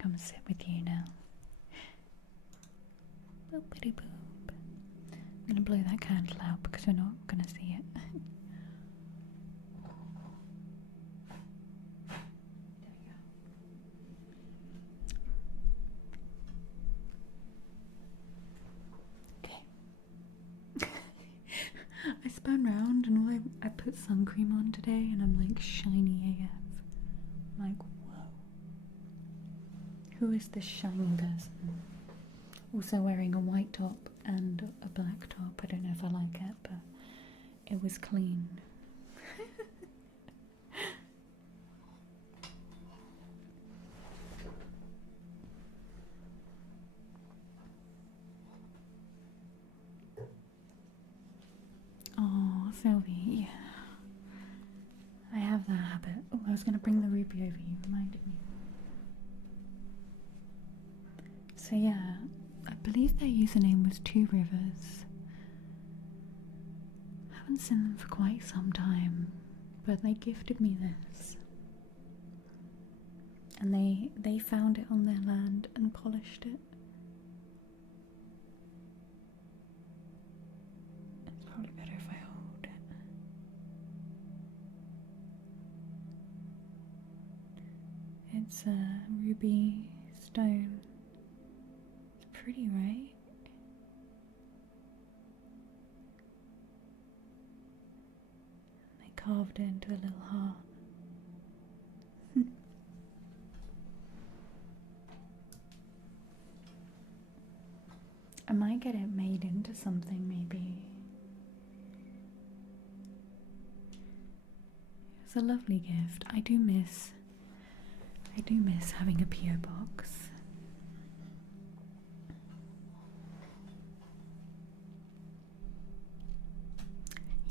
come sit with you now. Boopity boop. I'm gonna blow that candle out because we're not gonna see it. I spun round and I put sun cream on today and I'm like shiny AF. I'm like, whoa. Who is this shiny person? Also wearing a white top and a black top. I don't know if I like it, but it was clean. Oh, Sylvie. I have that habit. Oh, I was going to bring the ruby over. You reminded me. So yeah, I believe their username was Two Rivers. I haven't seen them for quite some time, but they gifted me this. And they found it on their land and polished it. It's probably better if I hold it. It's a ruby stone. It's pretty, right? They carved it into a little heart. I might get it made into something, maybe. It's a lovely gift. I do miss having a PO box.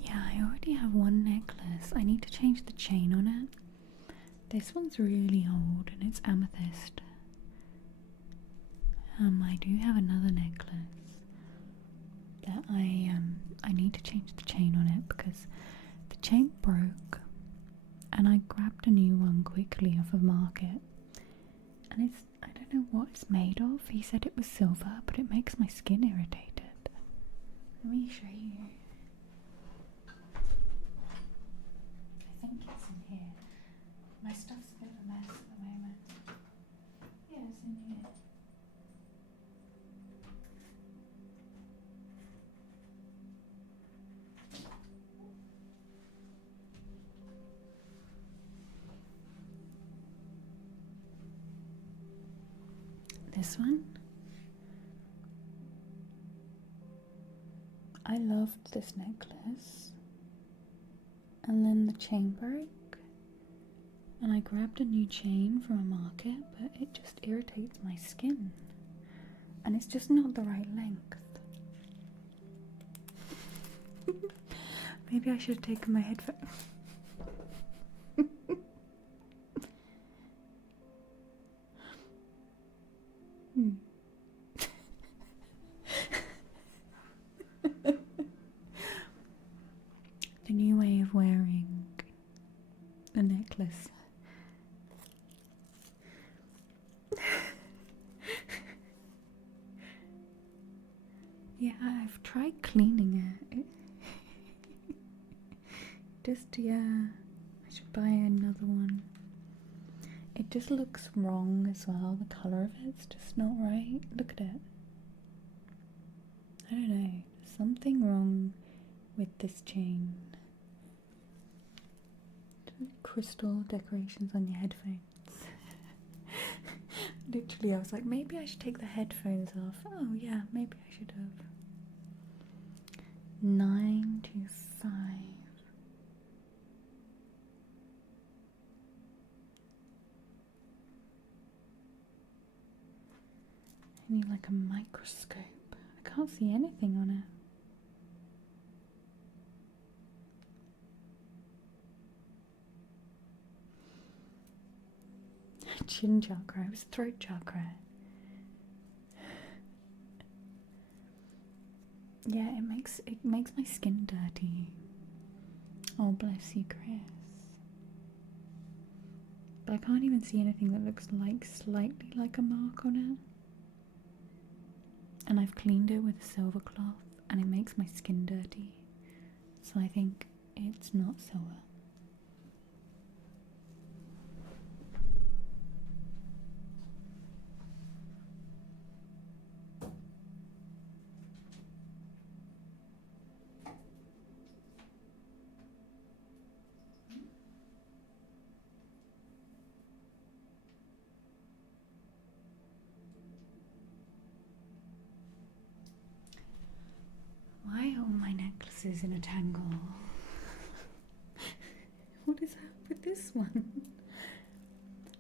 Yeah, I already have one necklace. I need to change the chain on it. This one's really old and it's amethyst. I do have another necklace that I need to change the chain on it because the chain broke and I grabbed a new one quickly off of market, and I don't know what it's made of. He said it was silver, but it makes my skin irritated. Let me show you. I think it's in here. My stuff's a bit of a mess at the moment. Yeah, it's in here. This one. I loved this necklace, and then the chain broke, and I grabbed a new chain from a market, but it just irritates my skin, and it's just not the right length. Maybe I should have taken my headphones. The new way of wearing a necklace. Yeah, I've tried cleaning it. Yeah, I should buy another one. It just looks wrong as well. The colour of it's just not right. Look at it. I don't know. There's something wrong with this chain. Crystal decorations on your headphones. Literally, I was like, maybe I should take the headphones off. Oh yeah, maybe I should have. 925. I need like a microscope. I can't see anything on it. Chin chakra, it was throat chakra. Yeah, it makes my skin dirty. Oh, bless you, Chris. but I can't even see anything that looks like slightly like a mark on it. And I've cleaned it with a silver cloth and it makes my skin dirty. So I think it's not silver. Why are all my necklaces in a tangle? What is up with this one?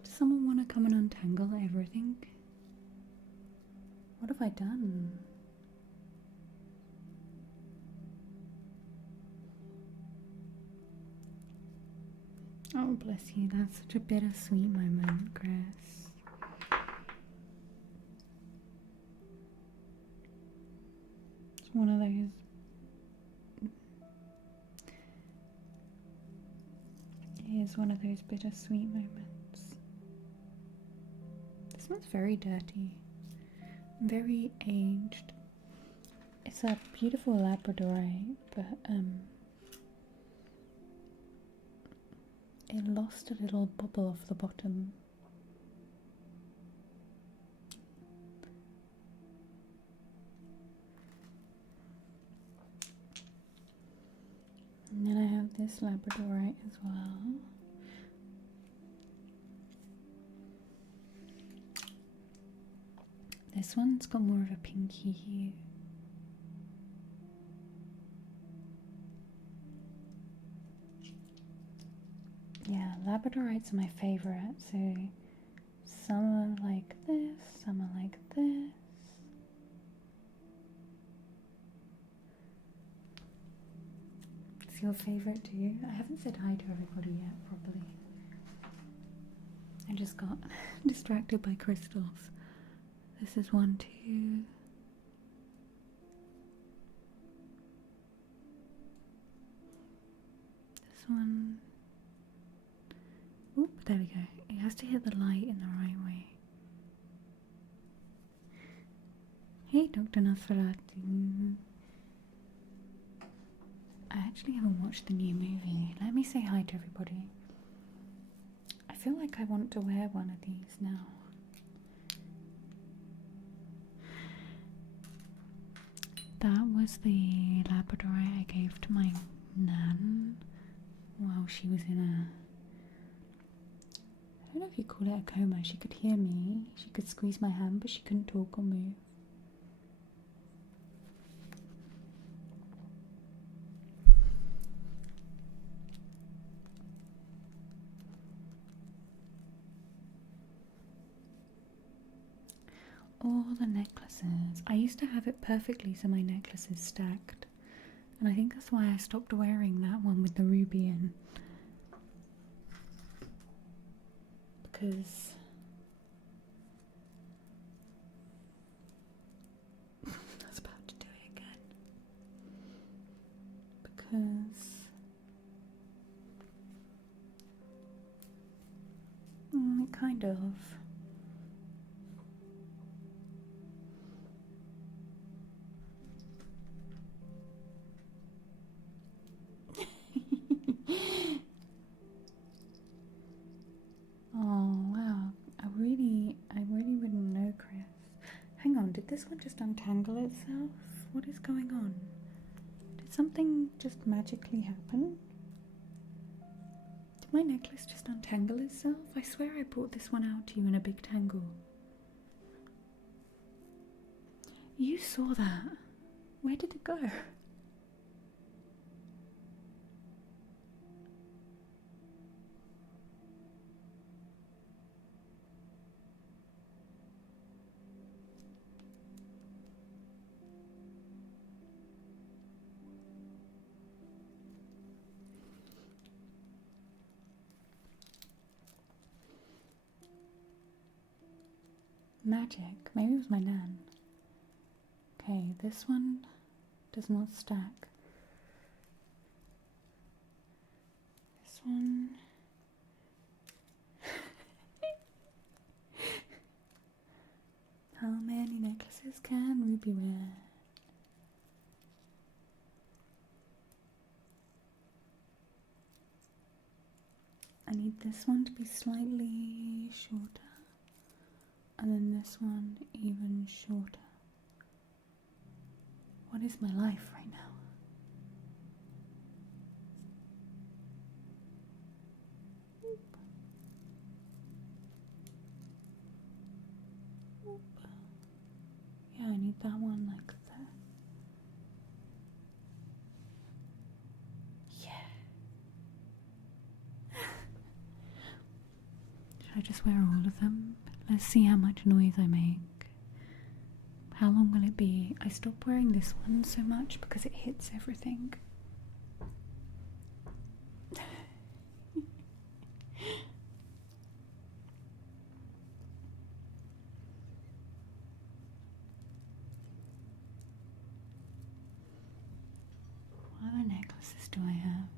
Does someone want to come and untangle everything? What have I done? Oh, bless you. That's such a bittersweet moment, Chris. It's one of those. It is one of those bittersweet moments. This one's very dirty, very aged. It's a beautiful Labradorite, but it lost a little bubble off the bottom. And then I have this Labradorite as well. This one's got more of a pinky hue. Yeah, Labradorites are my favourite, so some are like this, some are like this. It's your favourite too? I haven't said hi to everybody yet, probably. I just got distracted by crystals. This is one too. This one. Oop, there we go. It has to hit the light in the right way. Hey, Dr. Nosferatu. I actually haven't watched the new movie. Let me say hi to everybody. I feel like I want to wear one of these now. That was the Labradorite I gave to my nan while she was in I don't know if you call it a coma. She could hear me, she could squeeze my hand, but she couldn't talk or move. All the necklaces. I used to have it perfectly so my necklaces stacked. And I think that's why I stopped wearing that one with the ruby in. Because I was about to do it again. Because kind of. Oh wow, I really wouldn't know, Chris. Hang on, did this one just untangle itself? What is going on? Did something just magically happen? Did my necklace just untangle itself? I swear I brought this one out to you in a big tangle. You saw that. Where did it go? Magic. Maybe it was my nan. Okay, this one does not stack. This one. be red. I need this one to be slightly shorter, and then this one even shorter. What is my life right now? Yeah, I need that one like that. Yeah. Should I just wear all of them? Let's see how much noise I make. How long will it be? I stopped wearing this one so much because it hits everything. What other necklaces do I have?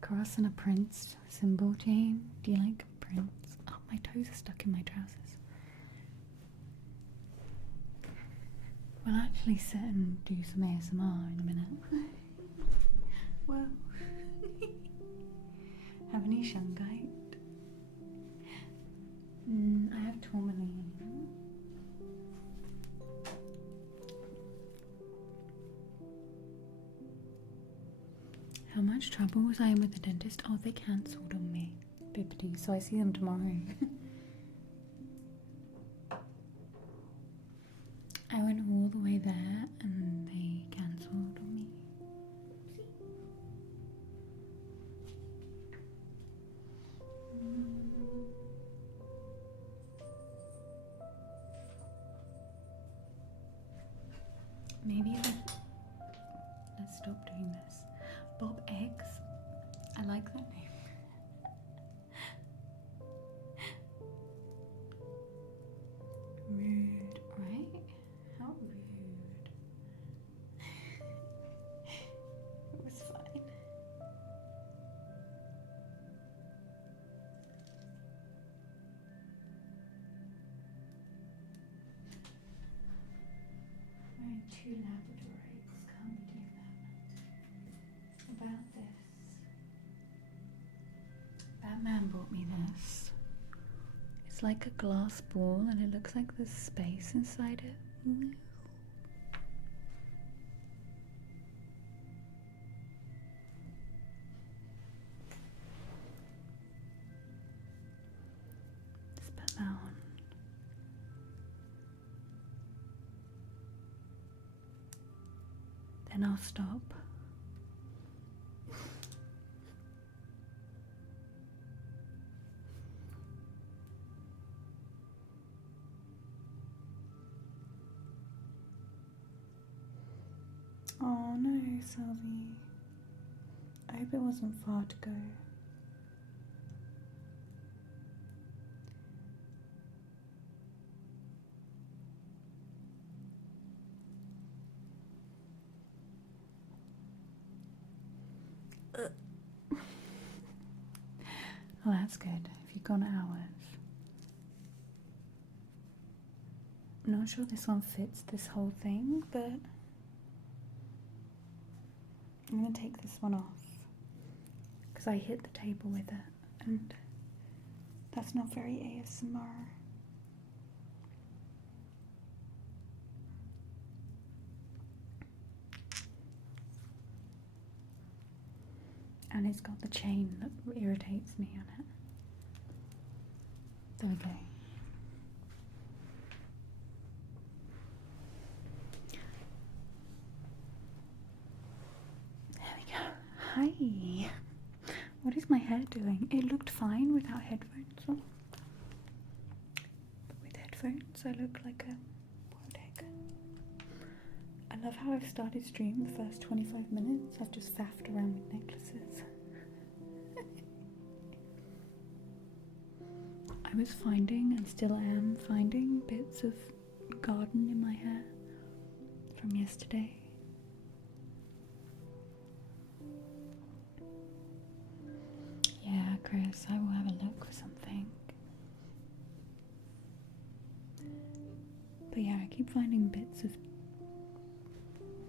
Cross and a prince symbol chain. Do you like prints? Oh, my toes are stuck in my trousers. We'll actually sit and do some ASMR in a minute. Whoa. Have any shungite? I have tourmaline. How much trouble was I in with the dentist? Oh, they cancelled on me. Bippity, so I see them tomorrow. I went all the way there and they cancelled on me. Maybe let's stop doing this. Bob Eggs. I like that name. Rude, right? How rude. It was fine. Wearing 2 Labradorites, can't be doing that. About this. Batman bought me this. It's like a glass ball and it looks like there's space inside it. Let's put that on. Then I'll stop. Oh no, Salvi. I hope it wasn't far to go. Oh, that's good. If you've gone hours. I'm not sure this one fits this whole thing, but I'm going to take this one off because I hit the table with it and that's not very ASMR. And it's got the chain that irritates me on it. There we go. Hi. What is my hair doing? It looked fine without headphones on. But with headphones I look like a wild egg. I love how I've started stream the first 25 minutes. I've just faffed around with necklaces. I was finding, and still am finding, bits of garden in my hair from yesterday. Yeah, Chris, I will have a look for something. But yeah, I keep finding bits of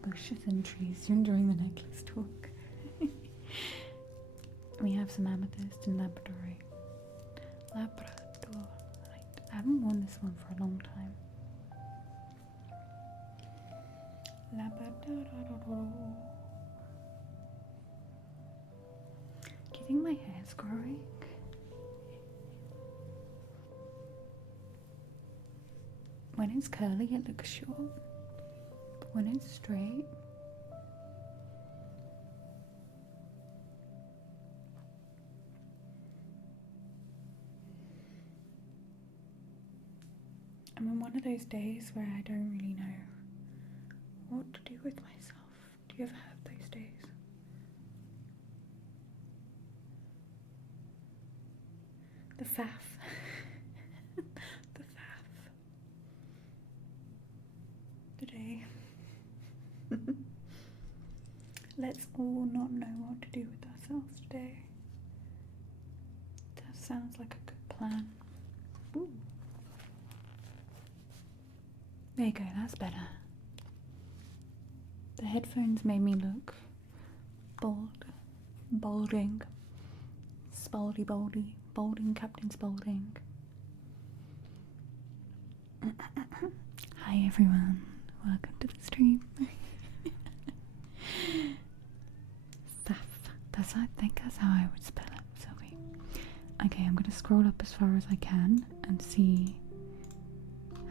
bushes and trees during the necklace talk. We have some amethyst and labradorite. Labradorite. I haven't worn this one for a long time. Labrador. Do you think my hair's growing? When it's curly, it looks short. But when it's straight, I'm on one of those days where I don't really know what to do with myself. Do you ever have those days? The faff. The faff. The day. Let's all not know what to do with ourselves today. That sounds like a good plan. Ooh. There you go, that's better. The headphones made me look balding, balding Captain Spaulding. Hi everyone, welcome to the stream. Saf, I think that's how I would spell it, Sylvie. Okay, I'm gonna scroll up as far as I can and see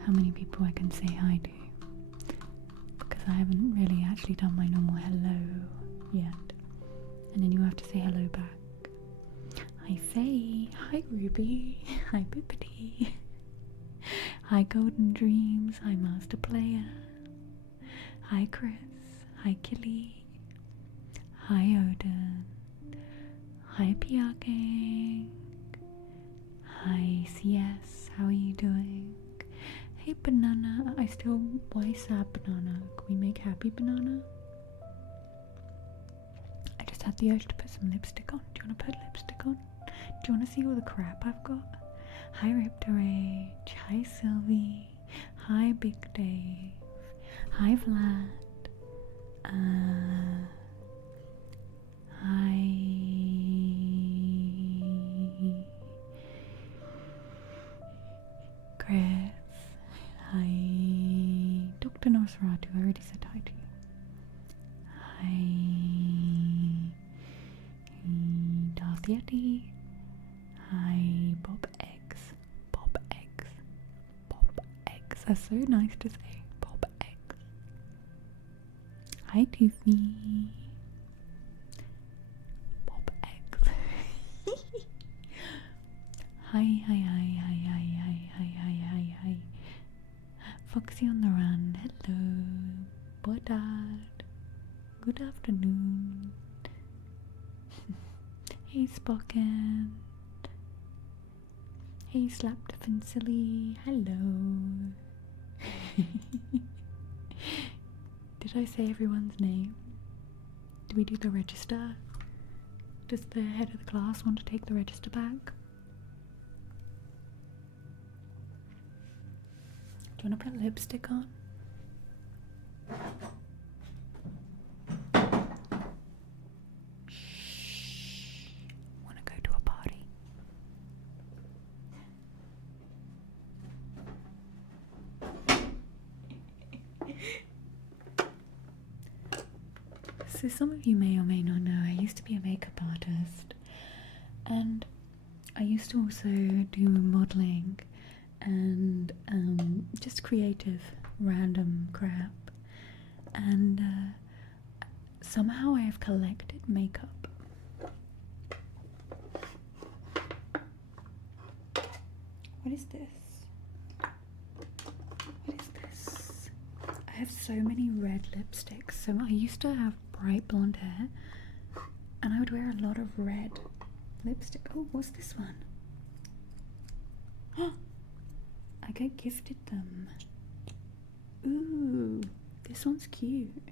how many people I can say hi to, because I haven't really actually done my normal hello yet, and then you have to say hello back. Hi Faye, hi Ruby, hi Bippity, hi Golden Dreams, hi Master Player, hi Chris, hi Killy, hi Odin, hi PR Gang, hi CS, how are you doing? Hey Banana, why sad Banana? Can we make happy Banana? I just had the urge to put some lipstick on. Do you want to put lipstick on? Do you want to see all the crap I've got? Hi Riptorage, hi Sylvie, hi Big Dave, hi Vlad, hi Chris. Hi, Dr. Nosferatu, I already said hi to you. Hi, Darth Yeti. Hi, Bob Eggs. Bob Eggs. Bob Eggs. That's so nice to say. Bob Eggs. Hi, Tiffany. Bob Eggs. Hi. Foxy on the run, hello, boa tarde, good afternoon, hey Spocken, hey Slapdiffin hello. Did I say everyone's name? Do we do the register? Does the head of the class want to take the register back? Do you want to put lipstick on? Shh. Want to go to a party? So some of you may or may not know, I used to be a makeup artist, and I used to also do modelling and just creative random crap, and somehow I have collected makeup. What is this? What is this? I have so many red lipsticks. So I used to have bright blonde hair and I would wear a lot of red lipstick. Oh, what's this one? I got gifted them. Ooh, this one's cute.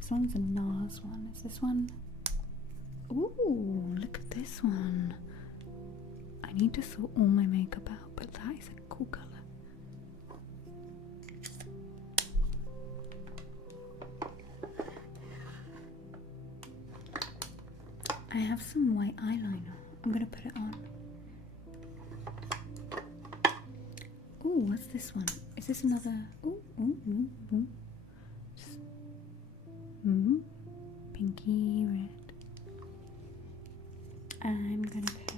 This one's a NARS one. Is this one? Ooh, look at this one. I need to sort all my makeup out, but that is a cool colour. I have some white eyeliner. I'm gonna put it on. Ooh, what's this one? Is this another? Ooh. Pinky red. I'm gonna put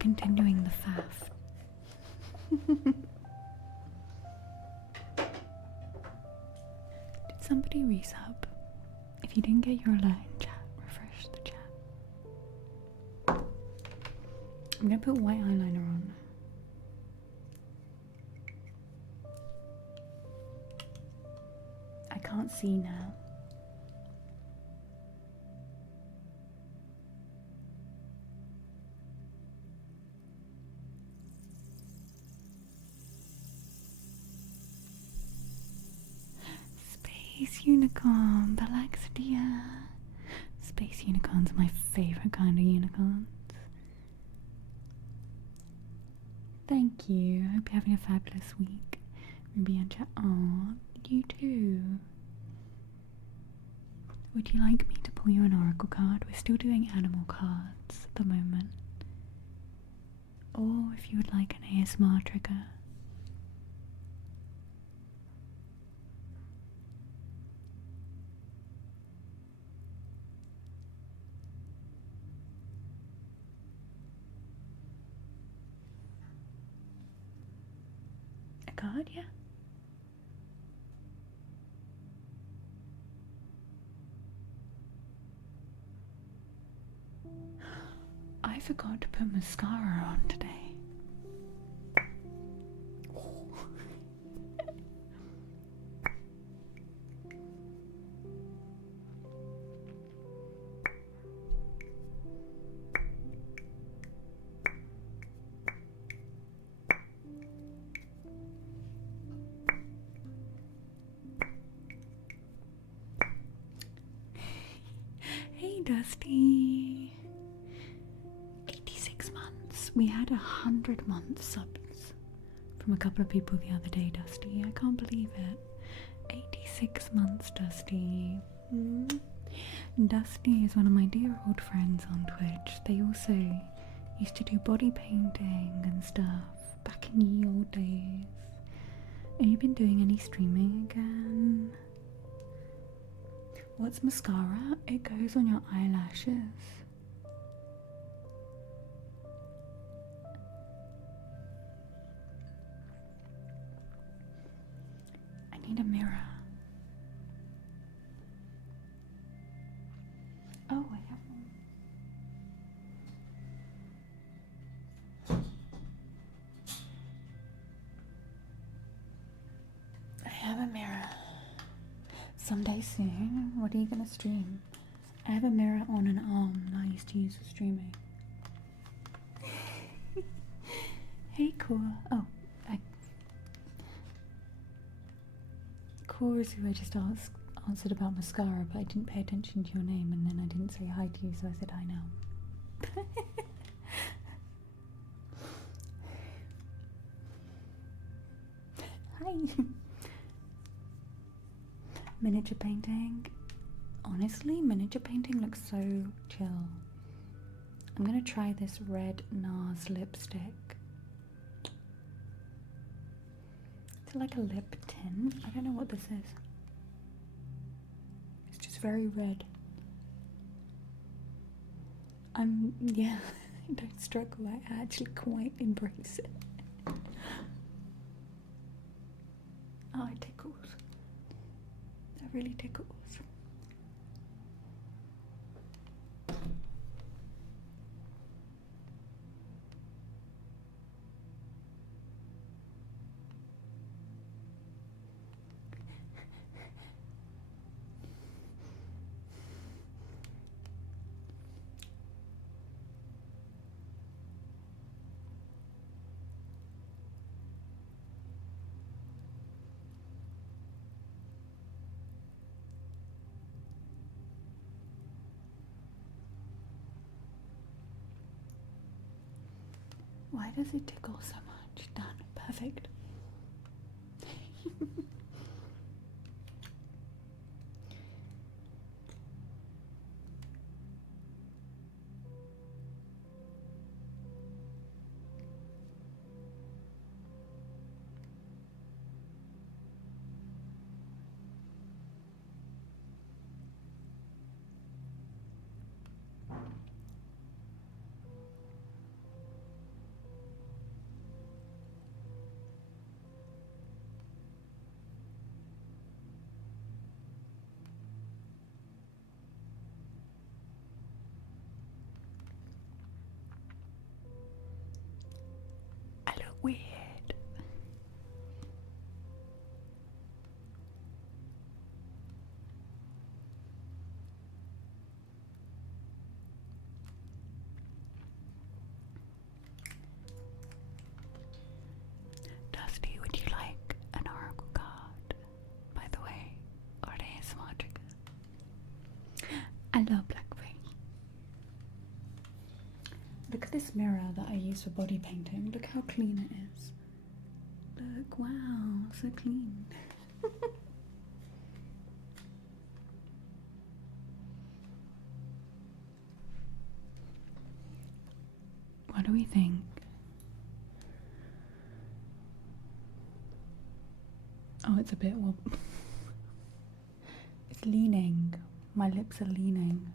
continuing the faff. Did somebody resub? If you didn't get your alert in chat, refresh the chat. I'm gonna put white eyeliner on. I can't see now. Space unicorn, Balaxdia. Space unicorns are my favourite kind of unicorns. Thank you. I hope you're having a fabulous week. Ruby and chat. Aw, you too. Would you like me to pull you an oracle card? We're still doing animal cards at the moment. Or if you would like an ASMR trigger. A card, yeah? I forgot to put mascara on today. Hey Dusty! 86 months. We had 100-month subs from a couple of people the other day, Dusty. I can't believe it. 86 months, Dusty. Dusty is one of my dear old friends on Twitch. They also used to do body painting and stuff back in the old days. Have you been doing any streaming again? What's mascara? It goes on your eyelashes. I need a mirror. Oh, I have one. I have a mirror. Someday soon. What are you gonna stream? I have a mirror on an arm that I used to use for streaming. Hey, Core. Oh, Core is who I just answered about mascara, but I didn't pay attention to your name, and then I didn't say hi to you, so I said hi now. Hi. Miniature painting. Honestly, miniature painting looks so chill. I'm gonna try this red NARS lipstick. Is it like a lip tint? I don't know what this is. It's just very red. Yeah, I don't struggle. I actually quite embrace it. Oh, it tickles. That really tickles. Why does it tickle so much? Done. Perfect. Weird. Dusty, would you like an oracle card, by the way, or an ASMR trigger? I love blackberry. Look at this mirror that I use for body painting. Look how clean it is. Look, wow, so clean. What do we think? Oh, it's a bit it's leaning. My lips are leaning.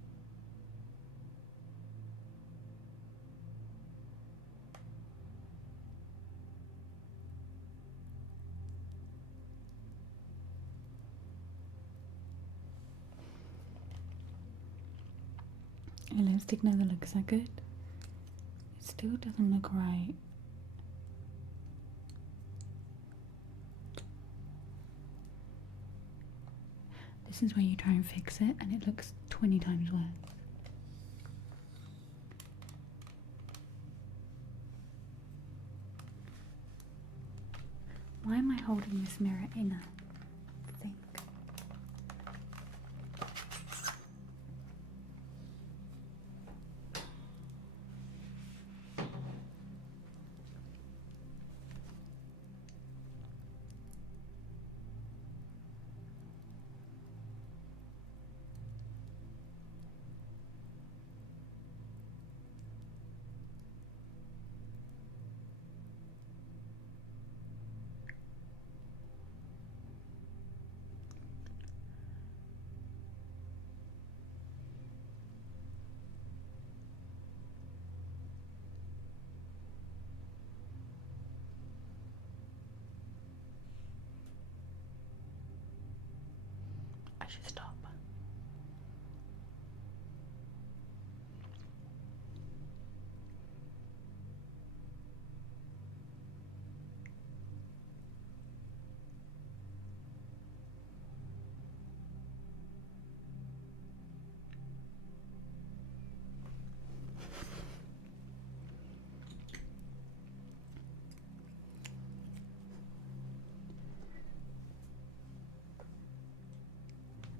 Your lipstick never looks that good. It still doesn't look right. This is where you try and fix it and it looks 20 times worse. Why am I holding this mirror in a thing? I should stop.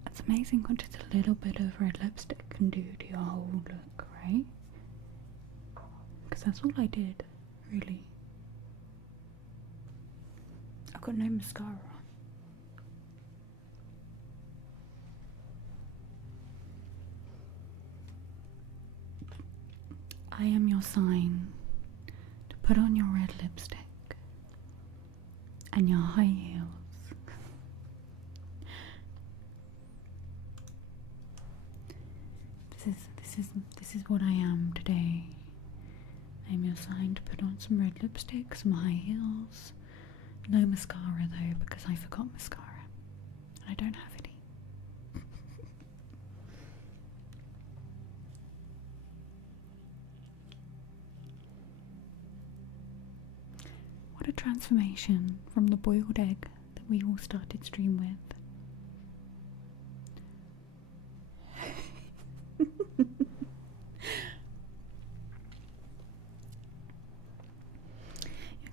It's amazing what just a little bit of red lipstick can do to your whole look, right? Because that's all I did, really. I've got no mascara on. I am your sign to put on your red lipstick and your high heels. This is what I am today. I am your sign to put on some red lipstick, some high heels. No mascara though, because I forgot mascara. And I don't have any. What a transformation from the boiled egg that we all started stream with.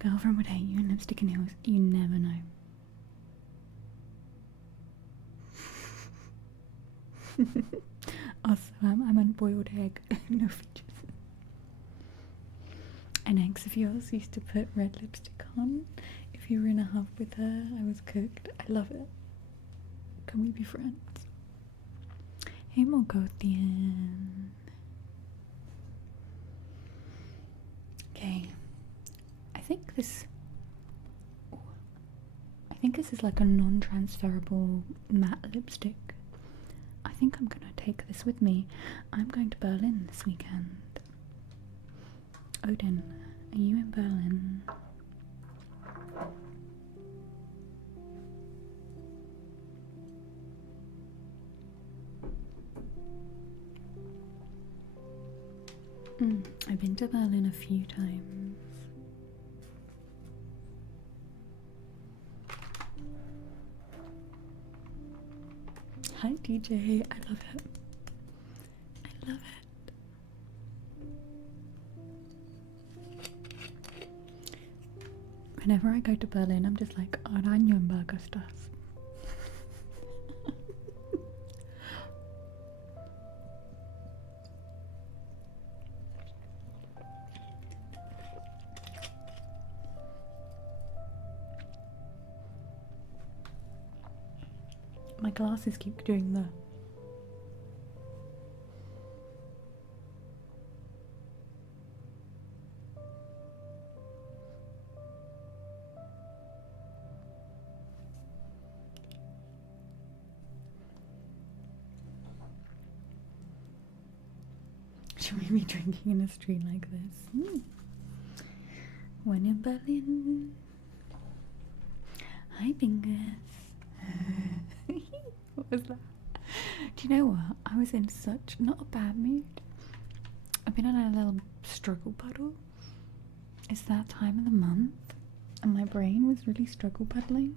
Your girlfriend would hate you in lipstick and heels. You never know. Also, I'm a boiled egg. No features. An ex of yours used to put red lipstick on. If you were in a hub with her, I was cooked. I love it. Can we be friends? Hey, Morgothian. Okay. I think this is like a non-transferable matte lipstick. I think I'm gonna take this with me. I'm going to Berlin this weekend. Odin, are you in Berlin? I've been to Berlin a few times. Hi DJ, I love it. I love it. Whenever I go to Berlin, I'm just like, Oranienburger stuff. My glasses keep doing the. Should we be drinking in a street like this? When in Berlin. Hi, Bingus. What was that? Do you know what? I was in such not a bad mood. I've been on a little struggle puddle. It's that time of the month, and my brain was really struggle puddling.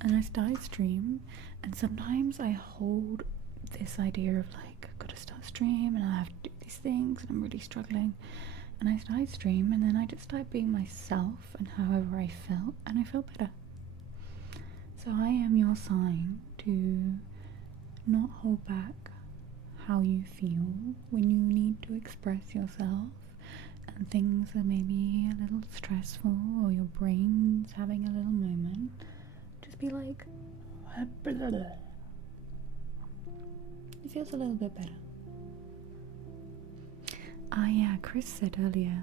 And I started stream, and sometimes I hold this idea of like, I've got to start stream, and I have to do these things, and I'm really struggling. And I started stream, and then I just started being myself and however I felt, and I felt better. So I am your sign to not hold back how you feel when you need to express yourself and things are maybe a little stressful or your brain's having a little moment. Just be like, it feels a little bit better. Ah yeah, Chris said earlier.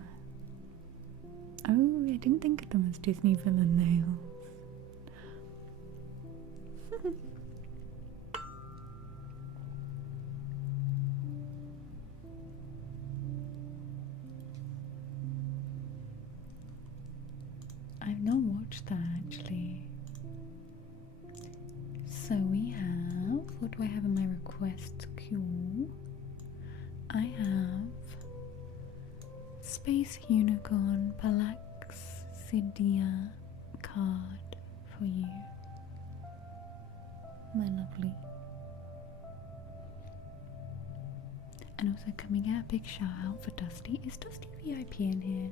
Oh, I didn't think of them as Disney villain nails. I've not watched that actually. So we have, what do I have in my requests queue? I have Space Unicorn Palaxidia card for you, my lovely. And also, can we get a big shout out for Dusty? Is Dusty VIP in here?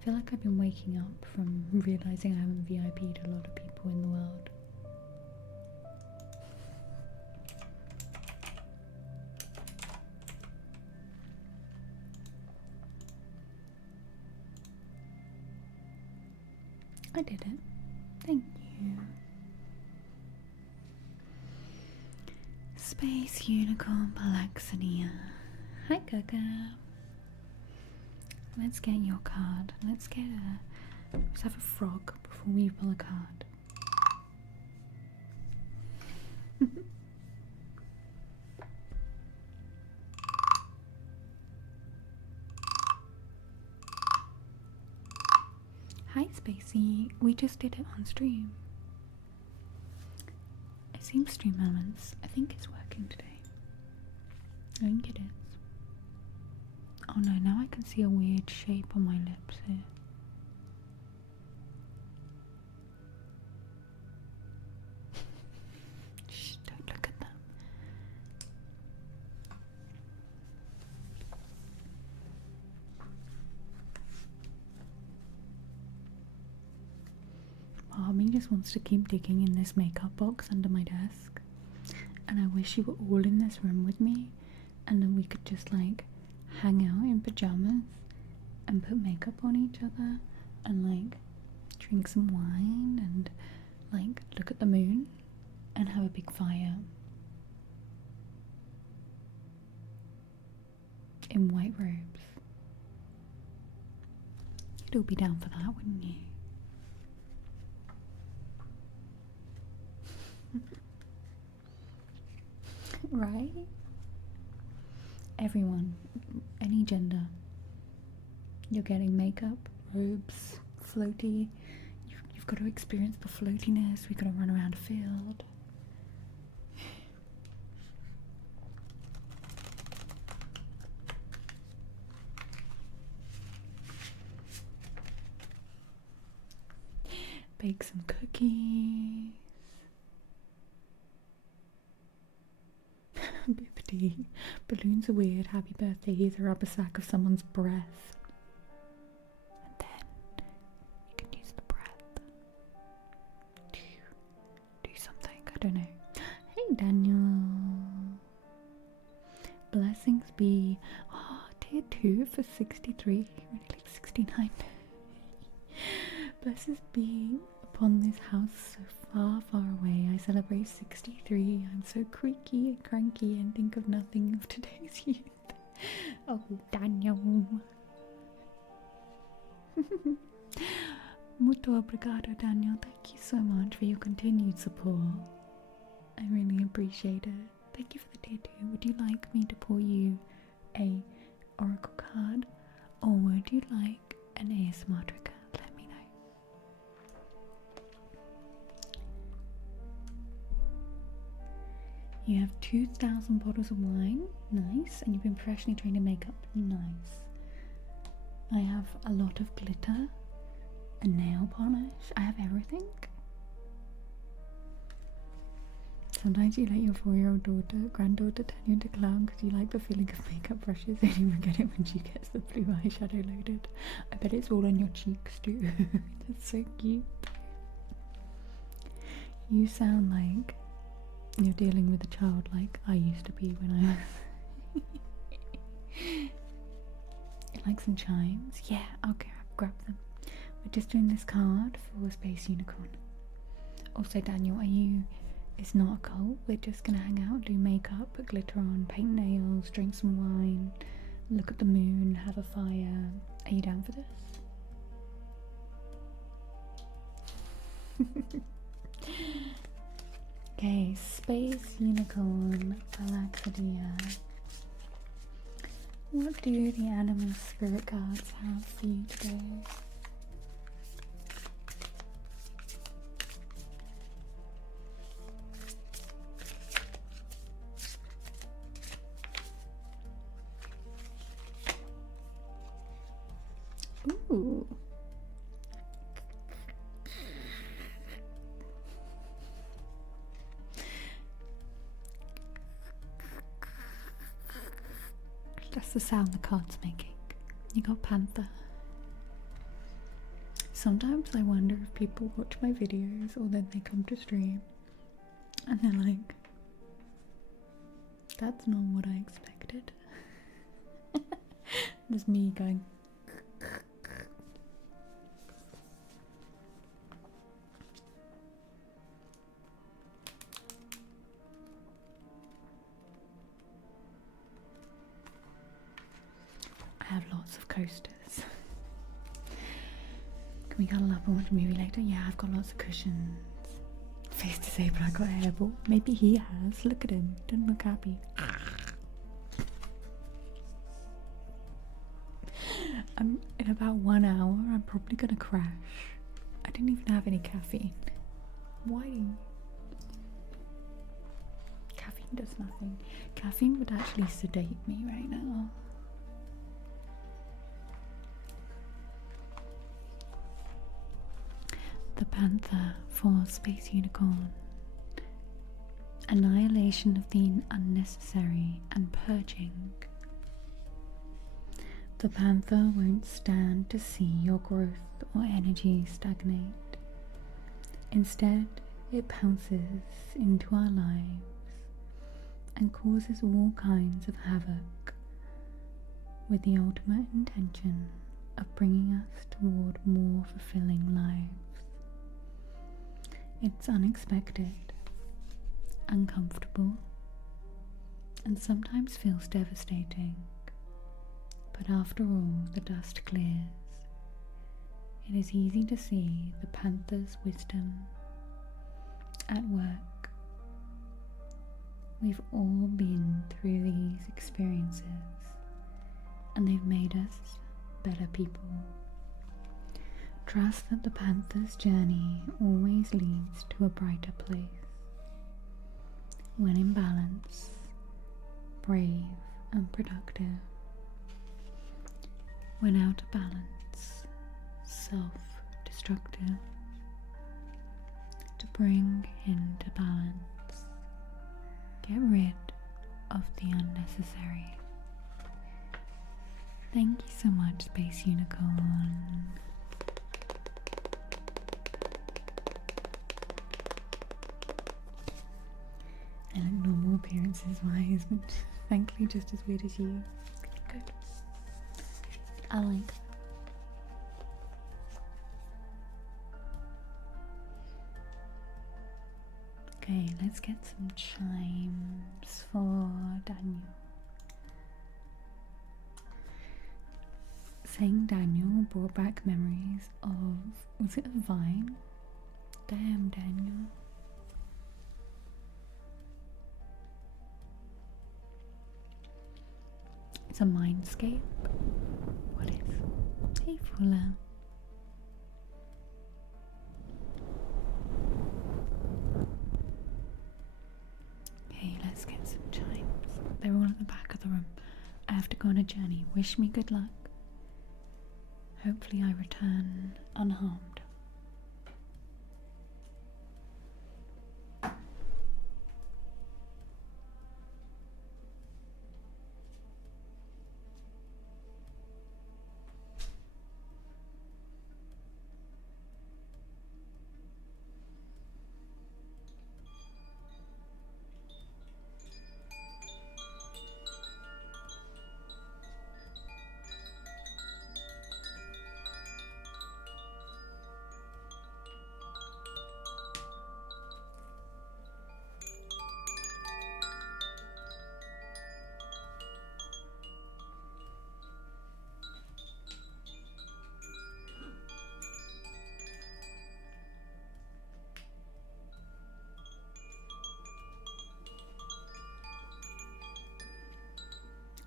I feel like I've been waking up from realising I haven't VIP'd a lot of people in the world. I did it. Thank you. Space Unicorn Palaxinia. Hi, Gaga. Let's get your card. Let's have a frog before we pull a card. Hi, Spacey. We just did it on stream. It seems Stream Elements. I think it's working today. I think it is. Oh no, now I can see a weird shape on my lips here. Shh, don't look at them. Part of me just wants to keep digging in this makeup box under my desk. And I wish you were all in this room with me, and then we could just like hang out in pajamas and put makeup on each other and like drink some wine and like look at the moon and have a big fire in white robes. You'd all be down for that, wouldn't you? Right? Everyone, any gender, you're getting makeup, robes, floaty. You've got to experience the floatiness. We've got to run around a field. Bake some cookies. Bippity. Balloons are weird. Happy birthday. Here's a rubber sack of someone's breath. And then you can use the breath to do something. I don't know. Hey, Daniel. Blessings be. Oh, tier 2 for 63. Really like 69. Blessings be upon this house so far, far away. I celebrate 63. I'm so creaky and cranky and think of nothing of today's youth. Oh, Daniel. Muito obrigado, Daniel. Thank you so much for your continued support. I really appreciate it. Thank you for the tier 2. Would you like me to pull you a oracle card, or would you like an ASMR trigger? Let me know. You have 2,000 bottles of wine. Nice. And you've been professionally trained in makeup. Nice. I have a lot of glitter and nail polish. I have everything. Sometimes you let your 4-year-old granddaughter turn you into a clown because you like the feeling of makeup brushes and you forget it when she gets the blue eyeshadow loaded. I bet it's all on your cheeks too. That's so cute. You sound like you're dealing with a child like I used to be when I was... You like some chimes? Yeah, okay, I'll grab them. We're just doing this card for Space Unicorn. Also, Daniel, are you... It's not a cult, we're just gonna hang out, do makeup, put glitter on, paint nails, drink some wine, look at the moon, have a fire. Are you down for this? Okay, Space Unicorn, Galaxidia. What do the animal spirit cards have for you today? Ooh. That's the sound the card's making. You got Panther. Sometimes I wonder if people watch my videos or then they come to stream and they're like, that's not what I expected. There's me going. I have lots of coasters. Can we cuddle up and watch a movie later? Yeah, I've got lots of cushions. Face disabled, I got a hairball. Maybe he has. Look at him. Doesn't look happy. In about 1 hour, I'm probably gonna crash. I didn't even have any caffeine. Why? Caffeine does nothing. Caffeine would actually sedate me right now. The Panther for Space Unicorn. Annihilation of the unnecessary and purging. The Panther won't stand to see your growth or energy stagnate. Instead, it pounces into our lives and causes all kinds of havoc with the ultimate intention of bringing us toward more fulfilling lives. It's unexpected, uncomfortable, and sometimes feels devastating. But after all the dust clears, it is easy to see the Panther's wisdom at work. We've all been through these experiences, and they've made us better people. Trust that the Panther's journey always leads to a brighter place. When in balance, brave and productive. When out of balance, self-destructive. bring into balance. Get rid of the unnecessary. Thank you so much, Space Unicorn. And normal appearances wise, but thankfully just as weird as you. Good. I like that. Okay, let's get some chimes for Daniel. Saying Daniel brought back memories of, was it a vine? Damn, Daniel. It's a mindscape. What is? Hey, Fuller. Okay, let's get some chimes. They're all at the back of the room. I have to go on a journey. Wish me good luck. Hopefully I return unharmed.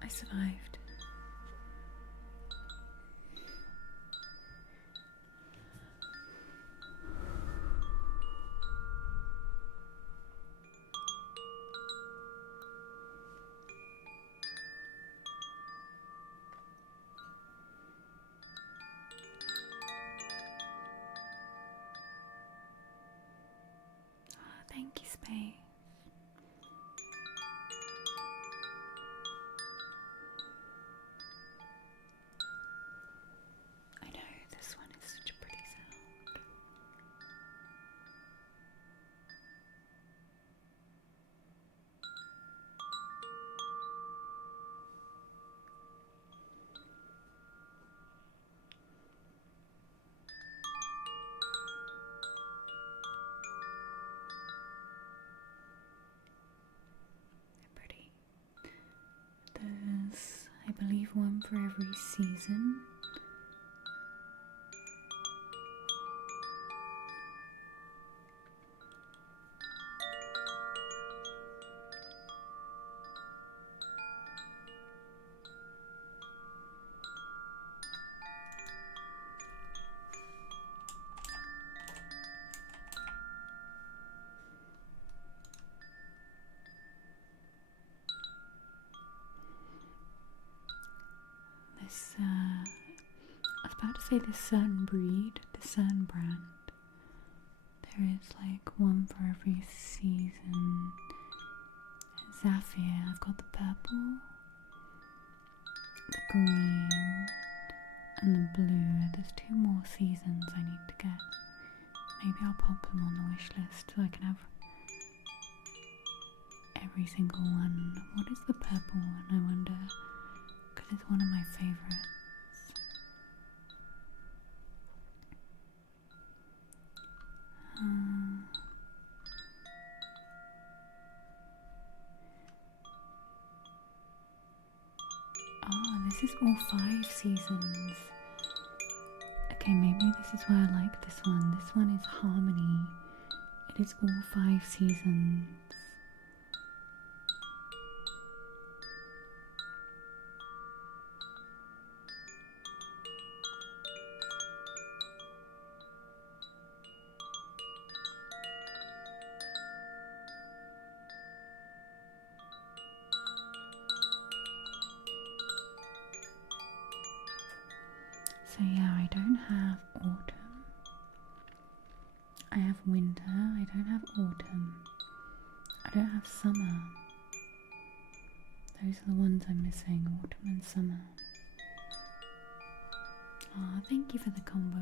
I survived. Thank you, Space. I know, this one is such a pretty sound. They're pretty. There's, I believe, one for every season. I was about to say this certain breed, this certain brand. There is like one for every season. Zephyr, I've got the purple, the green, and the blue. There's 2 more seasons I need to get. Maybe I'll pop them on the wish list so I can have every single one. What is the purple one, I wonder? Because it's one of my favorites. Oh, this is all 5 seasons. Okay, maybe this is why I like this one. This one is Harmony. It is all 5 seasons. So yeah, I don't have autumn. I have winter, I don't have autumn, I don't have summer. Those are the ones I'm missing, autumn and summer. Aw, thank you for the combo.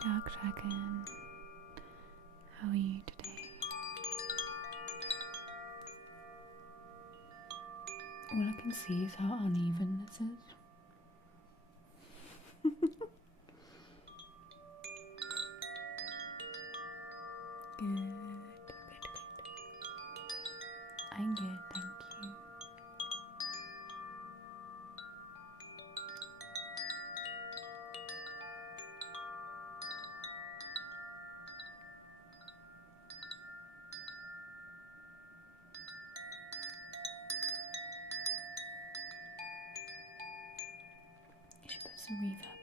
Dark Dragon, how are you today? All I can see is how uneven this is. Good. I'm good, thank you. You should put some reverb on.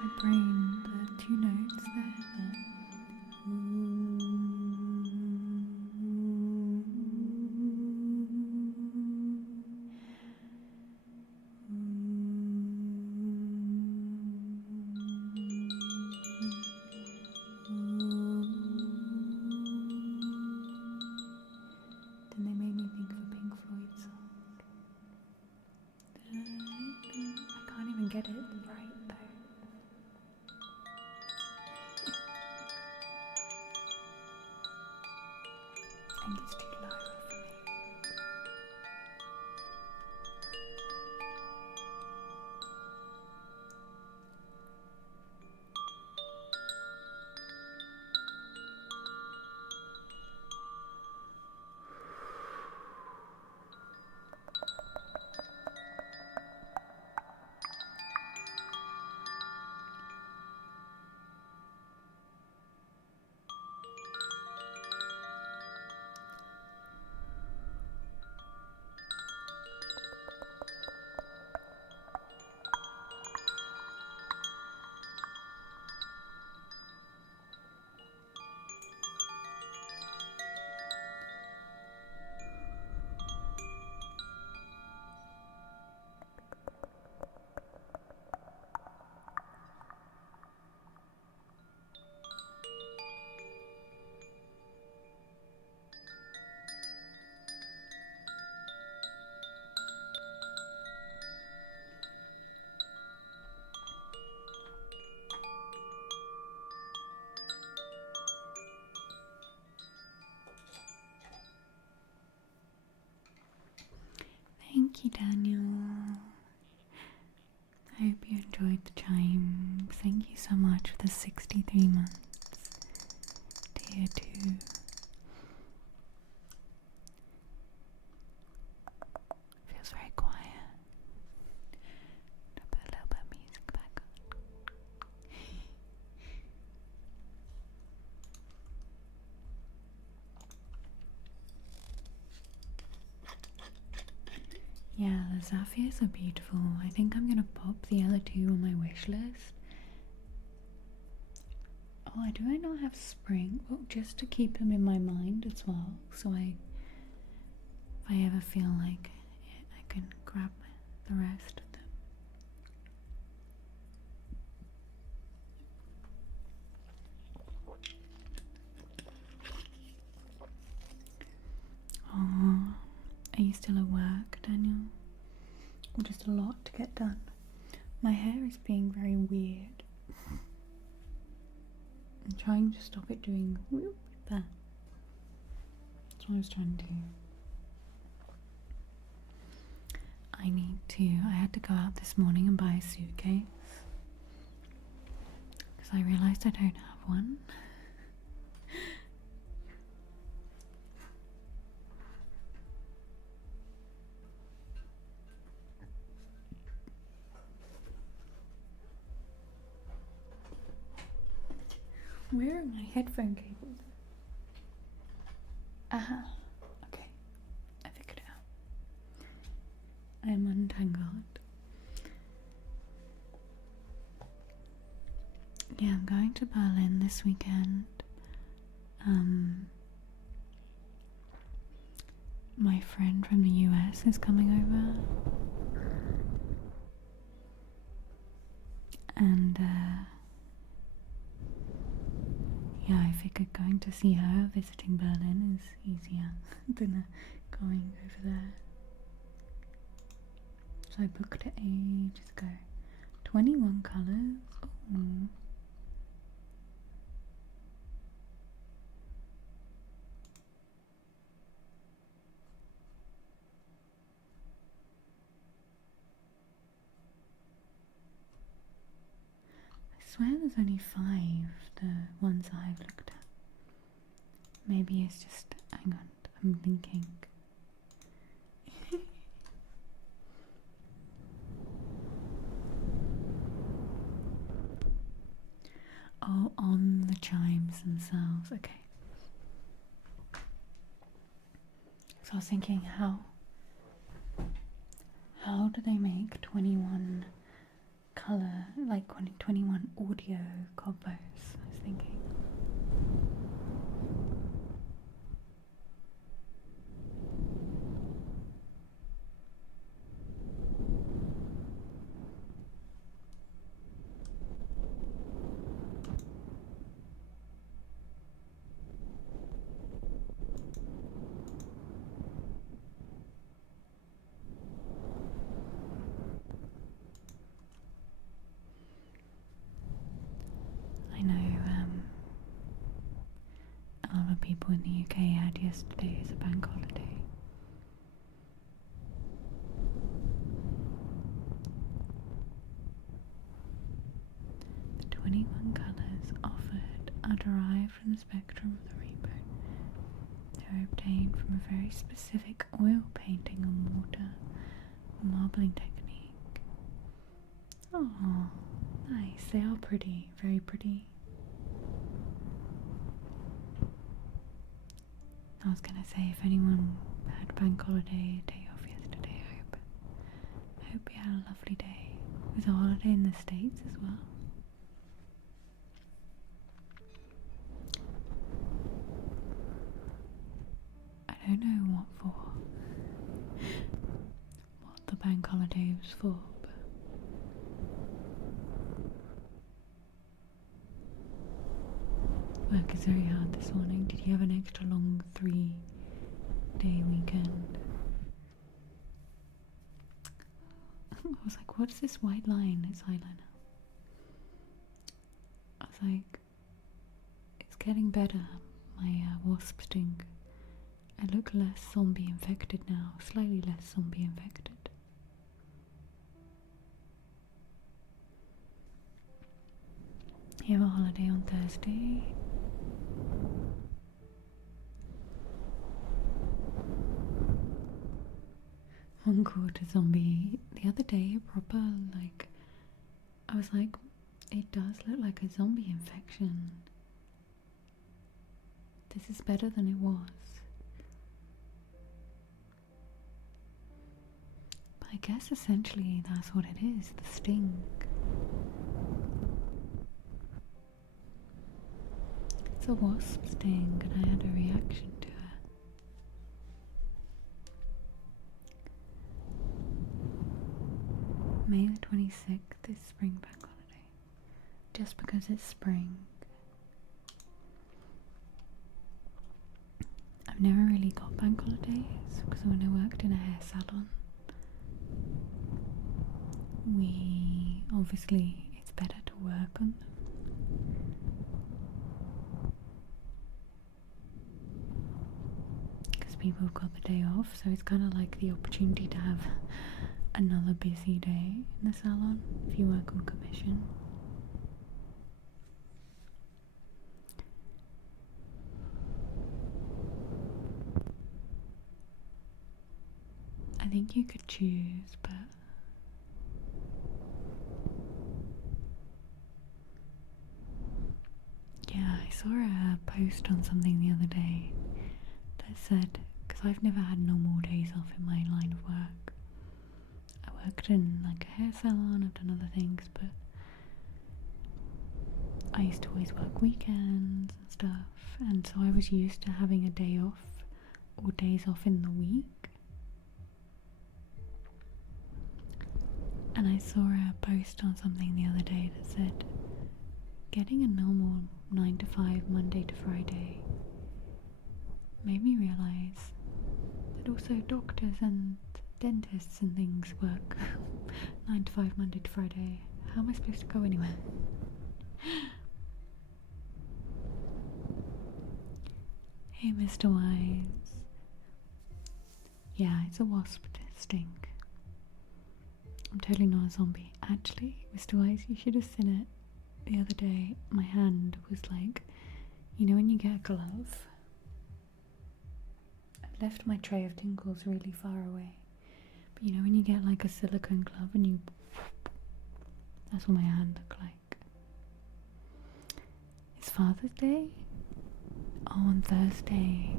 My brain, the two notes there. Then they made me think of a Pink Floyd song. I can't even get it right though. I think it's too low for me. age for the 63 months. Tier 2. Feels very quiet. I'll put a little bit of music back on. Yeah, the sapphires are beautiful. I think I'm gonna pop the other two on my wish list. Oh, do I not have spring? Well, just to keep them in my mind as well. So if I ever feel like it, I can grab the rest of them. Oh, are you still at work, Daniel? Or just a lot to get done? My hair is being very weird. I'm trying to stop it doing whoop that. That's what I was trying to do. I had to go out this morning and buy a suitcase because I realised I don't have one. Where are my headphone cables? Aha. Okay. I figured it out. I am untangled. Yeah, I'm going to Berlin this weekend. My friend from the US is coming over. And yeah, I figured going to see her visiting Berlin is easier than going over there. So I booked it ages ago. 21 colours. Oh. I swear there's only 5, the ones I've looked at. Maybe it's just, hang on, I'm thinking. Oh, on the chimes themselves, okay. So I was thinking, how do they make 21 colour, like 21 audio combos? I was thinking. I know a lot of people in the UK had yesterday as a bank holiday. The 21 colours offered are derived from the spectrum of the rainbow. They are obtained from a very specific oil painting on water marbling technique. Oh, nice. They are pretty, very pretty. I was gonna say, if anyone had bank holiday day off yesterday, I hope you had a lovely day. It was a holiday in the States as well. I don't know what the bank holiday was for, but work is very hard this morning. Did you have an extra long 3-day weekend? I was like, what's this white line? It's eyeliner. I was like, it's getting better, my wasp sting. I look less zombie infected now, slightly less zombie infected. You have a holiday on Thursday. One caught a zombie the other day, proper, like, I was like, it does look like a zombie infection. This is better than it was. But I guess essentially that's what it is, the sting. It's a wasp sting and I had a reaction to it. May the 26th is spring bank holiday. Just because it's spring. I've never really got bank holidays because when I worked in a hair salon, obviously it's better to work on them. Because people have got the day off, so it's kind of like the opportunity to have another busy day in the salon if you work on commission. I think you could choose, but yeah, I saw a post on something the other day that said, because I've never had normal days off in my line of work. I worked in like a hair salon, I've done other things, but I used to always work weekends and stuff, and so I was used to having a day off or days off in the week. And I saw a post on something the other day that said, getting a normal 9 to 5 Monday to Friday made me realise that also doctors and dentists and things work 9 to 5 Monday to Friday. How am I supposed to go anywhere? Hey, Mr. Wise. Yeah, it's a wasp sting. I'm totally not a zombie. Actually, Mr. Wise, you should have seen it the other day. My hand was like, you know when you get a glove? I've left my tray of tingles really far away. But you know when you get like a silicone glove and you... That's what my hand looked like. It's Father's Day? Oh, on Thursday.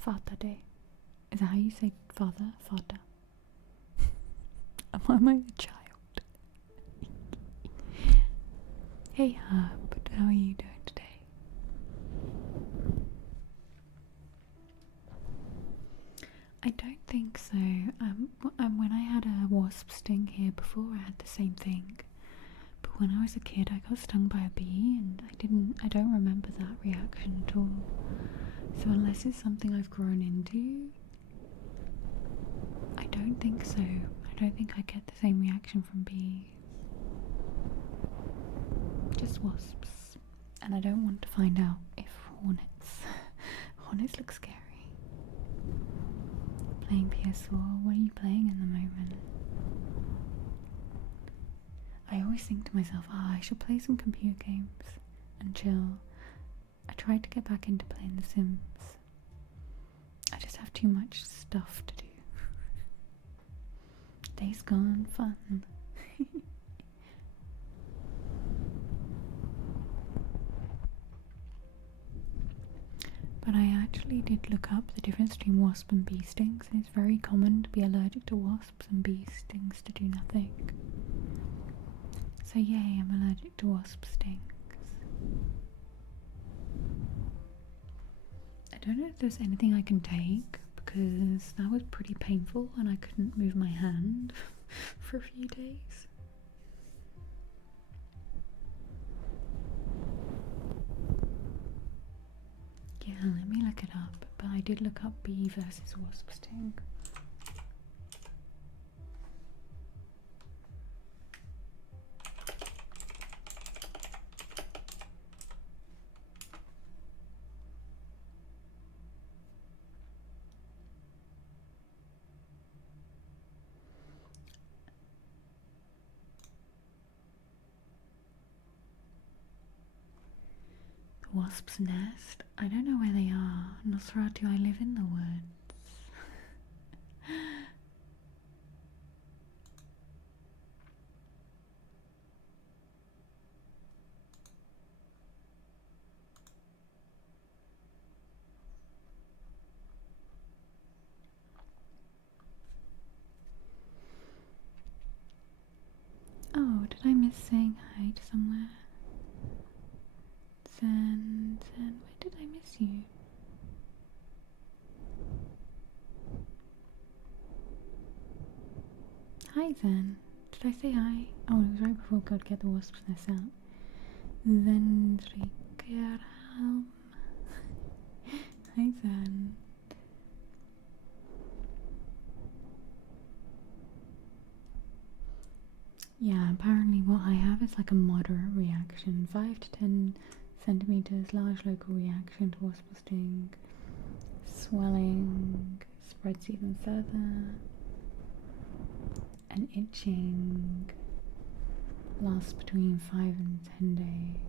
Father Day. Is that how you say father? Father. Am I a child? Hey Herb, how are you doing today? I don't think so. When I had a wasp sting here before, I had the same thing. But when I was a kid, I got stung by a bee, and I don't remember that reaction at all. So unless it's something I've grown into, I don't think so. I don't think I get the same reaction from bees. Just wasps. And I don't want to find out if hornets. Hornets look scary. Playing PS4. What are you playing in the moment? I always think to myself, I should play some computer games and chill. I tried to get back into playing The Sims. I just have too much stuff to do. Days Gone fun. But I actually did look up the difference between wasp and bee stings, and it's very common to be allergic to wasps and bee stings to do nothing. So yay, I'm allergic to wasp stings. I don't know if there's anything I can take, because that was pretty painful and I couldn't move my hand for a few days. Yeah, let me look it up, but I did look up bee versus wasp sting. wasp's nest. I don't know where they are. Nosferatu, I live in the woods. Oh, did I miss saying hi to somewhere? Zen, where did I miss you? Hi Zen. Did I say hi? Oh, it was right before God get the wasp's nest out. Zentrikerhelm. Hi Zen. Yeah, apparently what I have is like a moderate reaction. 5 to 10 centimeters, large local reaction to wasp sting. Swelling spreads even further. And itching lasts between 5 and 10 days.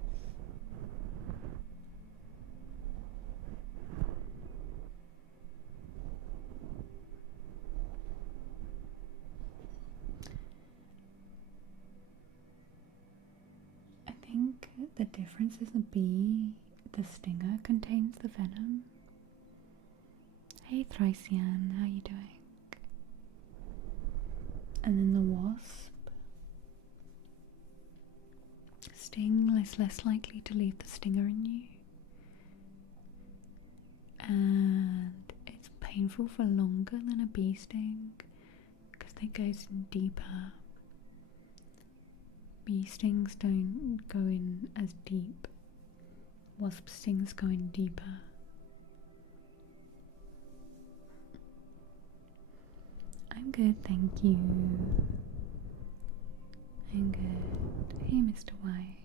I think the difference is the stinger contains the venom. Hey Thracian, how you doing? And then the wasp sting is less likely to leave the stinger in you. And it's painful for longer than a bee sting because it goes in deeper. Bee stings don't go in as deep. Wasp stings go in deeper. I'm good, thank you. I'm good. Hey, Mr. Y.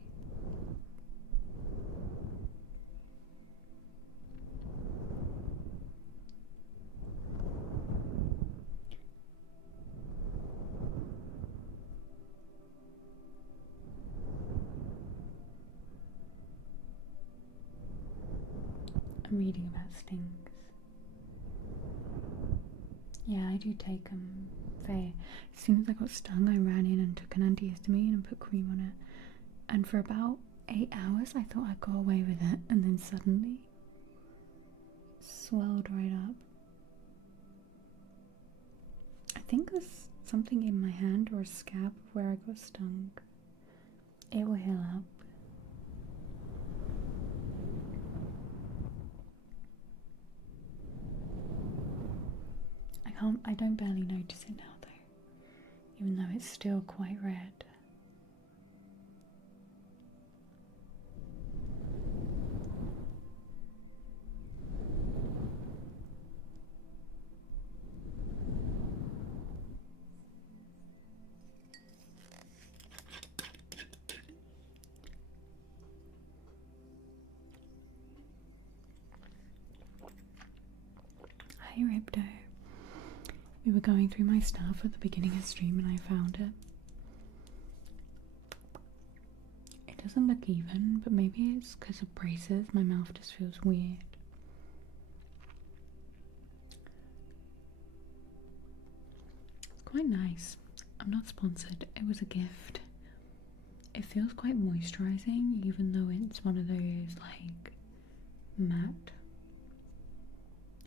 I'm reading about stings. Yeah, I do take them. As soon as I got stung, I ran in and took an antihistamine and put cream on it. And for about 8 hours, I thought I got away with it, and then suddenly swelled right up. I think there's something in my hand or a scab where I got stung. It will heal up. I don't barely notice it now though, even though it's still quite red. Hi Ripto. We were going through my stuff at the beginning of stream and I found it. It doesn't look even, but maybe it's because of braces. My mouth just feels weird. It's quite nice. I'm not sponsored. It was a gift. It feels quite moisturizing, even though it's one of those like matte.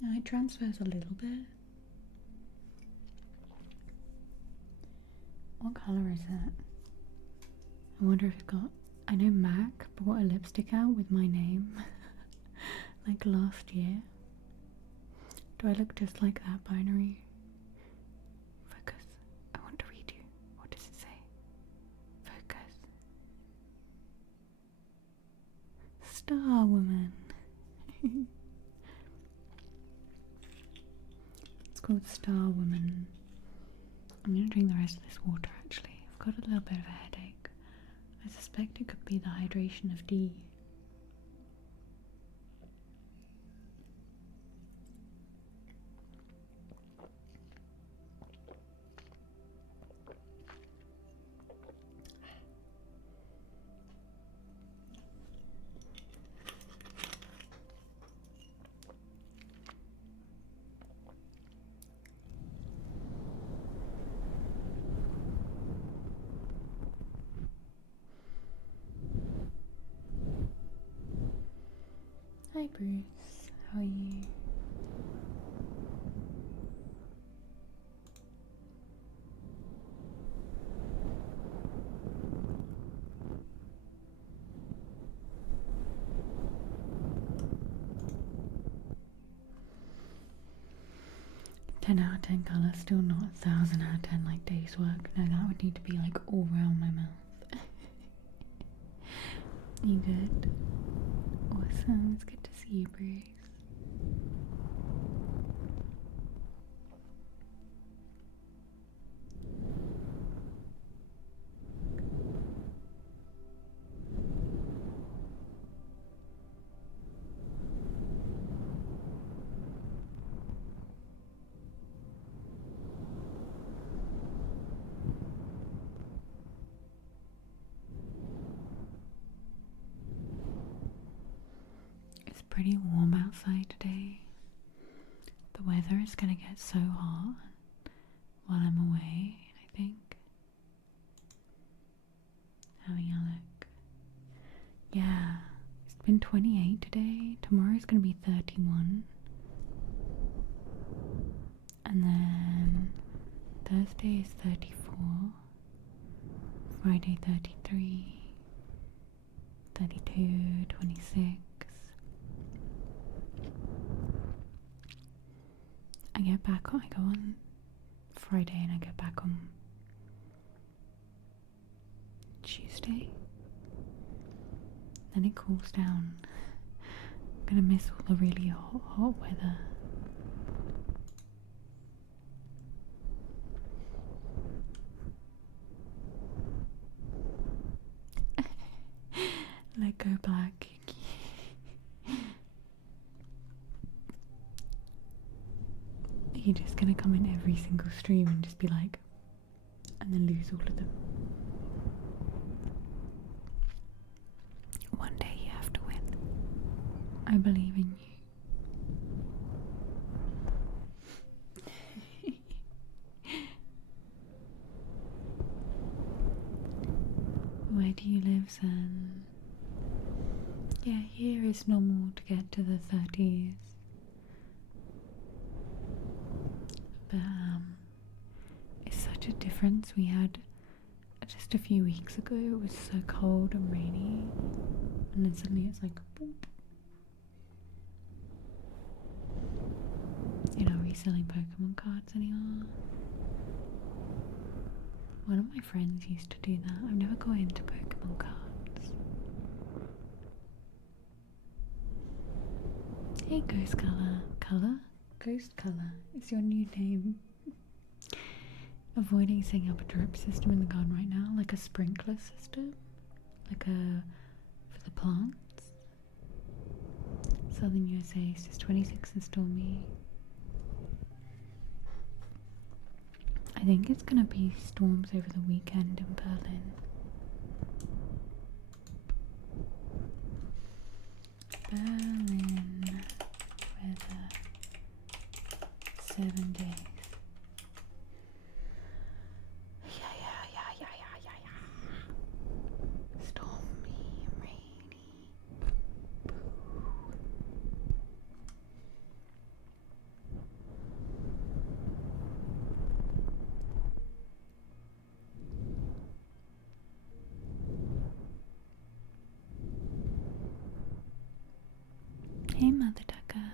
And it transfers a little bit. What colour is it? I wonder if it got. I know MAC bought a lipstick out with my name like last year. Do I look just like that binary? Focus. I want to read you. What does it say? Focus. Star Woman. It's called Star Woman. I'm going to drink the rest of this water actually. I've got a little bit of a headache. I suspect it could be the hydration of D. Hi Bruce, how are you? 10 out of 10 colour, still not 1,000 out of 10 like days work. No, that would need to be like all around my mouth. You good? Awesome, it's good to see you, Bruce. It's pretty warm outside today. The weather is gonna get so hot while I'm away, I think. Having a look. Yeah, it's been 28 today. Tomorrow's gonna be 31. And then Thursday is 34. Friday 33. 32, 26. I go on Friday and I get back on Tuesday. Then it cools down. I'm gonna miss all the really hot weather. Let go black. You're just gonna come in every single stream and just be like, and then lose all of them. One day you have to win. I believe in you. Where do you live, son? Yeah, here is normal to get to the 30s. But it's such a difference. We had just a few weeks ago, it was so cold and rainy, and then suddenly it's like boop. You're not reselling Pokemon cards anymore. One of my friends used to do that. I've never got into Pokemon cards. Hey, Ghost Color? Ghost Color is your new name. Avoiding setting up a drip system in the garden right now, like a sprinkler system, for the plants. Southern USA says 26 and stormy. I think it's gonna be storms over the weekend in Berlin. Berlin weather 7 days. Stormy, rainy. Hey, Mother Ducker.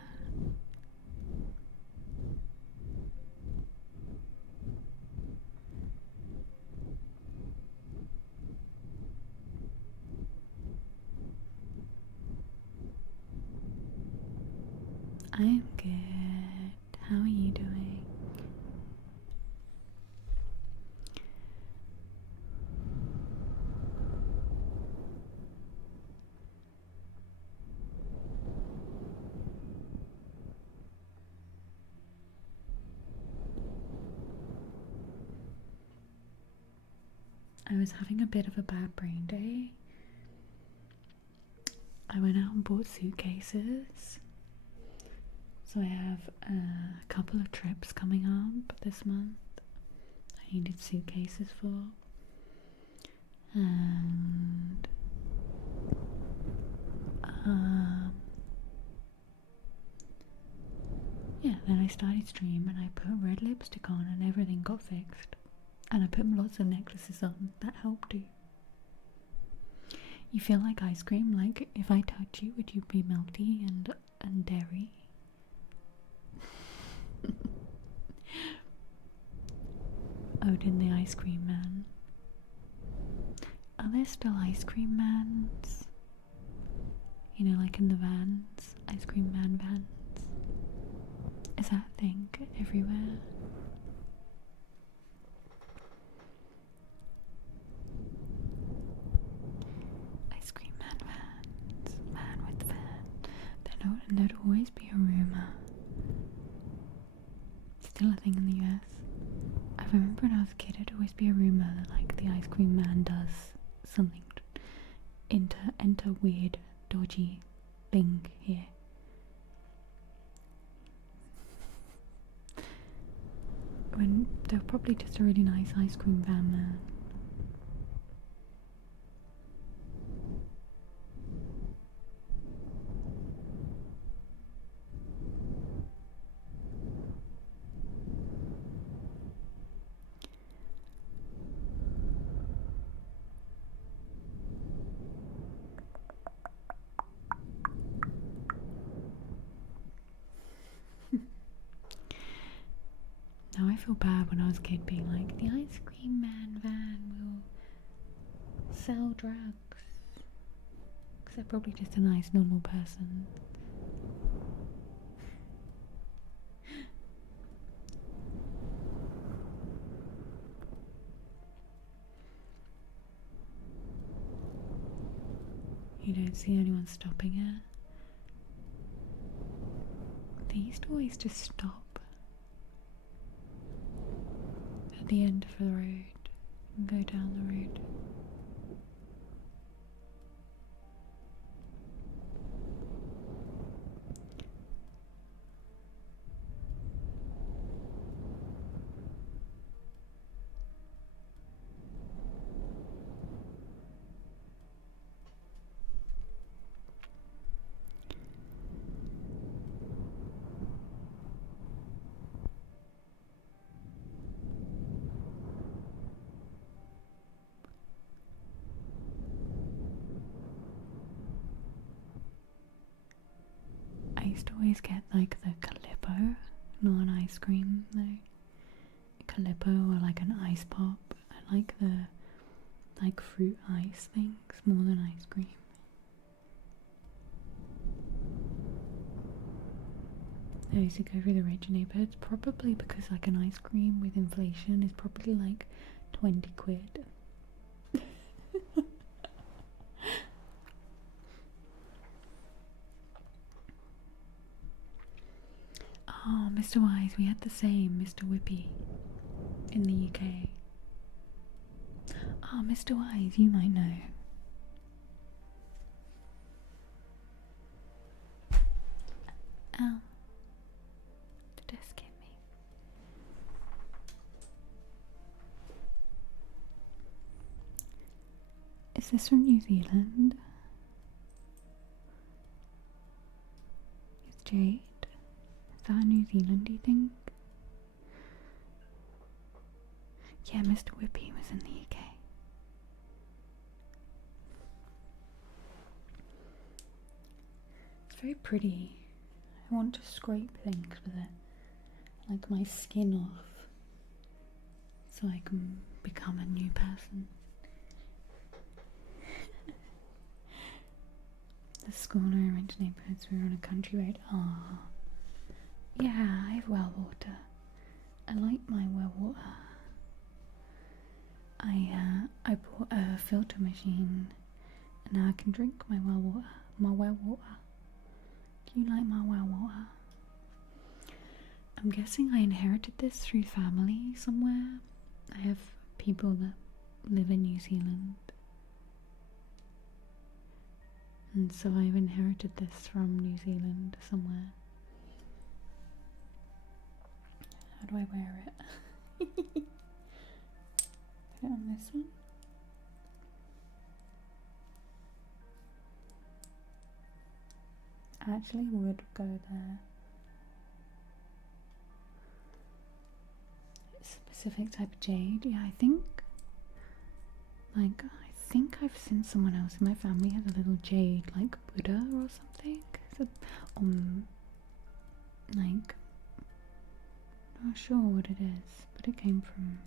I am good. How are you doing? I was having a bit of a bad brain day. I went out and bought suitcases. So I have a couple of trips coming up this month. I needed suitcases for. And started stream and I put red lipstick on and everything got fixed. And I put lots of necklaces on. That helped too. You feel like ice cream? Like if I touch you, would you be melty and dairy? Odin the ice cream man. Are there still ice cream mans? You know, like in the vans, ice cream man vans. Is that a thing everywhere? Ice cream man vans, man with van. There'd always be a rumour. Still a thing in the US. I remember when I was a kid, it'd always be a rumour that like the ice cream man does something, enter weird, dodgy thing here. When they're probably just a really nice ice cream van man. Now I feel bad when I was a kid being like, the ice cream man van will sell drugs. Because they're probably just a nice normal person. You don't see anyone stopping it. They used to always just stop at the end of the road and go down the road. I used to always get like the Calippo, not an ice cream though. Calippo or like an ice pop. I like the like fruit ice things more than ice cream. I used to go through the rich neighbourhoods probably because like an ice cream with inflation is probably like 20 quid. Oh, Mr. Wise, we had the same, Mr. Whippy, in the UK. Oh, Mr. Wise, you might know. Ow. The desk hit me. Is this from New Zealand? It's Jade. Is that New Zealand, do you think? Yeah, Mr. Whippy was in the UK. It's very pretty. I want to scrape things with it, like my skin off, so I can become a new person. The school I went to neighbourhoods, we were on a country road. Ah. Yeah, I have well water. I like my well water. I bought a filter machine and now I can drink my well water. My well water. Do you like my well water? I'm guessing I inherited this through family somewhere. I have people that live in New Zealand. And so I've inherited this from New Zealand somewhere. How do I wear it? Put it on this one. I actually would go there. specific type of jade. Yeah, I think I've seen someone else in my family had a little jade like Buddha or something. So, like, not sure what it is, but it came from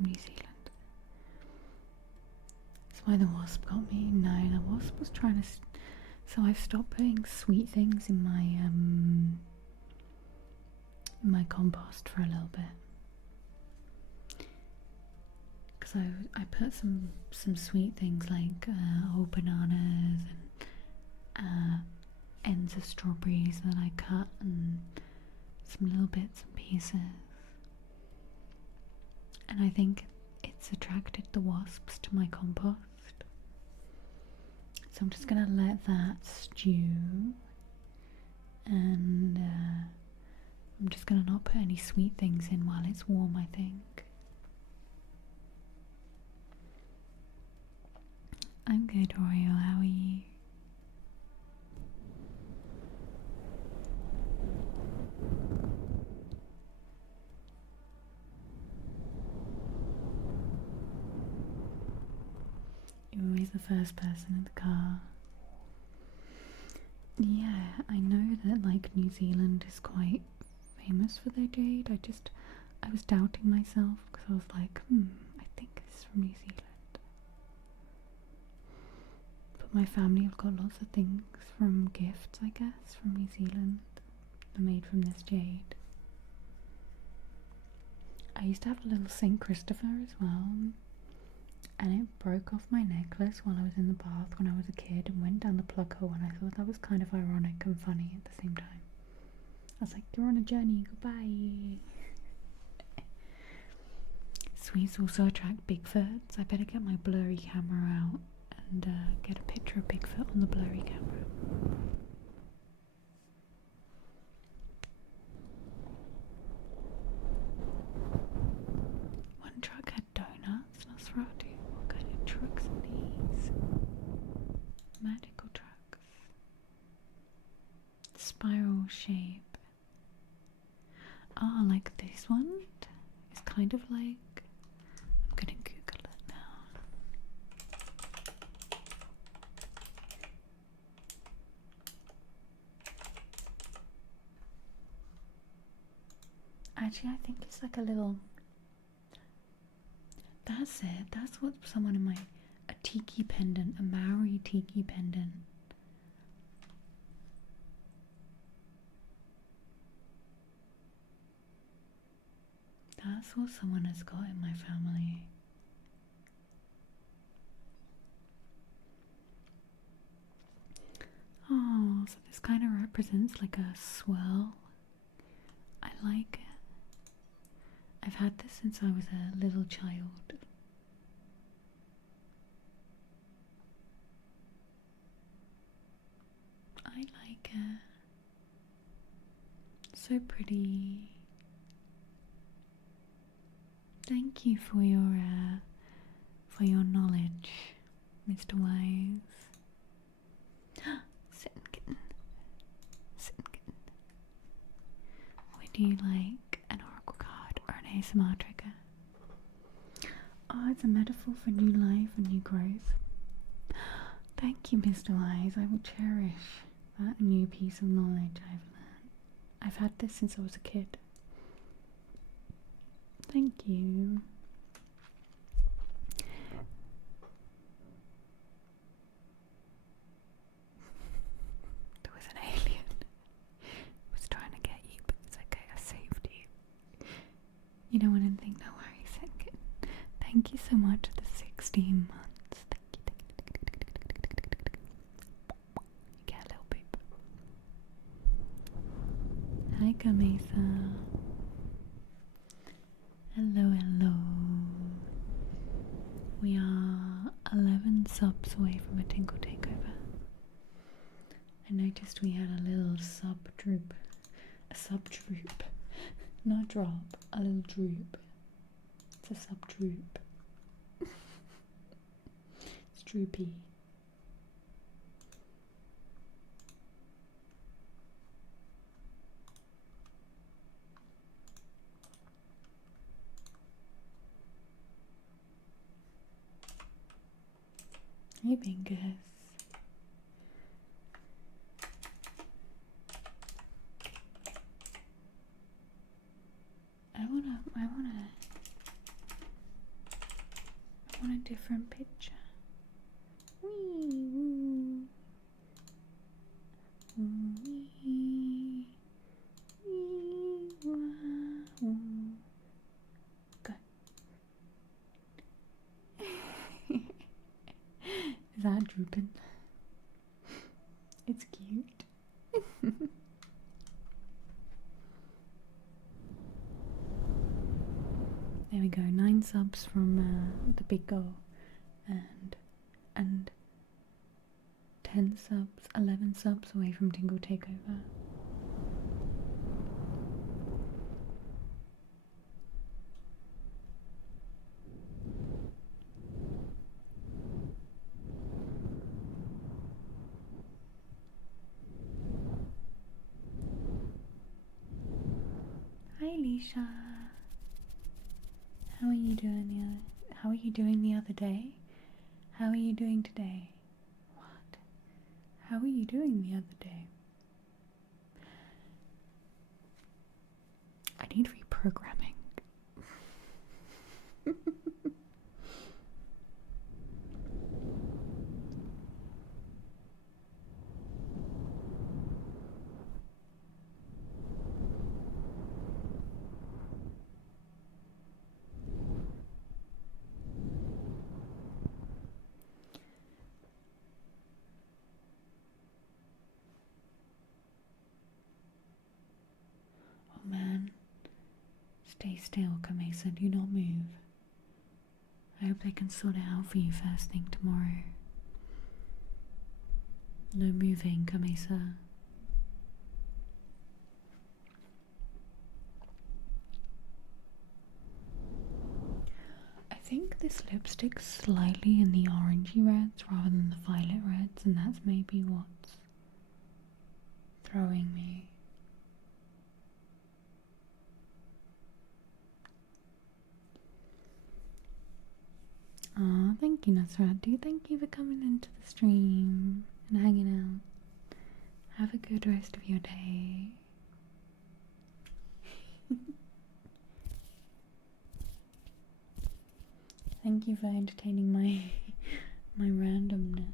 New Zealand. That's why the wasp got me. No, the wasp was trying to. So I've stopped putting sweet things in my compost for a little bit. Because I put some sweet things like old bananas and ends of strawberries that I cut and some little bits and pieces. And I think it's attracted the wasps to my compost. So I'm just going to let that stew. And I'm just going to not put any sweet things in while it's warm, I think. I'm good, Oreo. How are you? You're always the first person in the car. Yeah, I know that like New Zealand is quite famous for their jade. I was doubting myself because I was like, I think it's from New Zealand. But my family have got lots of things from gifts, I guess, from New Zealand. They're made from this jade. I used to have a little St. Christopher as well. And it broke off my necklace while I was in the bath when I was a kid and went down the plug hole, and I thought that was kind of ironic and funny at the same time. I was like, you're on a journey, goodbye. Sweets also attract Bigfoots. I better get my blurry camera out and get a picture of Bigfoot on the blurry camera. One truck had donuts, Nosferatu. What kind of trucks are these? Magical trucks. Spiral shape. Ah, like this one? It's kind of like. I'm gonna Google it now. Actually, I think it's like a little. That's it. That's what someone in a tiki pendant, a Maori tiki pendant. That's what someone has got in my family. Oh, so this kind of represents like a swirl. I like it. I've had this since I was a little child. I like it. So pretty. Thank you for your knowledge, Mr. Wise. Sit and kitten. Sit and kitten. Would you like an oracle card or an ASMR trigger? Oh, it's a metaphor for new life and new growth. Thank you, Mr. Wise. I will cherish that new piece of knowledge I've learned. I've had this since I was a kid. Thank you. There was an alien. It was trying to get you, but it's okay, I saved you. You don't want anything, no worries. Thank you so much for the 16 months. Thank you. You get a little beep. Hi, Kamesa. Hello, hello. We are 11 subs away from a Tinkle takeover. I noticed we had a little sub-droop. A sub-droop. Not drop, a little droop. It's a sub-droop. It's droopy. Hey, Bingus. I want a different picture. Wee woo. Wee wee wah woo. Go. Is that drooping? It's cute. There we go. 9 subs from the big girl, and 10 subs, 11 subs away from Tingle Takeover. Hi, Alicia. How are you doing the other day? How are you doing today? What? How are you doing the other day? I need reprogramming. Oh man. Stay still, Kamesa. Do not move. I hope they can sort it out for you first thing tomorrow. No moving, Kamesa. I think this lipstick's slightly in the orangey reds rather than the violet reds, and that's maybe what's throwing me. Aw, thank you, Nasratu. Thank you for coming into the stream and hanging out. Have a good rest of your day. Thank you for entertaining my randomness.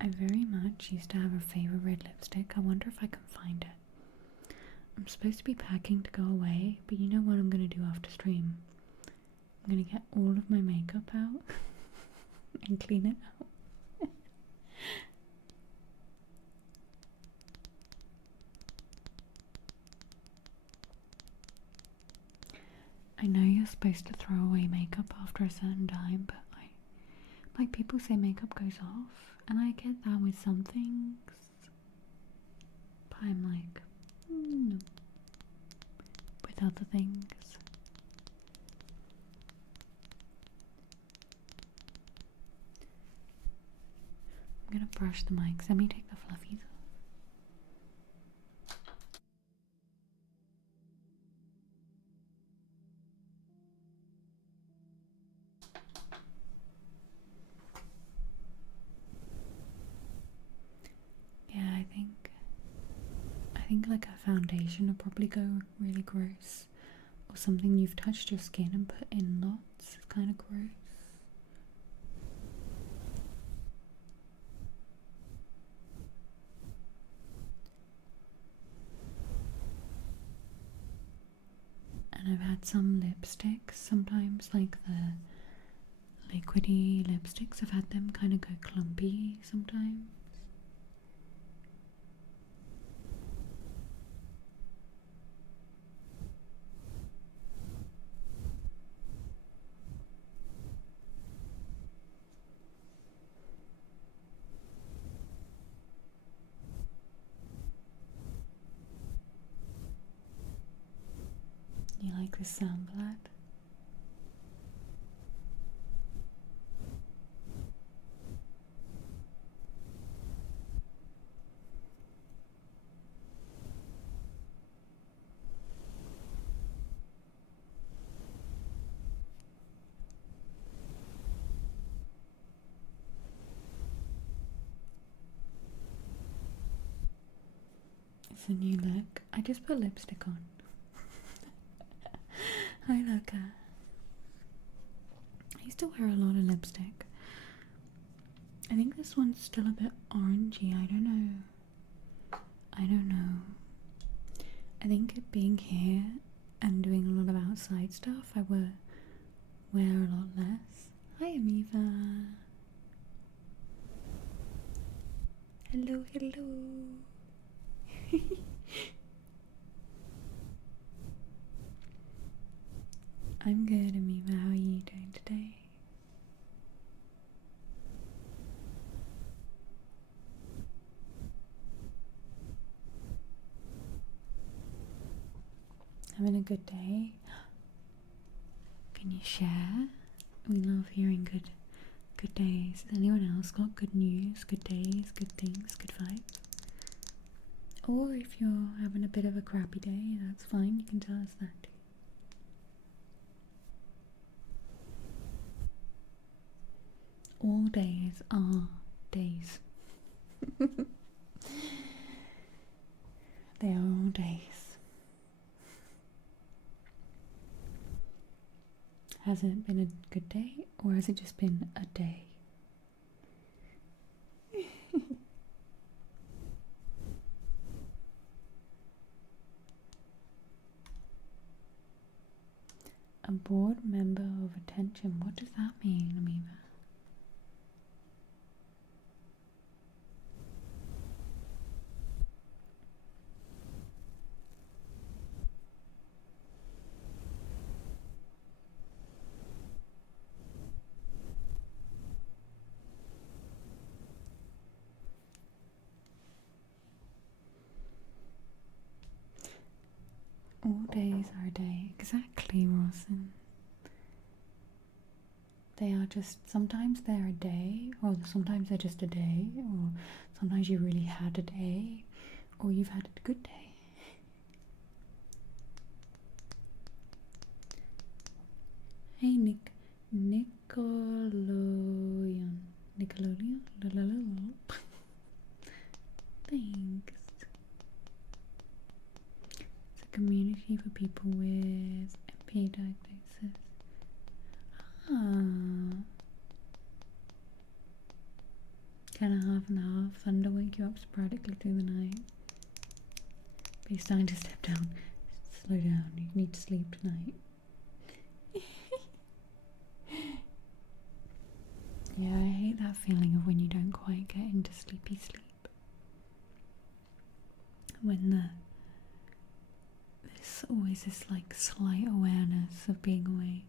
I very much used to have a favorite red lipstick. I wonder if I can find it. I'm supposed to be packing to go away, but you know what I'm going to do after stream? I'm going to get all of my makeup out and clean it out. I know you're supposed to throw away makeup after a certain time, but like people say makeup goes off, and I get that with some things, but I'm like, no, with other things. I'm gonna brush the mics. Let me take the fluffies off. Yeah, I think like a foundation would probably go really gross, or something you've touched your skin and put in lots. It's kind of gross. And I've had some lipsticks, sometimes like the liquidy lipsticks. I've had them kind of go clumpy sometimes. You like this sound, Vlad? It's a new look. I just put lipstick on. Hi, Luca. I used to wear a lot of lipstick. I think this one's still a bit orangey. I don't know. I don't know. I think it being here and doing a lot of outside stuff, I wear a lot less. Hi, Amiva. Hello, hello. I'm good, Amiva. How are you doing today? Having a good day? Can you share? We love hearing good days. Has anyone else got good news, good days, good things, good vibes? Or if you're having a bit of a crappy day, that's fine. You can tell us that too. All days are days. They are all days. Has it been a good day, or has it just been a day? A board member of attention. What does that mean, Amiva? All days are a day. Exactly, Rawson. They are just, sometimes they're a day, or sometimes they're just a day, or sometimes you really had a day, or you've had a good day. Hey, Nickelodeon. Thanks. It's a community for people with MP diagnosis. Kind of half and half. Thunder wake you up sporadically through the night. But you're starting to step down. Slow down. You need to sleep tonight. Yeah, I hate that feeling of when you don't quite get into sleepy sleep. When there's always this like slight awareness of being awake.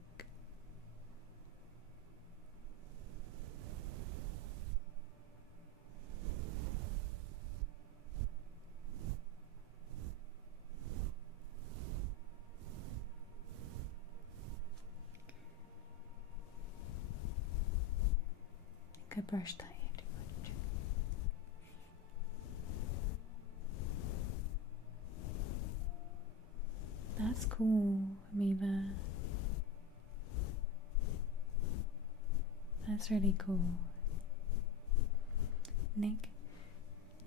I brushed that hair too much. That's cool, Amiva. That's really cool. Nick,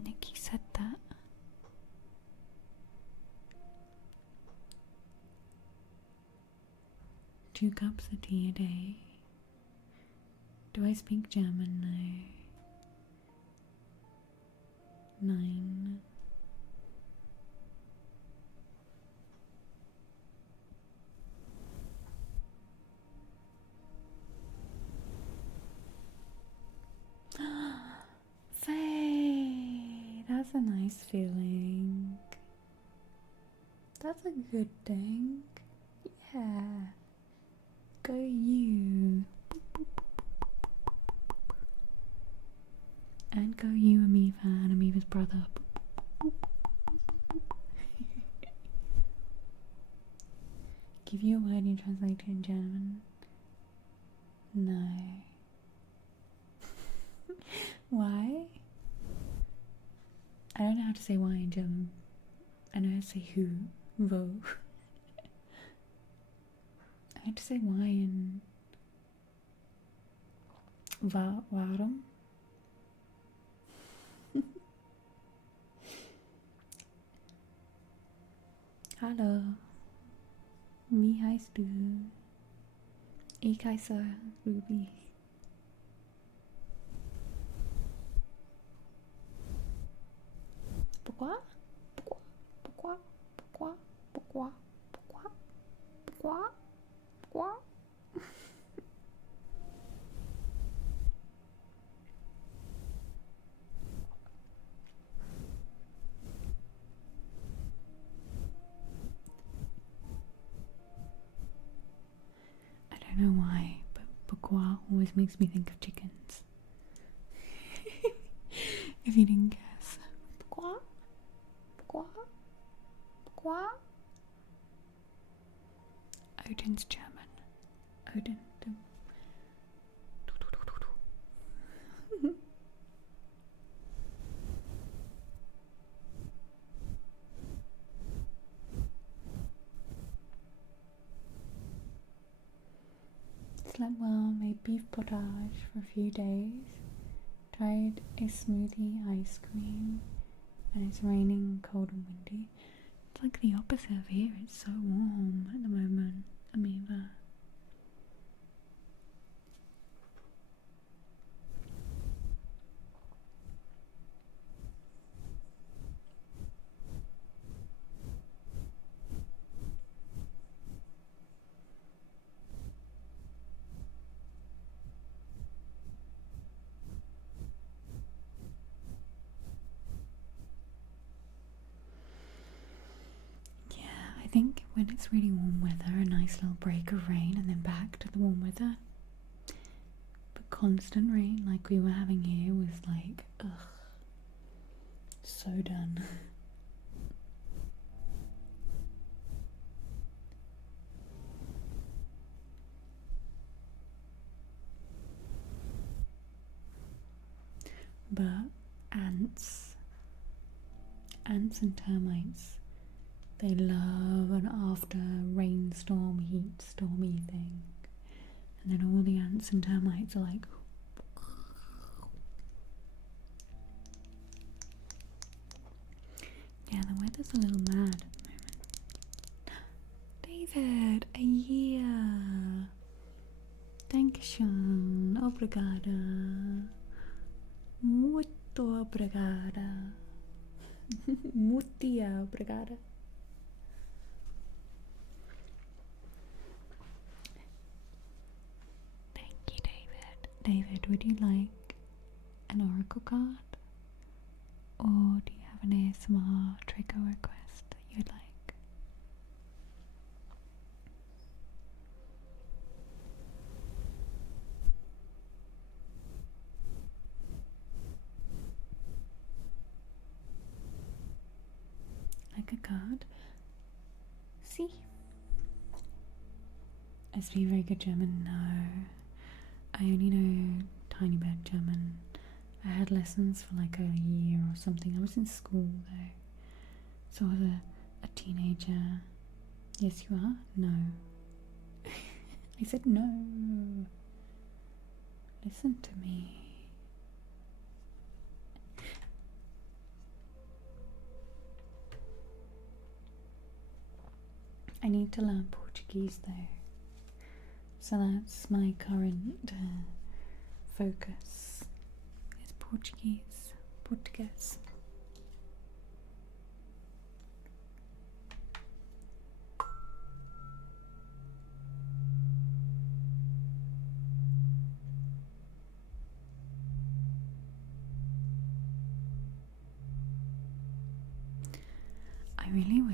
you said that. Two cups of tea a day. Do I speak German now? 9. nice feeling. That's a good thing. Yeah. Go you. And go you, Amoeba, and Amoeba's brother. Give you a word you translate it in German. No. Why? I don't know how to say why in German. I know how to say who, wo. I had to say why in warum. Hallo, wie heißt du? Ich heiße Ruby. Pourquoi? Pourquoi? Pourquoi? Pourquoi? Pourquoi? Pourquoi? Pourquoi? Pourquoi? I don't know why, but pourquoi always makes me think of chickens. If you didn't guess. Pourquoi? Pourquoi? Pourquoi? Odin's German. Odin. Slept well, made beef potage for a few days, tried a smoothie ice cream, and it's raining, cold and windy. It's like the opposite of here, it's so warm at the moment, Amoeba. I think when it's really warm weather, a nice little break of rain and then back to the warm weather. But constant rain like we were having here was like, ugh, so done. But ants and termites, they love an after rainstorm, heat stormy thing. And then all the ants and termites are like, yeah, the weather's a little mad at the moment. David, a year. Dankeschön, obrigada. Muito obrigada. Muito obrigada. Thank you, David. David, would you like an oracle card? Or do you have an ASMR trigger request that you would like? Like a card? See? I speak very good German? No. I only know tiny bit German. I had lessons for like a year or something. I was in school though. So I was a teenager. Yes, you are? No. I said no. Listen to me. I need to learn Portuguese though. So that's my current focus. Is Portuguese. Portuguese.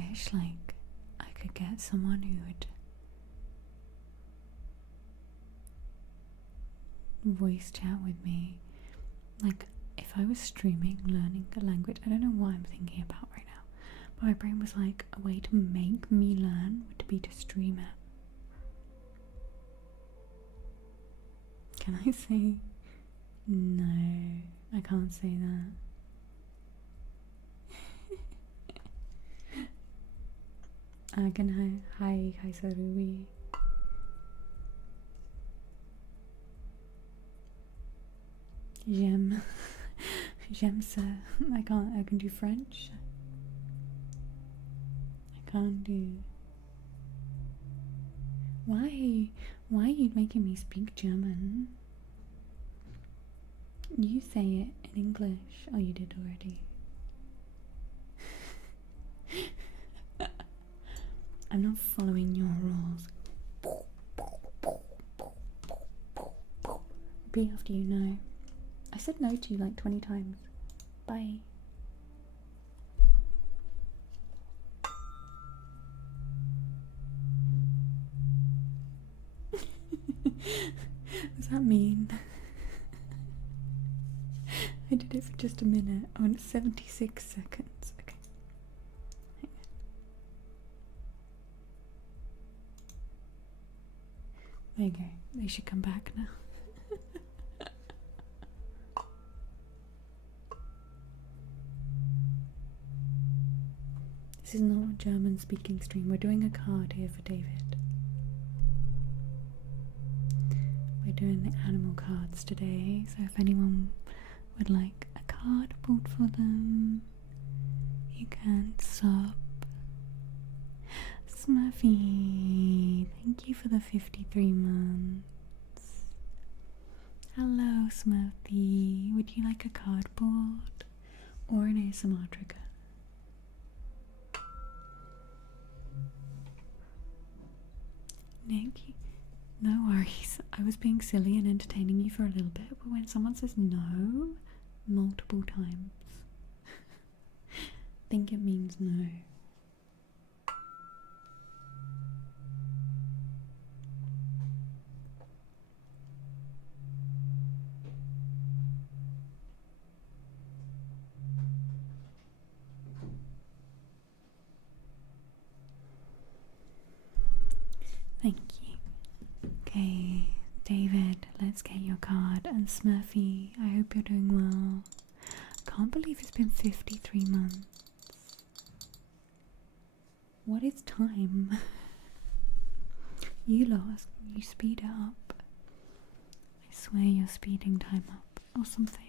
wish like I could get someone who would voice chat with me. Like if I was streaming, learning a language, I don't know what I'm thinking about right now, but my brain was like, a way to make me learn would be to stream it. Can I say no? I can't say that. Hi Sarui. J'aime. J'aime ça. I can do French. I can't do. Why are you making me speak German? You say it in English. Oh, you did already. I'm not following your rules. Be after you, no. I said no to you like 20 times. Bye. Does that mean? I did it for just a minute. Oh, and it's 76 seconds. Okay. There you go. They should come back now. This is not a German speaking stream. We're doing a card here for David. We're doing the animal cards today, so if anyone would like a card pulled for them, you can sub. Smurfy, thank you for the 53 months. Hello Smurfy, would you like a cardboard or an ASMR trigger? Nick, no worries. I was being silly and entertaining you for a little bit, but when someone says no multiple times, I think it means no. Thank you. Okay, David, let's get your card. And Smurfy, I hope you're doing well. Can't believe it's been 53 months. What is time? You lost. You speed it up. I swear you're speeding time up or something.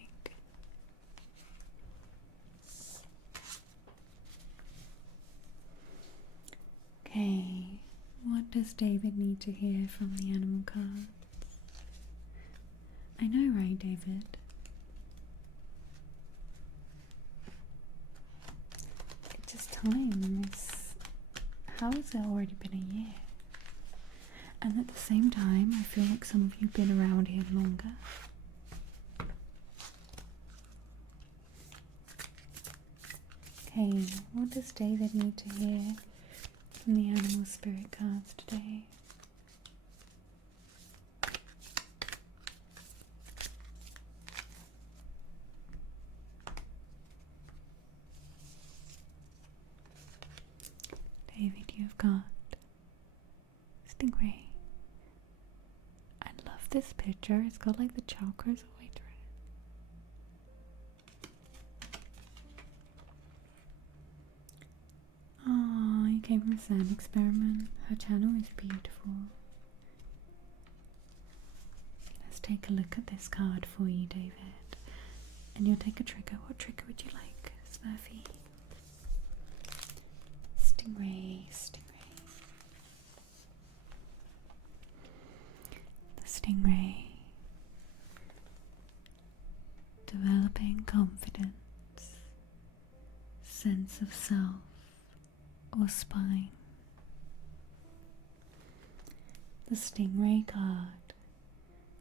Okay. What does David need to hear from the animal cards? I know, right, David? It's just time. How has it already been a year? And at the same time, I feel like some of you have been around here longer. Okay, what does David need to hear from the animal spirit cards today? David, you've got Stingray. I love this picture. It's got like the chakras all the way through it. Oh, you came from Sam Experiment. Her channel is beautiful. Let's take a look at this card for you, David. And you'll take a trigger. What trigger would you like, Smurfy? Stingray, Stingray. The Stingray. Developing confidence, sense of self, or spine. The Stingray card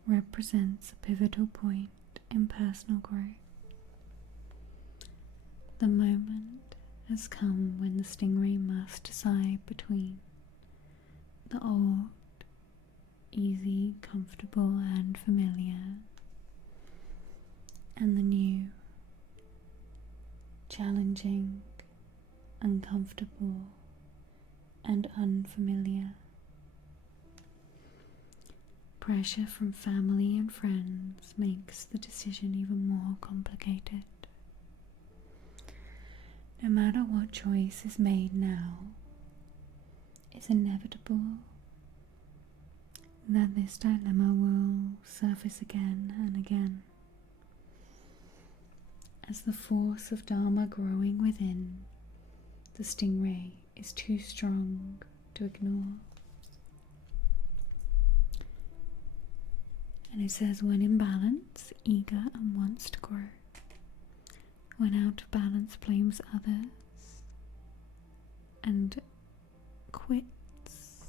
represents a pivotal point in personal growth. The moment has come when the stingray must decide between the old, easy, comfortable, and familiar, and the new, challenging, uncomfortable, and unfamiliar. Pressure from family and friends makes the decision even more complicated. No matter what choice is made now, it's inevitable that this dilemma will surface again and again, as the force of Dharma growing within the stingray is too strong to ignore. And it says, when in balance, eager and wants to grow. When out of balance, blames others and quits.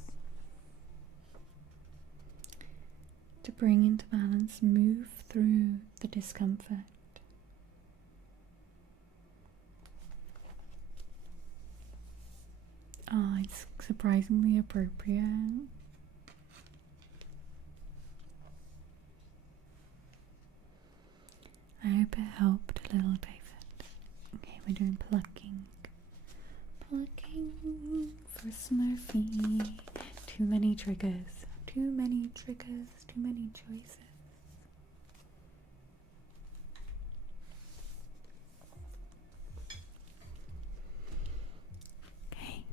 To bring into balance, move through the discomfort. Oh, it's surprisingly appropriate. I hope it helped a little, David. Okay, we're doing plucking. Plucking for Smurfy. Too many triggers. Too many triggers. Too many choices. Okay.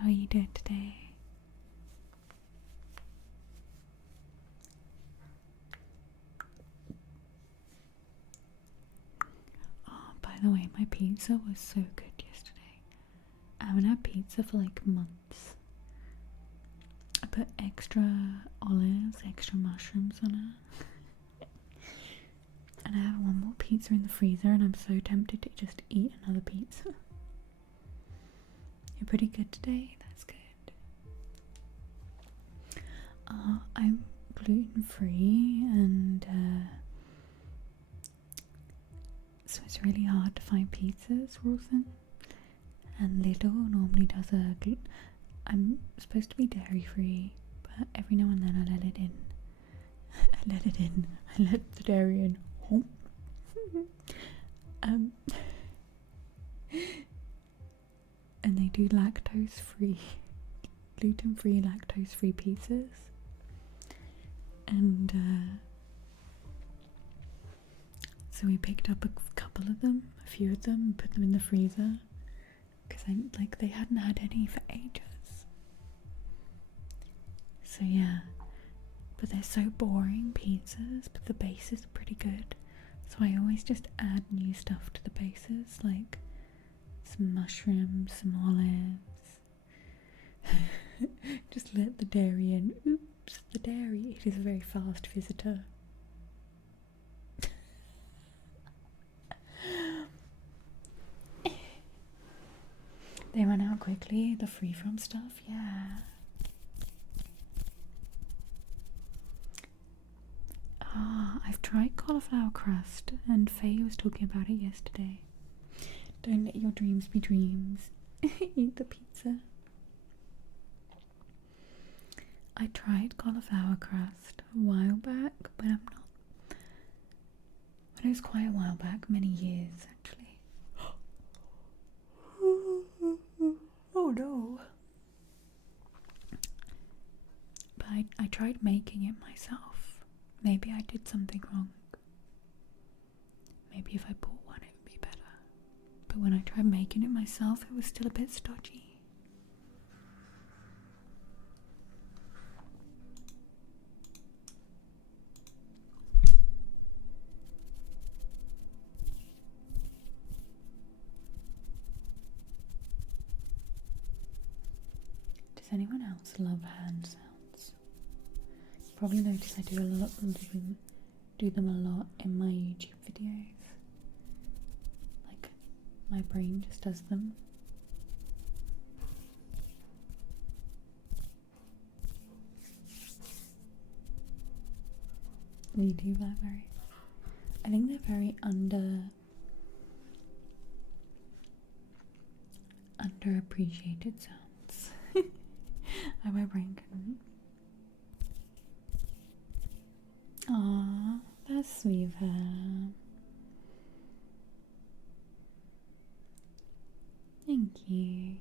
How are you doing today? Oh, by the way, my pizza was so good yesterday. I haven't had pizza for like months. I put extra olives, extra mushrooms on it. And I have one more pizza in the freezer and I'm so tempted to just eat another pizza. You're pretty good today, that's good. I'm gluten-free and so it's really hard to find pizzas, Rawson. And Lidl normally does I'm supposed to be dairy-free, but every now and then I let it in. I let the dairy in. And they do lactose-free, gluten-free, lactose-free pizzas. And so we picked up a couple of them, a few of them, and put them in the freezer because they hadn't had any for ages. So yeah, but they're so boring pizzas, but the bases are pretty good. So I always just add new stuff to the bases, like some mushrooms, some olives. Just let the dairy in. Oops, the dairy. It is a very fast visitor. They run out quickly, the free-from stuff, yeah. I've tried cauliflower crust, and Faye was talking about it yesterday. Don't let your dreams be dreams. Eat the pizza. I tried cauliflower crust a while back, but I'm not. But it was quite a while back, many years actually. Oh no. But I tried making it myself. Maybe I did something wrong. Maybe if I bought one it would be better. But when I tried making it myself, it was still a bit stodgy. Does anyone else love hand sounds? You probably notice I do them a lot in my YouTube videos. Like, my brain just does them. You do that very. I think they're very underappreciated sounds. My brain couldn't. Aww, that's sweet of her. Thank you.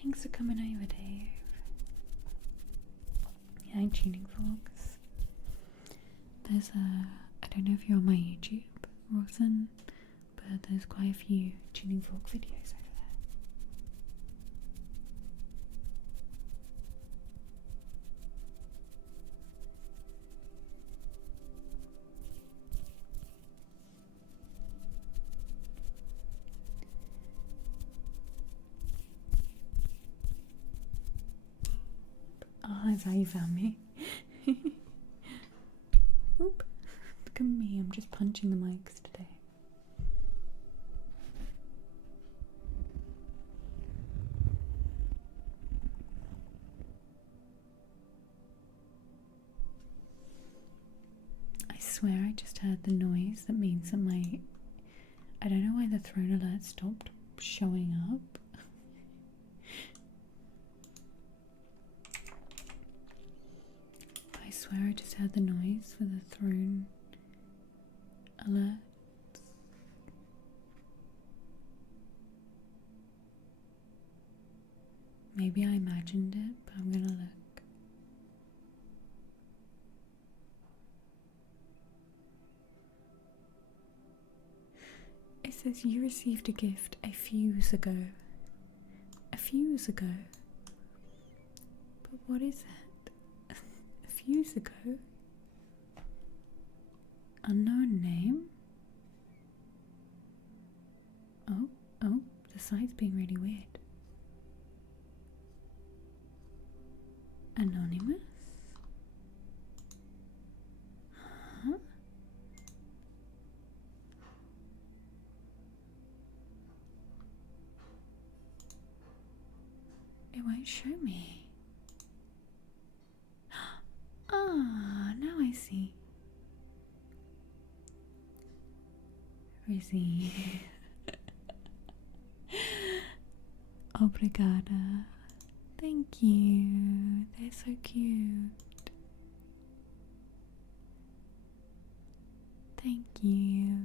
Thanks for coming over, Dave. Yeah, I'm tuning forks. There's I don't know if you're on my YouTube, Rawson, but there's quite a few tuning fork videos over there. Oh, that's how you found me. Oop. Look at me, I'm just punching the mics today. I swear I just heard the noise that means that I don't know why the throne alert stopped showing up. I swear I just heard the noise for the throne alert. Maybe I imagined it, but I'm gonna look. It says you received a gift a fuse ago. A fuse ago? But what is it? A fuse ago? Unknown name? Oh, the site's being really weird. Anonymous? Huh? It won't show me. Ah, now I see. Rizzy. Obrigada. Thank you. They're so cute. Thank you.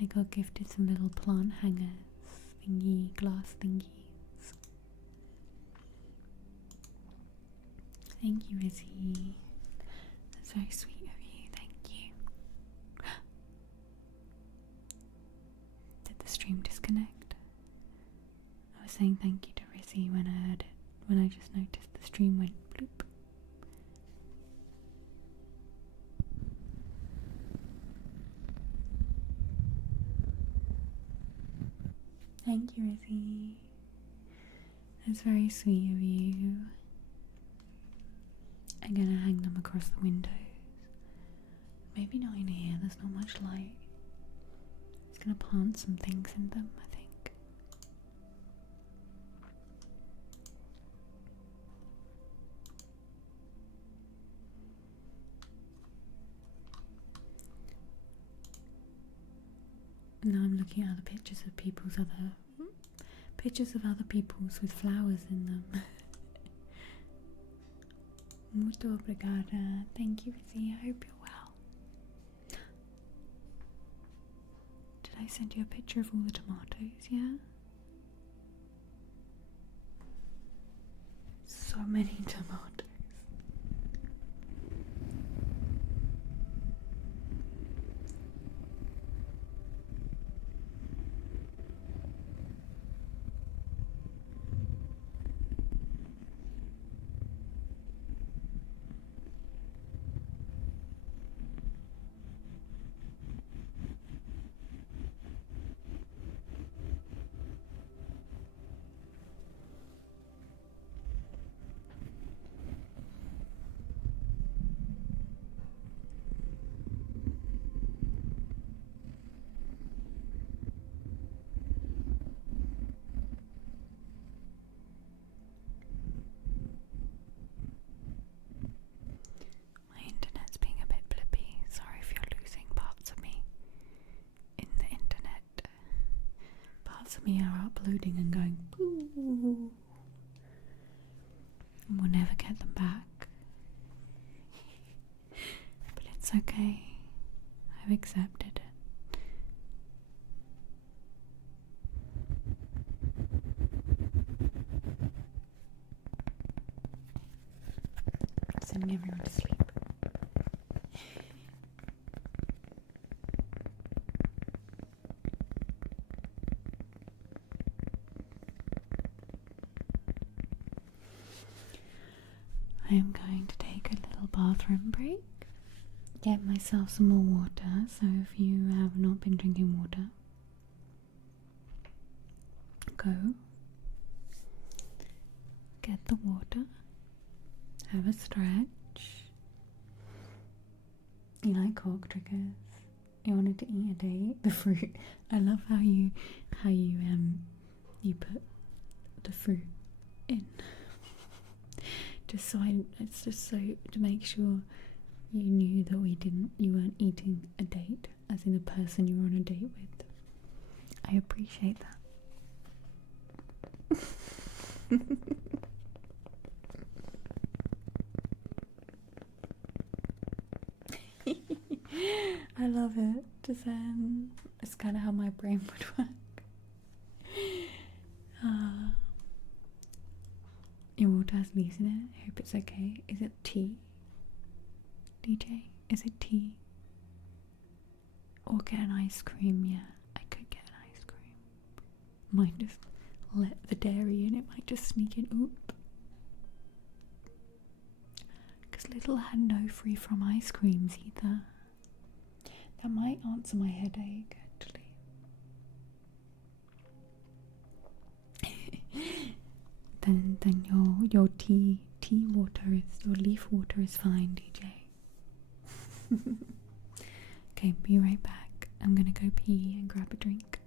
I got gifted some little plant hangers, glass thingies. Thank you, Izzy. That's very sweet of you. Thank you. Did the stream disconnect? I was saying thank you to Rizzy when I heard it, when I just noticed the stream went bloop. Thank you, Rizzy. That's very sweet of you. I'm gonna hang them across the windows. Maybe not in here, there's not much light. It's gonna plant some things in them, I think. Now I'm looking at other pictures of other people's with flowers in them. Muito obrigada. Thank you, Izzy. I hope you're well. Did I send you a picture of all the tomatoes? Yeah? So many tomatoes. My internet's being a bit blippy. Sorry if you're losing parts of me in the internet. Parts of me are uploading and going boo. And we'll never get them back. But it's okay. I've accepted it. Sending everyone to sleep. I am going to take a little bathroom break, get myself some more water. So if you have not been drinking water, go get the water, have a stretch. You like cork triggers? You wanted to eat a date? The fruit. I love how you put the fruit in. It's just so to make sure you knew that you weren't eating a date, as in the person you were on a date with. I appreciate that. I love it. It's kind of how my brain would work. Your water has leaves in it. I hope it's okay. Is it tea? DJ? Is it tea? Or get an ice cream? Yeah, I could get an ice cream. Might just let the dairy in. It might just sneak in. Oop. Because Little had no free from ice creams either. That might answer my headache, actually. then your tea water your leaf water is fine, DJ. Okay, be right back. I'm gonna go pee and grab a drink.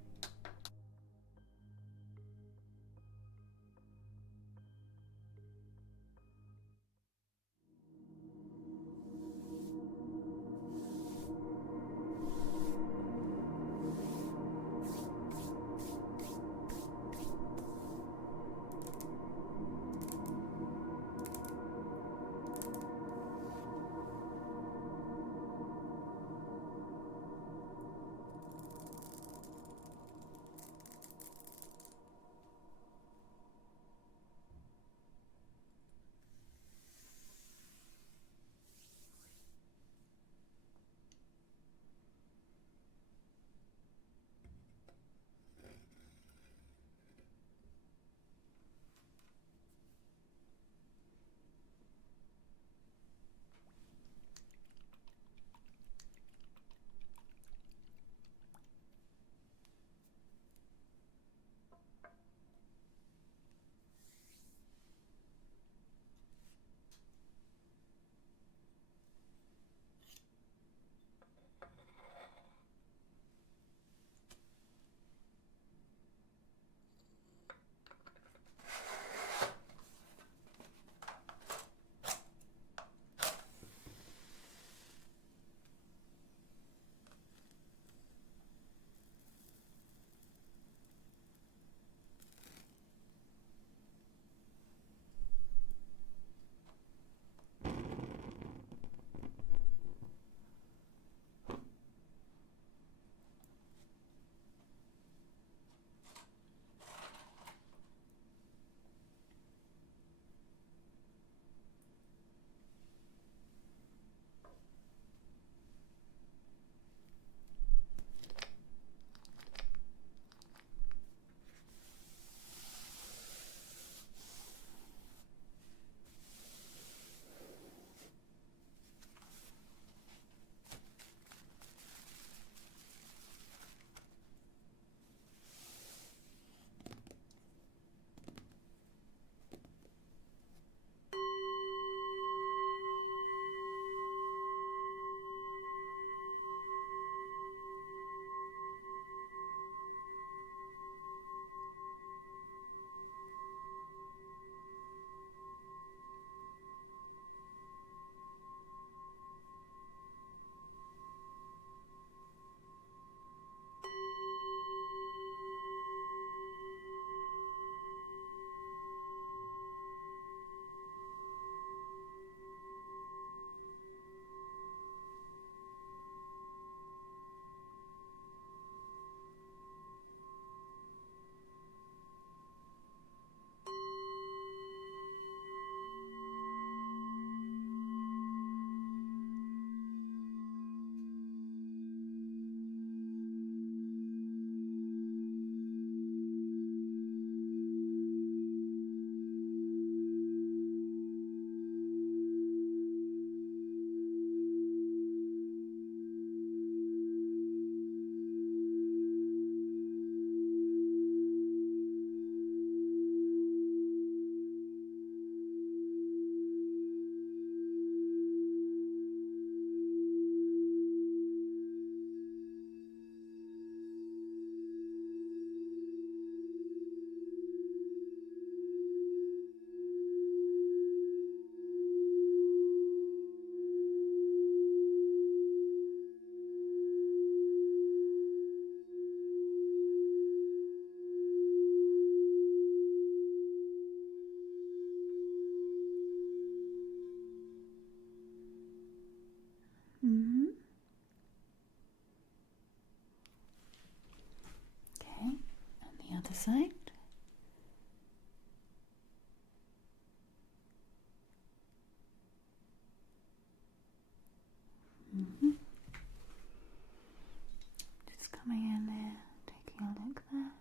side. Just coming in there, taking a look there.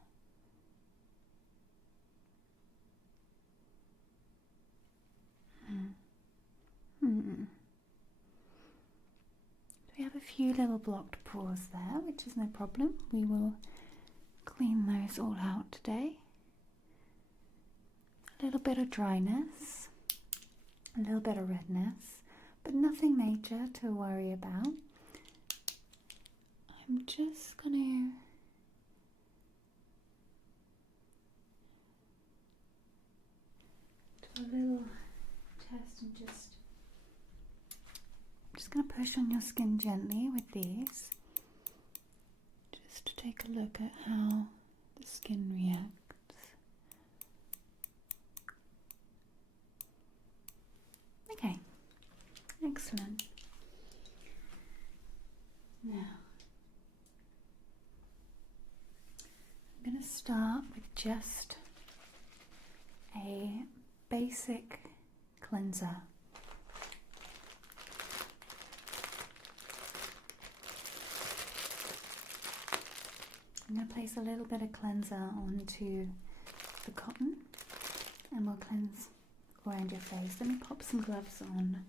We have a few little blocked pores there, which is no problem. We will clean those all out today. A little bit of dryness, a little bit of redness, but nothing major to worry about. I'm just gonna do a little test and just going to push on your skin gently with these, just to take a look at how the skin reacts. Okay, excellent. Now, I'm going to start with just a basic cleanser. I'm going to place a little bit of cleanser onto the cotton and we'll cleanse around your face. Let me pop some gloves on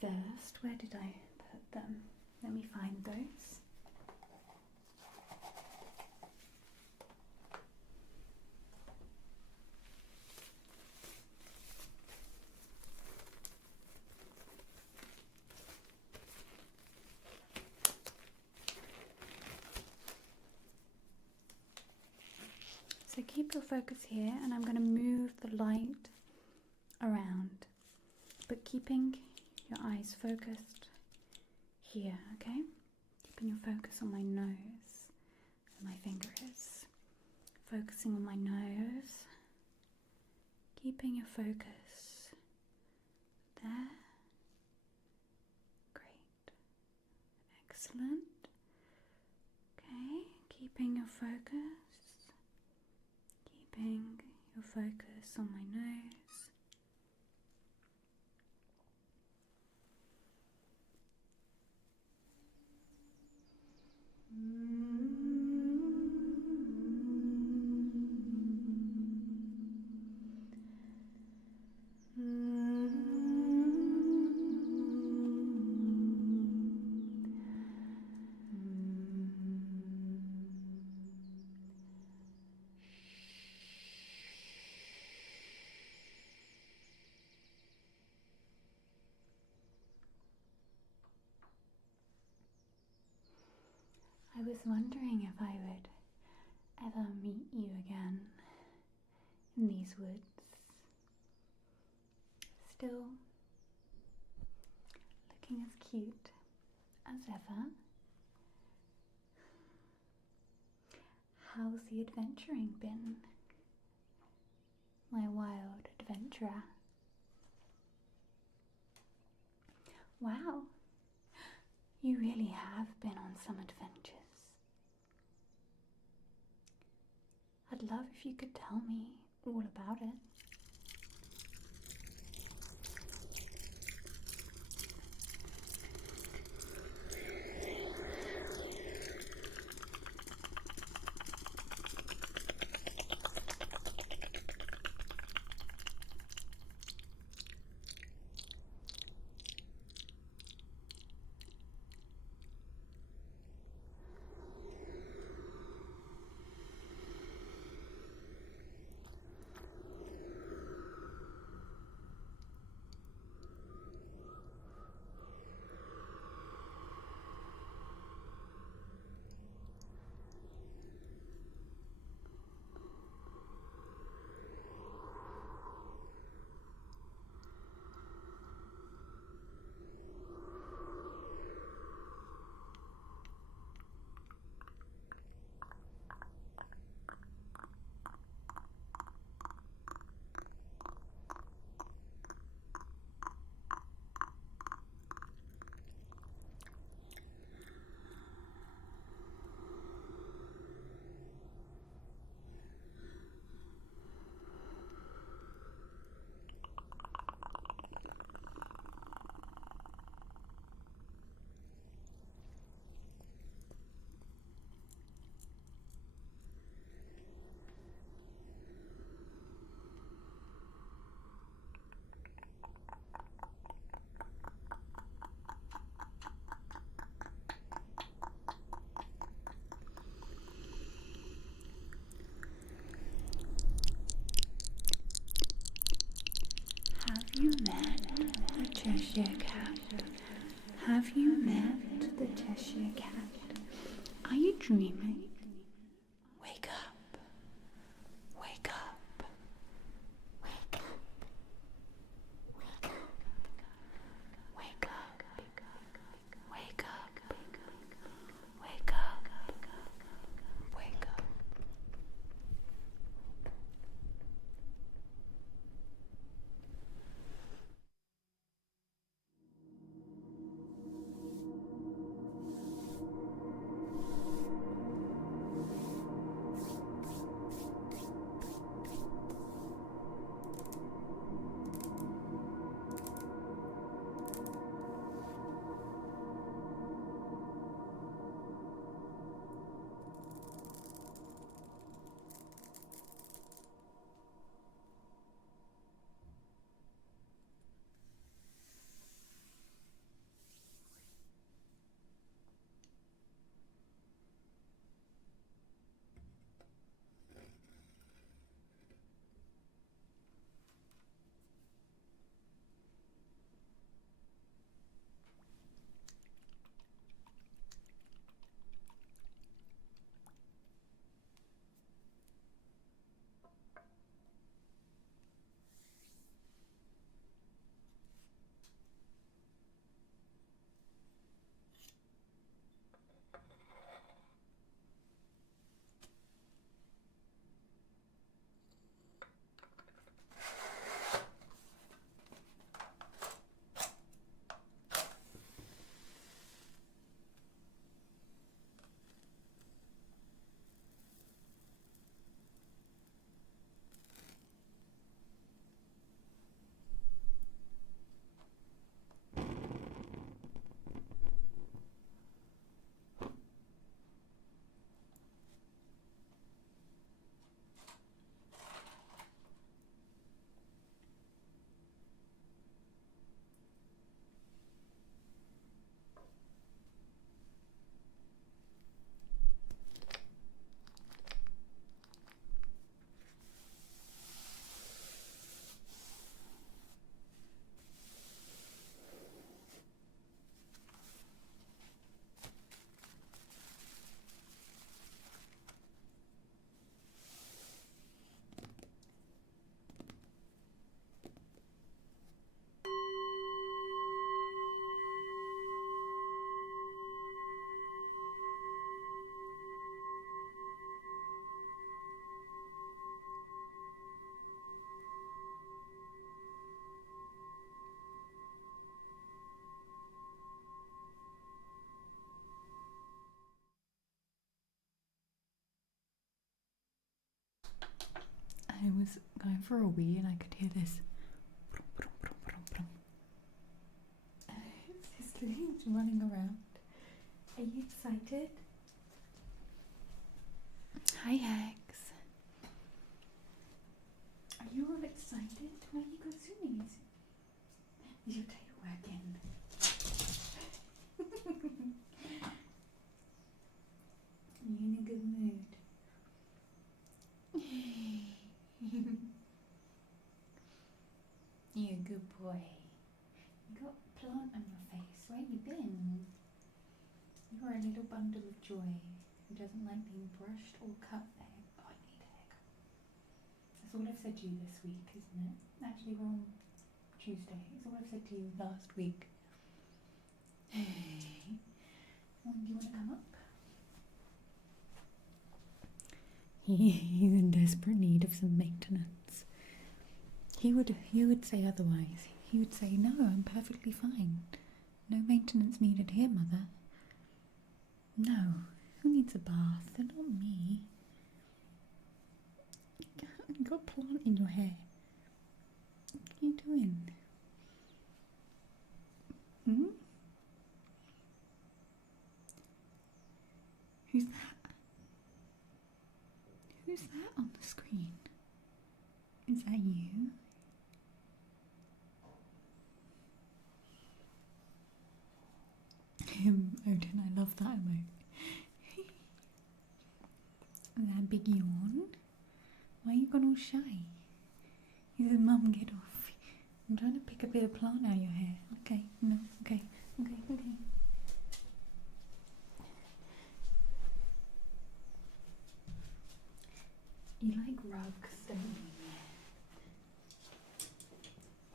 first. Where did I put them? Let me find those. So keep your focus here, and I'm going to move the light around, but keeping your eyes focused here, okay? Keeping your focus on my nose, where my finger is. Focusing on my nose, keeping your focus there. Great. Excellent. Okay, keeping your focus. Keeping your focus on my nose. I was wondering if I would ever meet you again in these woods. Still looking as cute as ever. How's the adventuring been, my wild adventurer? Wow, you really have been on some adventures. I'd love if you could tell me all about it. I was going for a wee and I could hear this. Sister's running around. Are you excited? Hi, Hex. Are you all excited? Why you go sneeze? Is your tail wagging? You in a good mood? You a good boy. You got a plant on your face. Where you been? You are a little bundle of joy who doesn't like being brushed or cut. Oh, I need a haircut. That's all I've said to you this week, isn't it? Actually, we're on Tuesday. That's all I've said to you last week. Hey. Do you want to come up? He's in desperate need of some maintenance. He would say otherwise. He would say, no, I'm perfectly fine. No maintenance needed here, Mother. No. Who needs a bath? They're not me. You got a plant in your hair. What are you doing? Who's that? Who's that on the screen? Is that you? Odin, I love that emote. That big yawn? Why you gone all shy? He said, Mum, get off. I'm trying to pick a bit of plant out of your hair. Okay, no, okay. You like rugs, don't you?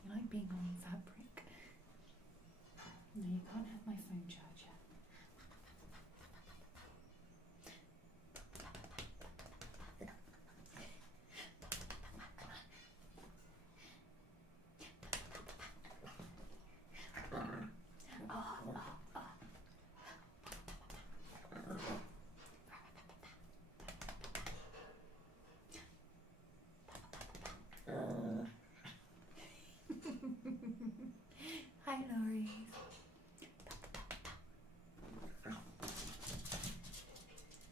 You like being on fabric. No, you can't have my phone charger. Hi, Laurie.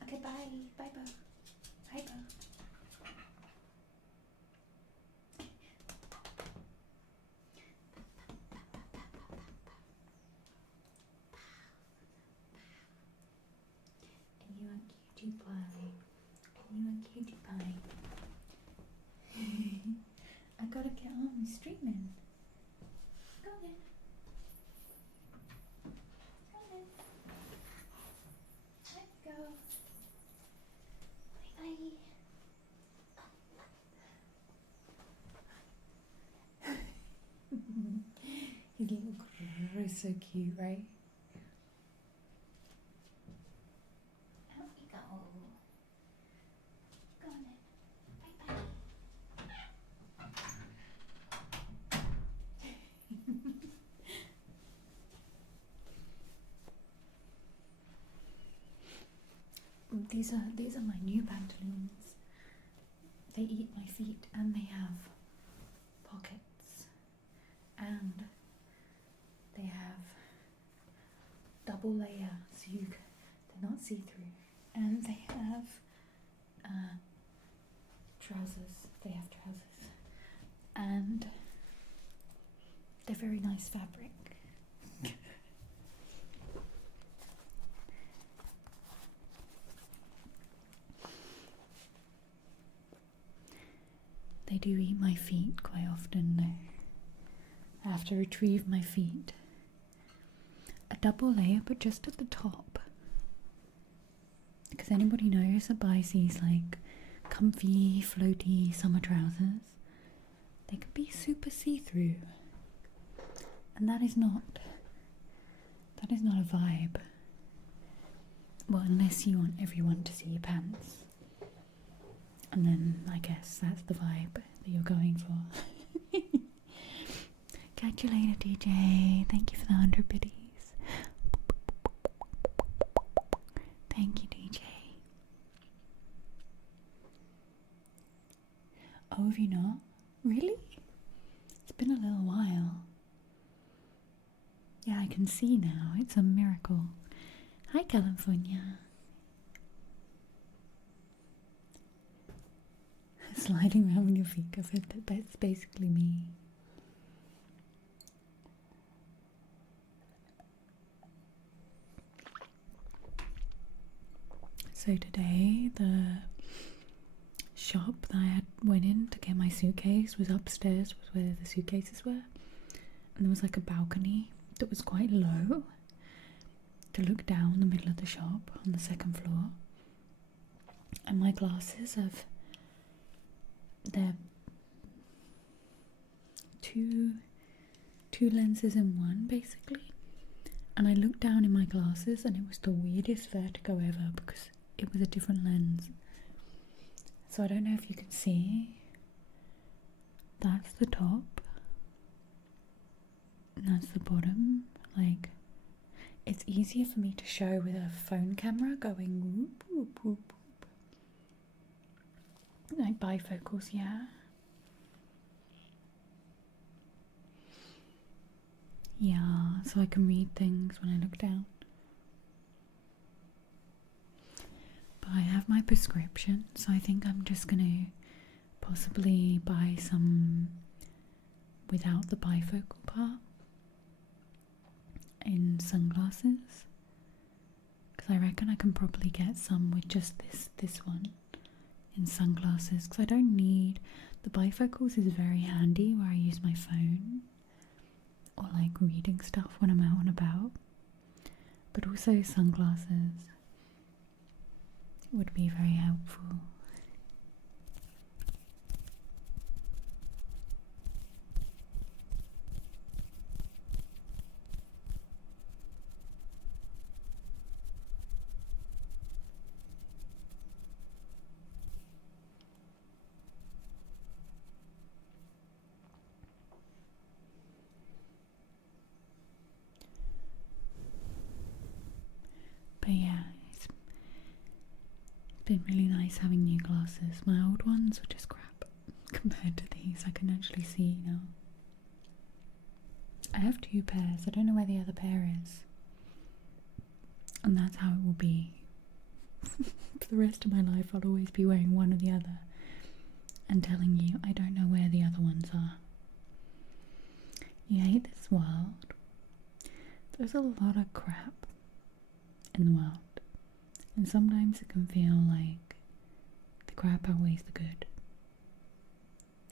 Okay, bye. Bye, Bo. Bye, Bo. And you a cutie pie. And you a cutie pie. I gotta get on with streaming. Go then. Go then. Let's go. Bye bye. His little crow is so cute, right? Out you go. Go on then. Bye bye. These are my new pantaloons. They eat my feet and they have pockets and they have double layer so they're not see-through, and they have trousers. They have trousers and they're very nice fabric. They do eat my feet quite often though. I have to retrieve my feet. A double layer, but just at the top. Because anybody knows that buys these like comfy, floaty summer trousers, they can be super see-through. And that is not a vibe. Well, unless you want everyone to see your pants. And then I guess that's the vibe that you're going for. Catch you later, DJ. Thank you for the 100 biddies. Thank you, DJ. Oh, have you not? Really? It's been a little while. Yeah, I can see now. It's a miracle. Hi, California. Sliding around with your feet covered. That's basically me. So today, the shop that I went in to get my suitcase was upstairs, was where the suitcases were. And there was like a balcony that was quite low to look down the middle of the shop on the second floor. And my glasses have, they're two lenses in one basically. And I looked down in my glasses and it was the weirdest vertigo ever because it was a different lens. So I don't know if you can see. That's the top. And that's the bottom. Like, it's easier for me to show with a phone camera going whoop, whoop, whoop, whoop. Like bifocals, yeah. Yeah, so I can read things when I look down. But I have my prescription, so I think I'm just gonna possibly buy some without the bifocal part in sunglasses, because I reckon I can probably get some with just this one in sunglasses, because I don't need the bifocals. Is very handy where I use my phone or like reading stuff when I'm out and about, but also sunglasses would be very helpful. But yeah, it's been really nice having new glasses. My old ones were just crap compared to these. I can actually see now. I have two pairs. I don't know where the other pair is. And that's how it will be. For the rest of my life, I'll always be wearing one or the other and telling you I don't know where the other ones are. You hate this world. There's a lot of crap in the world, and sometimes it can feel like the crap outweighs the good.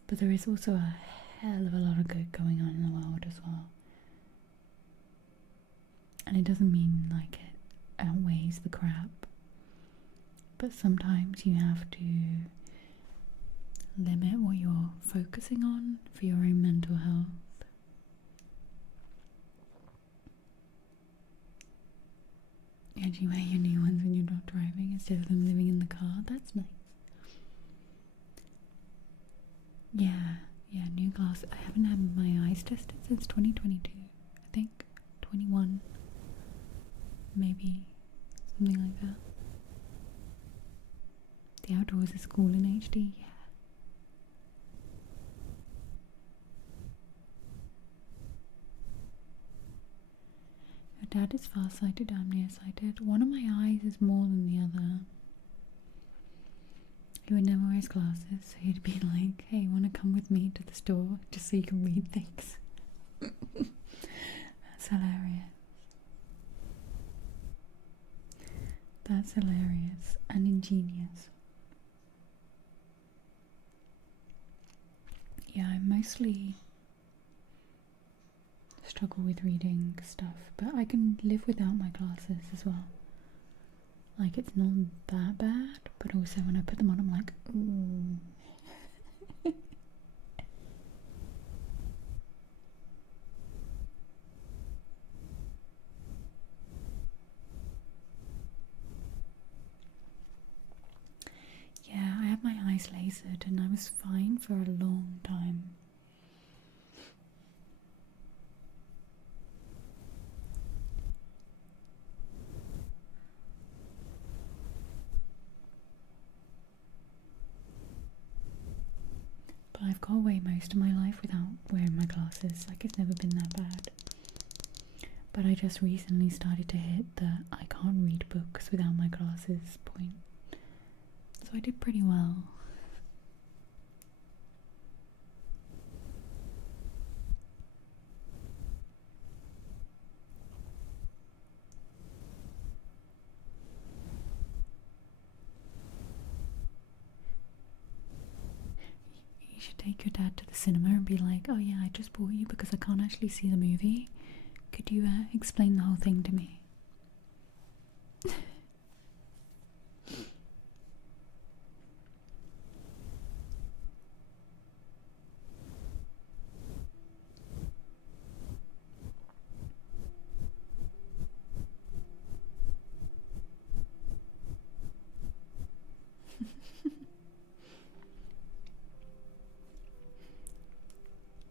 But there is also a hell of a lot of good going on in the world as well. And it doesn't mean like it outweighs the crap, but sometimes you have to limit what you're focusing on for your own mental health. And you wear your new ones when you're not driving instead of them living in the car. That's nice. Yeah, new glasses. I haven't had my eyes tested since 2022. I think 21, maybe something like that. The outdoors is cool in HD. Yeah. Your dad is farsighted, I'm nearsighted. One of my eyes is more than the other. He would never wear his glasses, so he'd be like, hey, you want to come with me to the store just so you can read things? That's hilarious. That's hilarious and ingenious. Yeah, I mostly struggle with reading stuff, but I can live without my glasses as well. Like, it's not that bad, but also when I put them on, I'm like, ooh. Yeah, I had my eyes lasered and I was fine for a long time. I've got away most of my life without wearing my glasses. Like, it's never been that bad. But I just recently started to hit the I can't read books without my glasses point. So I did pretty well. You should take your dad to the cinema and be like, oh yeah, I just bought you because I can't actually see the movie. Could you explain the whole thing to me?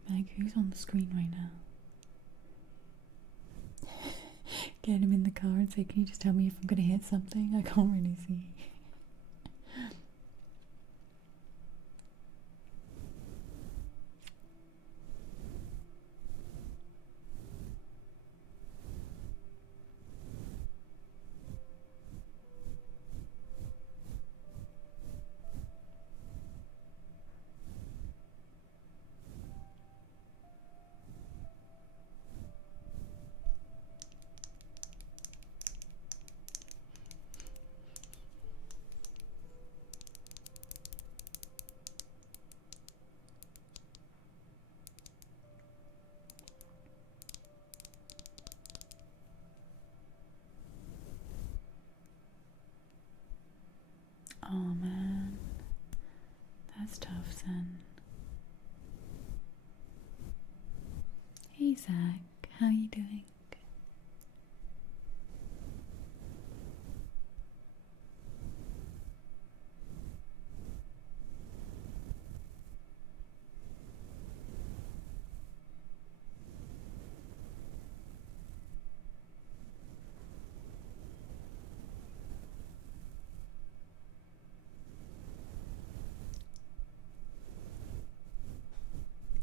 Meg, who's on the screen right now? Get him in the car and say, can you just tell me if I'm gonna hit something? I can't really see. Oh man, that's tough, son. Hey Zach, how you doing?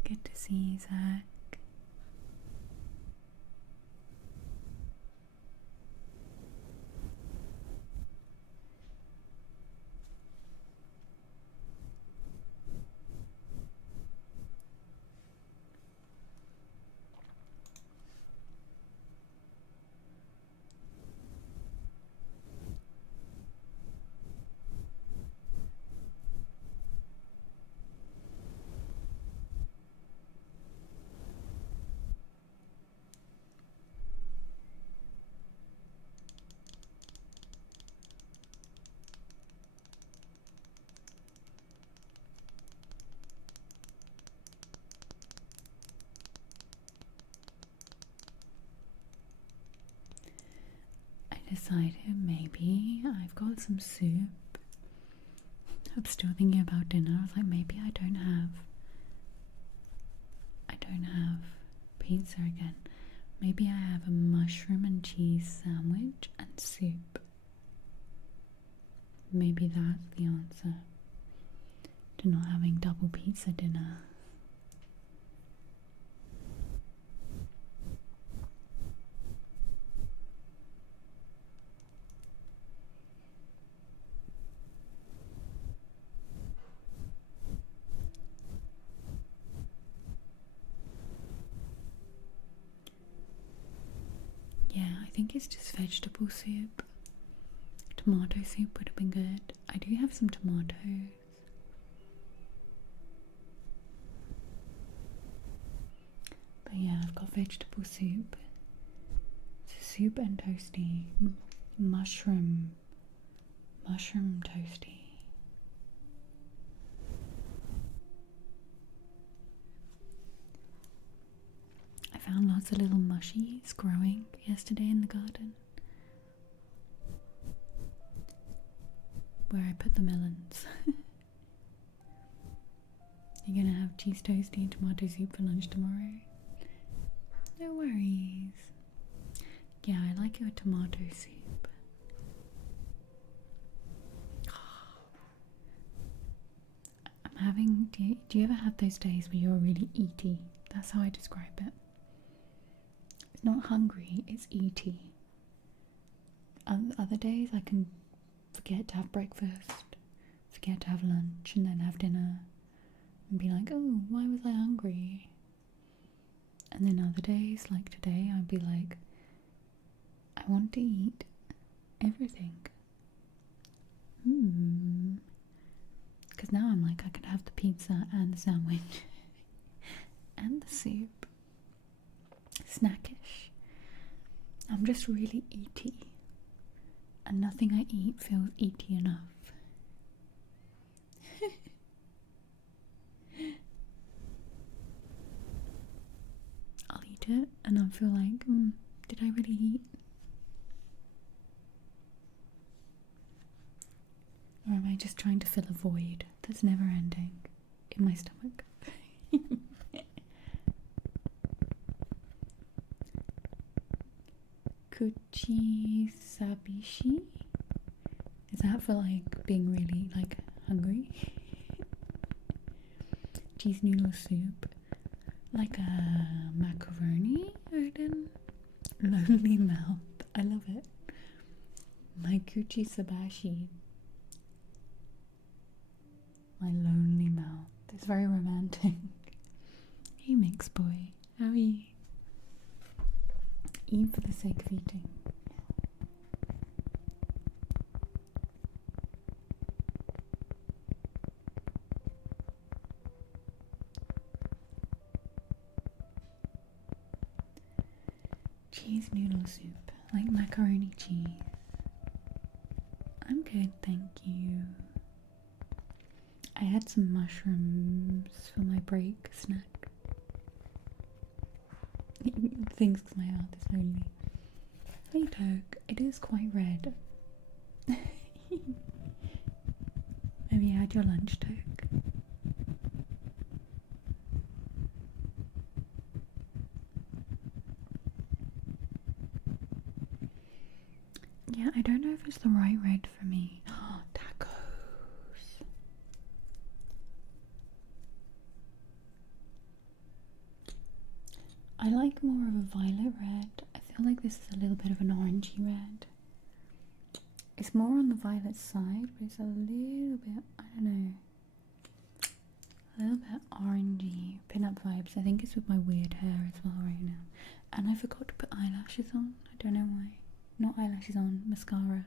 Good to see you, Zach. Decided maybe I've got some soup. I'm still thinking about dinner. I was like, maybe I don't have pizza again. Maybe I have a mushroom and cheese sandwich and soup. Maybe that's the answer to not having double pizza dinner. I think it's just vegetable soup. Tomato soup would have been good. I do have some tomatoes. But yeah, I've got vegetable soup. It's soup and toasty. Mushroom toasty. I found lots of little mushies growing yesterday in the garden where I put the melons. You're gonna have cheese toasty and tomato soup for lunch tomorrow? No worries. Yeah, I like your tomato soup. I'm having do you ever have those days where you're really eaty? That's how I describe it. It's not hungry, it's eaty. Other days I can forget to have breakfast, forget to have lunch, and then have dinner and be like, oh, why was I hungry? And then other days, like today, I'd be like, I want to eat everything. Because now I'm like, I could have the pizza and the sandwich and the soup. Snackish. I'm just really eaty. And nothing I eat feels eaty enough. I'll eat it and I'll feel like, did I really eat? Or am I just trying to fill a void that's never ending in my stomach? Kuchi sabishi? Is that for like being really like hungry? Cheese noodle soup. Like a macaroni garden. Lonely mouth. I love it. My kuchi sabashi. My lonely mouth. It's very romantic. Hey mix boy, how are you? Eat for the sake of eating. Cheese noodle soup, like macaroni cheese. I'm good, thank you. I had some mushrooms for my break snack. Things because my mouth is lonely. Hey Toke, it is quite red. Have you had your lunch, Toke? Yeah, I don't know if it's the right red for me. Oh, tacos. I like more of a violet red. I feel like this is a little bit of an orangey red. It's more on the violet side, but it's a little bit, I don't know, a little bit orangey. Pin-up vibes. I think it's with my weird hair as well right now. And I forgot to put eyelashes on. I don't know why. Not eyelashes on, mascara.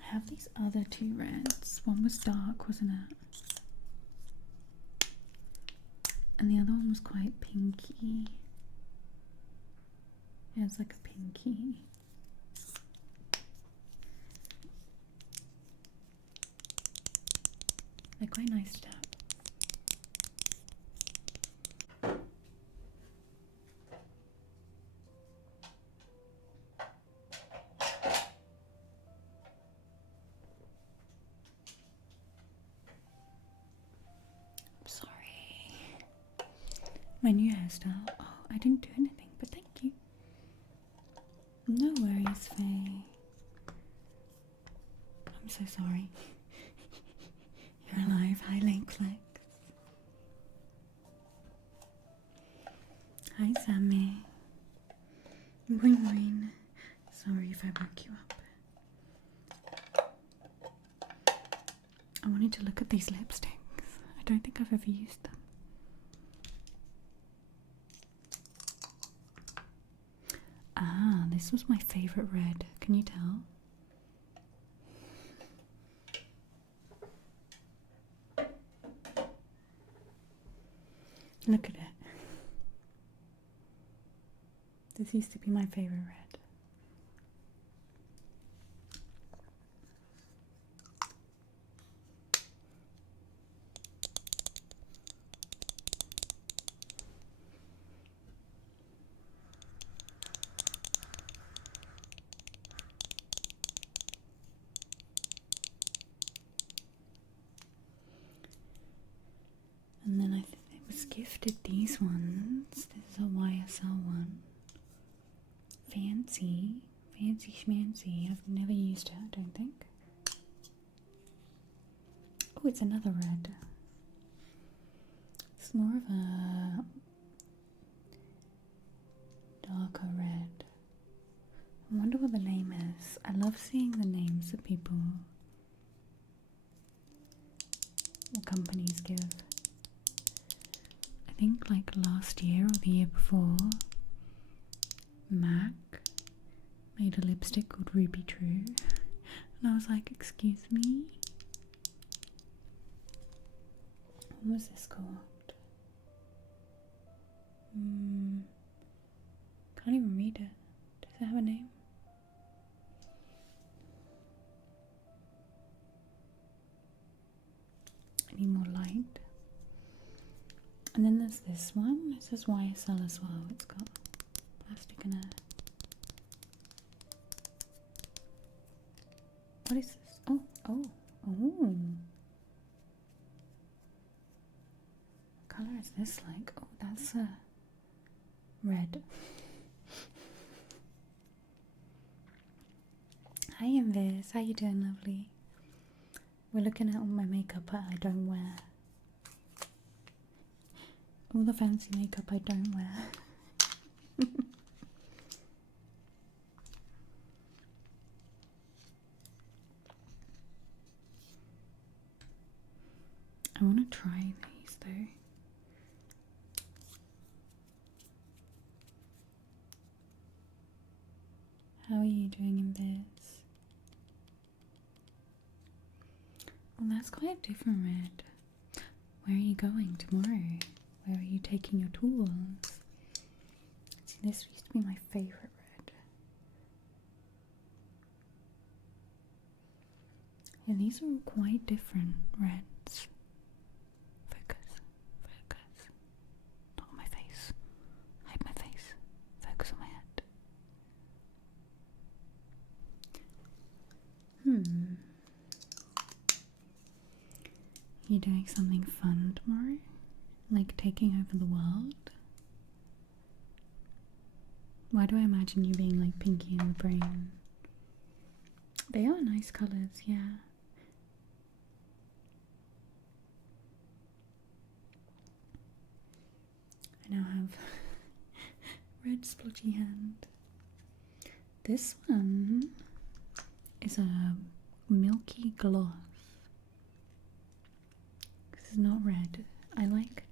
I have these other two reds. One was dark, wasn't it? And the other one was quite pinky. Yeah, it's like a pinky. They're quite nice to have. My new hairstyle. Oh, I didn't do anything, but thank you. No worries, Faye. I'm so sorry. You're alive. Hi, Link Flex. Hi, Sammy. Boing boing. Sorry if I woke you up. I wanted to look at these lipsticks. I don't think I've ever used them. Ah, this was my favourite red. Can you tell? Look at it. This used to be my favourite red. And then I was gifted these ones. This is a YSL one. Fancy. fancy. Fancy schmancy. I've never used it, I don't think. Oh, it's another red. It's more of a darker red. I wonder what the name is. I love seeing the names that people or companies give. I think like last year or the year before, MAC made a lipstick called rubytrue, and I was like, excuse me? What was this called? Can't even read it. Does it have a name? I need more light. And then there's this one. It says YSL as well. It's got plastic in it. What is this? Oh. What colour is this like? Oh, that's red. Hi Invis, how you doing, lovely? We're looking at all my makeup that I don't wear. All the fancy makeup I don't wear. I want to try these though. How are you doing in this? Well, that's quite a different red. Where are you going tomorrow? Where are you taking your tools? See, this used to be my favourite red. And these are all quite different reds. Focus. Not on my face. Hide my face. Focus on my head. You doing something fun tomorrow? Like taking over the world? Why do I imagine you being like Pinky in the Brain? They are nice colours, yeah. I now have red splotchy hand. This one is a milky gloss. This is not red. I like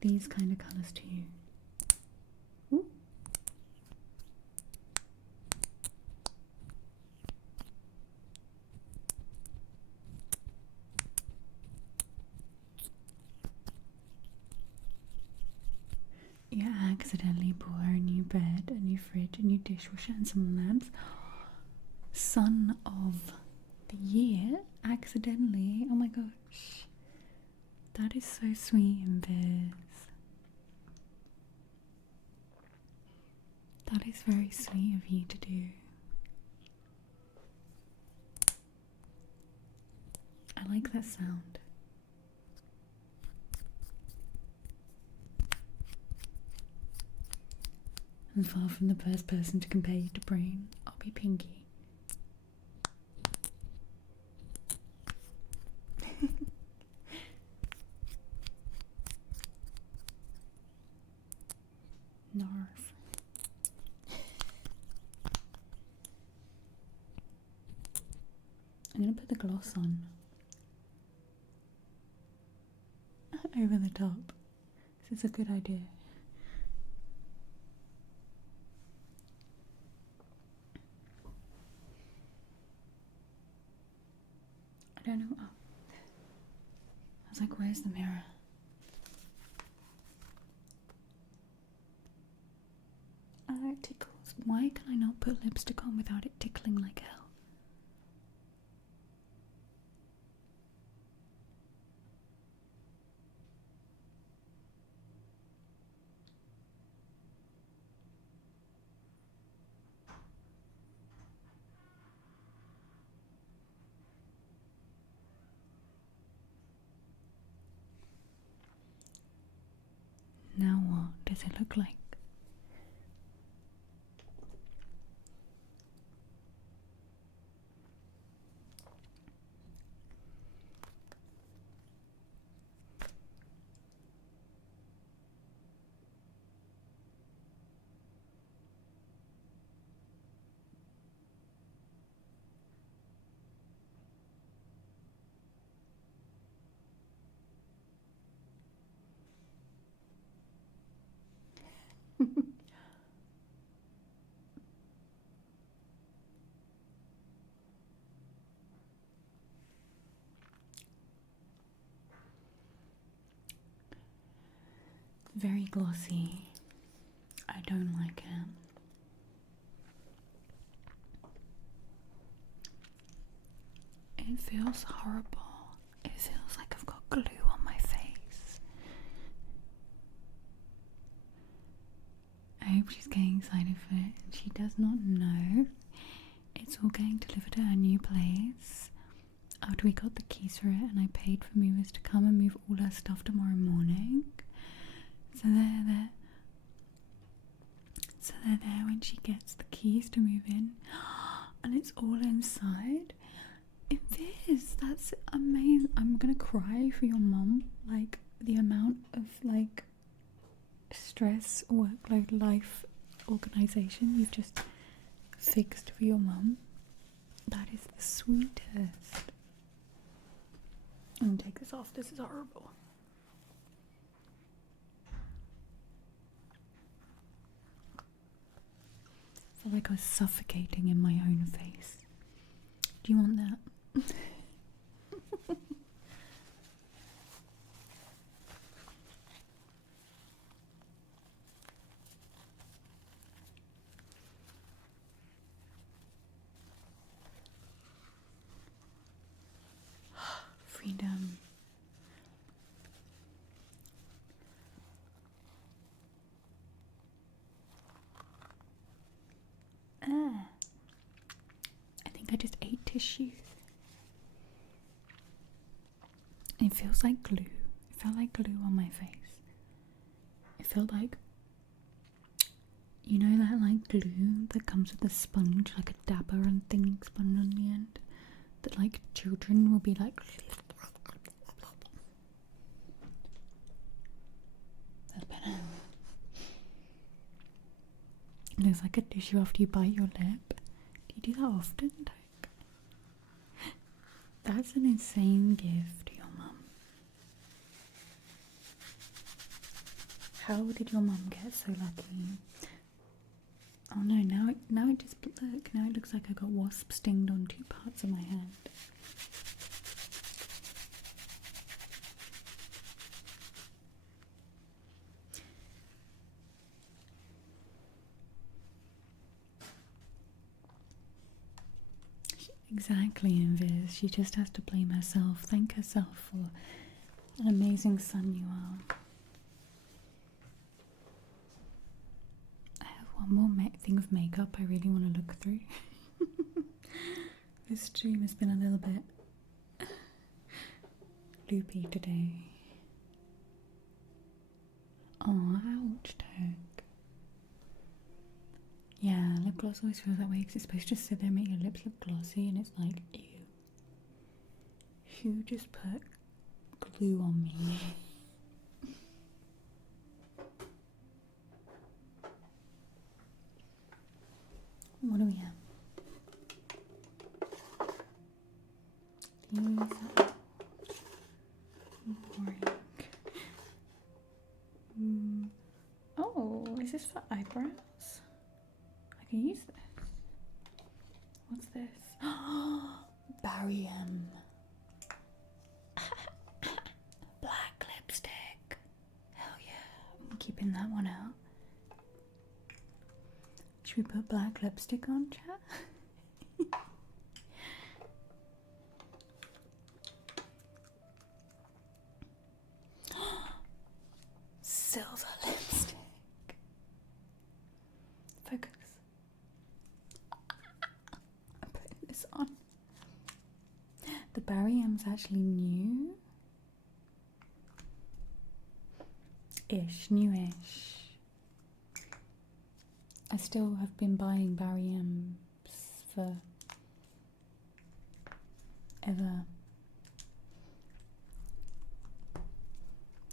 these kind of colours too. Ooh. You accidentally bought her a new bed, a new fridge, a new dishwasher and some lamps. Son of the year, accidentally. Oh my gosh. That is so sweet, Invis. That is very sweet of you to do. I like that sound. I'm far from the first person to compare you to Brain. I'll be Pinky. Narf. I'm gonna put the gloss on. Over the top. This is a good idea. I don't know. Oh. I was like, where's the mirror? It tickles. Why can I not put lipstick on without it tickling like hell? Now what does it look like? Very glossy. I don't like it. It feels horrible. It feels like I've got glue on my face. I hope she's getting excited for it. She does not know. It's all getting delivered at her new place. After we got the keys for it and I paid for movers to come and move all her stuff tomorrow morning. So they're there. So they're there when she gets the keys to move in. And it's all inside. It is. That's amazing. I'm gonna cry for your mum. Like, the amount of, like, stress, workload, life, organisation you've just fixed for your mum. That is the sweetest. I'm gonna take this off. This is horrible. I feel like I was suffocating in my own face. Do you want that? Freedom. I think I just ate tissue. It feels like glue. It felt like glue on my face. It felt like, you know, that like glue that comes with a sponge, like a dabber and thing sponge on the end, that like children will be like. That's better. It looks like a tissue after you bite your lip. Do you do that often? Like, that's an insane gift to your mum. How did your mum get so lucky? Oh no, now it just, look, now it looks like I got wasp stinged on 2 parts of my hand. Exactly, Invis. She just has to blame herself. Thank herself for an amazing son you are. I have one more thing of makeup I really want to look through. This stream has been a little bit loopy today. Oh, ouch, Turk. Yeah, lip gloss always feels that way because it's supposed to sit there and make your lips look glossy, and it's like, ew. Who just put glue on me? What do we have? These are boring. Oh, is this for eyebrows? I can use this. What's this? Barium. Black lipstick. Hell yeah. I'm keeping that one out. Should we put black lipstick on, chat? Silver lipstick. Focus. I'm putting this on. The Barium's actually new. Newish. I still have been buying Bariums for ever.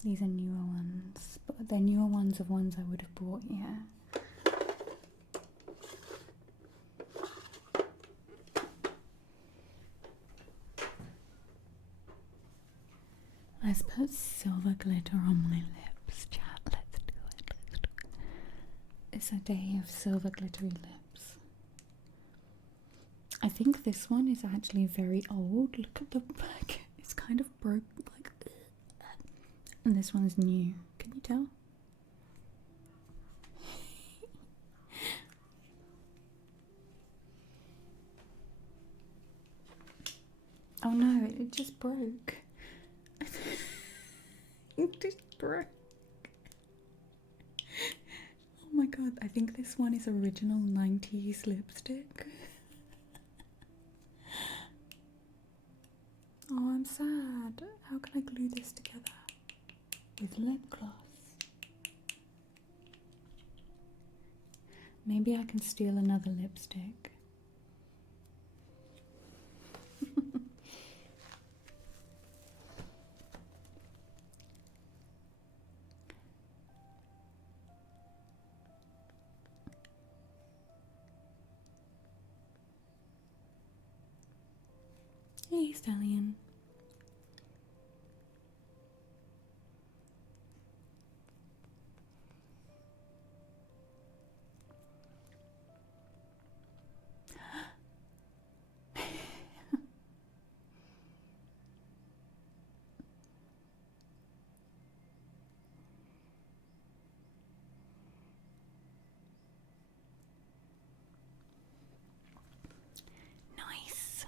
These are newer ones, but they're newer ones of ones I would have bought, yeah. Let's put silver glitter on my lips, chat. Let's do it. It's a day of silver glittery lips. I think this one is actually very old. Look at the back. It's kind of broke, like, and this one's new. Can you tell? Oh no, it just broke. It just broke. Oh my god, I think this one is original 90s lipstick. Oh, I'm sad. How can I glue this together? With lip gloss. Maybe I can steal another lipstick. Hey, Stallion. Nice.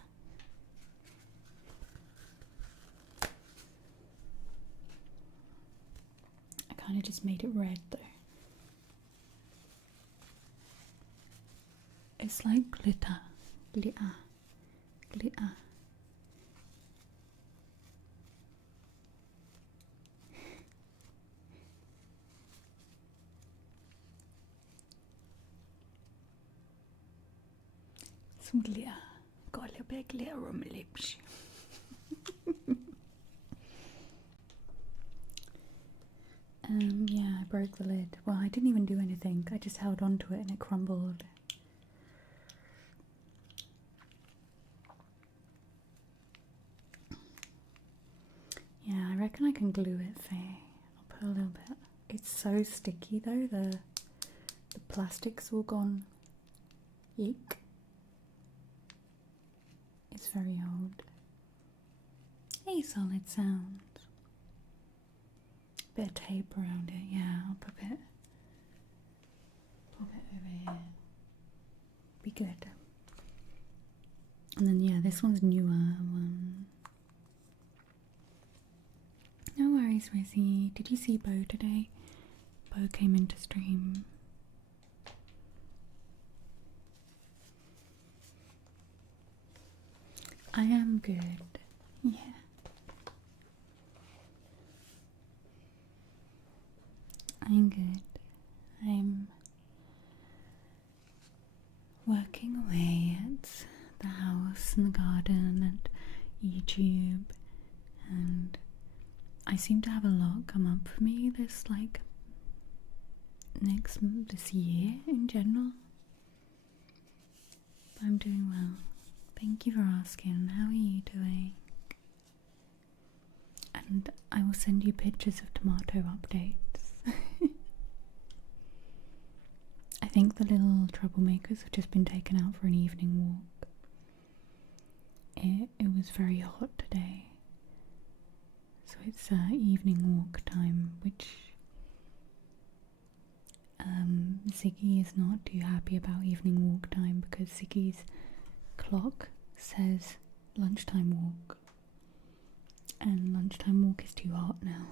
I kind of just made it red though. It's like glitter. Glitter. Glitter. Some glitter. Got a little bit of glitter on my lips. Yeah, I broke the lid. Well, I didn't even do anything. I just held on to it and it crumbled. Yeah, I reckon I can glue it, Faye. I'll put a little bit. It's so sticky though, the plastic's all gone. Eek. It's very old. Hey, Solid Sound. Bit of tape around it, yeah, I'll pop it over here. Be good. And then yeah, this one's newer one. No worries, Rizzy. Did you see Bo today? Bo came into stream. I am good. Yeah. I'm good. I'm working away at the house and the garden and YouTube, and I seem to have a lot come up for me this this year in general. But I'm doing well. Thank you for asking. How are you doing? And I will send you pictures of tomato updates. I think the little troublemakers have just been taken out for an evening walk. It was very hot today, so it's evening walk time, which Ziggy is not too happy about evening walk time because Ziggy's clock says lunchtime walk, and lunchtime walk is too hot now.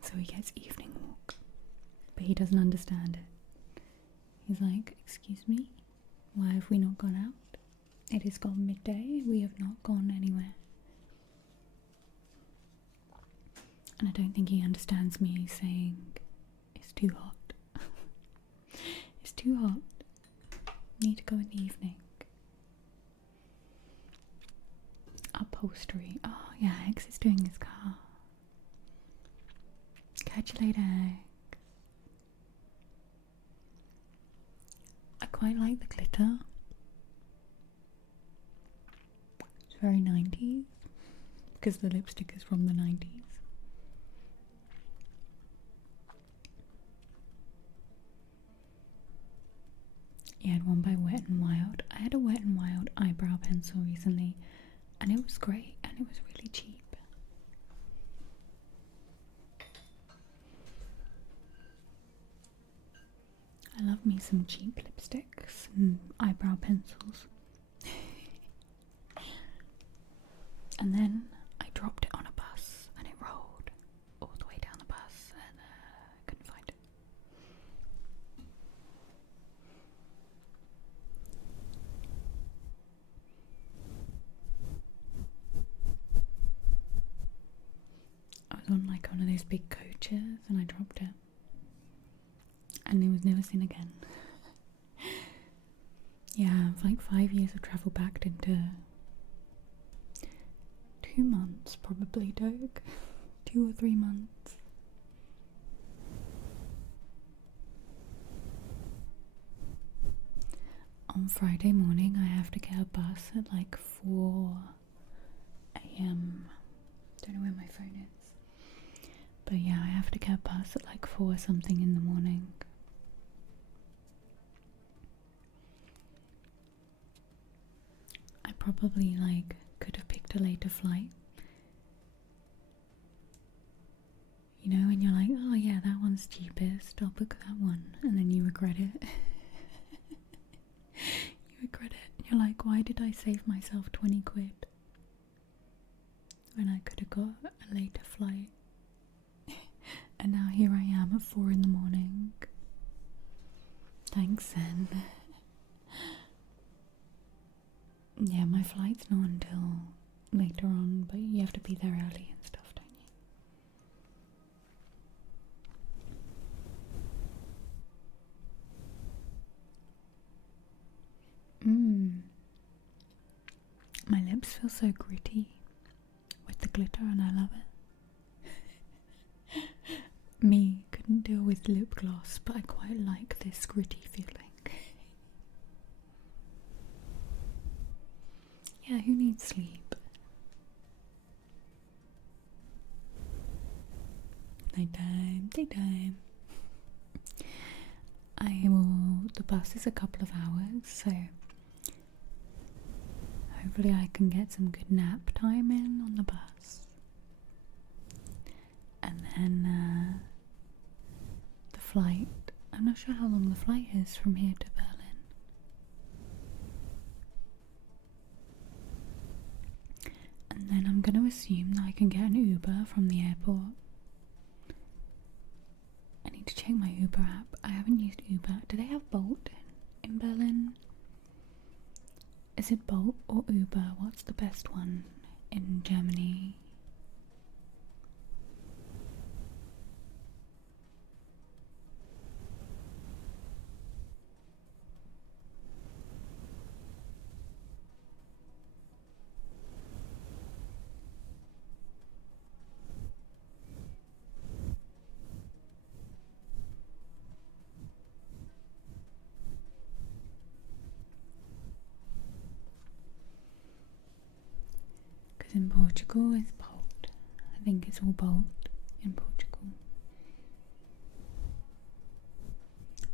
So he gets evening walk, but he doesn't understand it. He's like, excuse me, why have we not gone out? It is gone midday, we have not gone anywhere. And I don't think he understands me saying it's too hot. It's too hot. Need to go in the evening. Upholstery. Oh yeah, X is doing his car. Catch you later, X. I quite like the glitter. It's very 90s because the lipstick is from the 90s. You had one by Wet n Wild. I had a Wet n Wild eyebrow pencil recently, and it was great, and it was really cheap. I love me some cheap lipsticks and eyebrow pencils. And then I dropped it on a bus, and it rolled all the way down the bus, and I couldn't find it. I was on like one of those big coaches and I dropped it, and it was never seen again. Yeah, like 5 years of travel backed into 2 months, probably, Doug. 2 or 3 months. On Friday morning, I have to get a bus at like 4 a.m. Don't know where my phone is. But yeah, I have to get a bus at like 4 something in the morning. I probably like could have picked a later flight. You know, and you're like, oh yeah, that one's cheapest, I'll book that one, and then you regret it. You regret it, and you're like, why did I save myself 20 quid when I could have got a later flight? And now here I am at 4 in the morning. Thanks, Zen. Yeah, my flight's not until later on, but you have to be there early and stuff, don't you? My lips feel so gritty with the glitter, and I love it. Me couldn't deal with lip gloss, but I quite like this gritty feeling. Yeah, who needs sleep? Nighttime, daytime. The bus is a couple of hours, so hopefully I can get some good nap time in on the bus. And then the flight, I'm not sure how long the flight is from here to Berlin. And then I'm going to assume that I can get an Uber from the airport. I need to check my Uber app. I haven't used Uber. Do they have Bolt in Berlin? Is it Bolt or Uber? What's the best one in Germany? In Portugal it's Bolt. I think it's all Bolt in Portugal.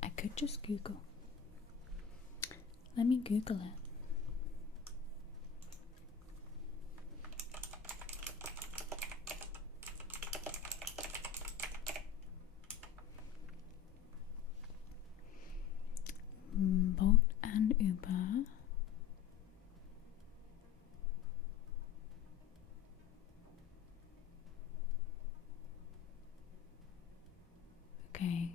I could just Google. Let me Google it. Bolt and Uber. Okay.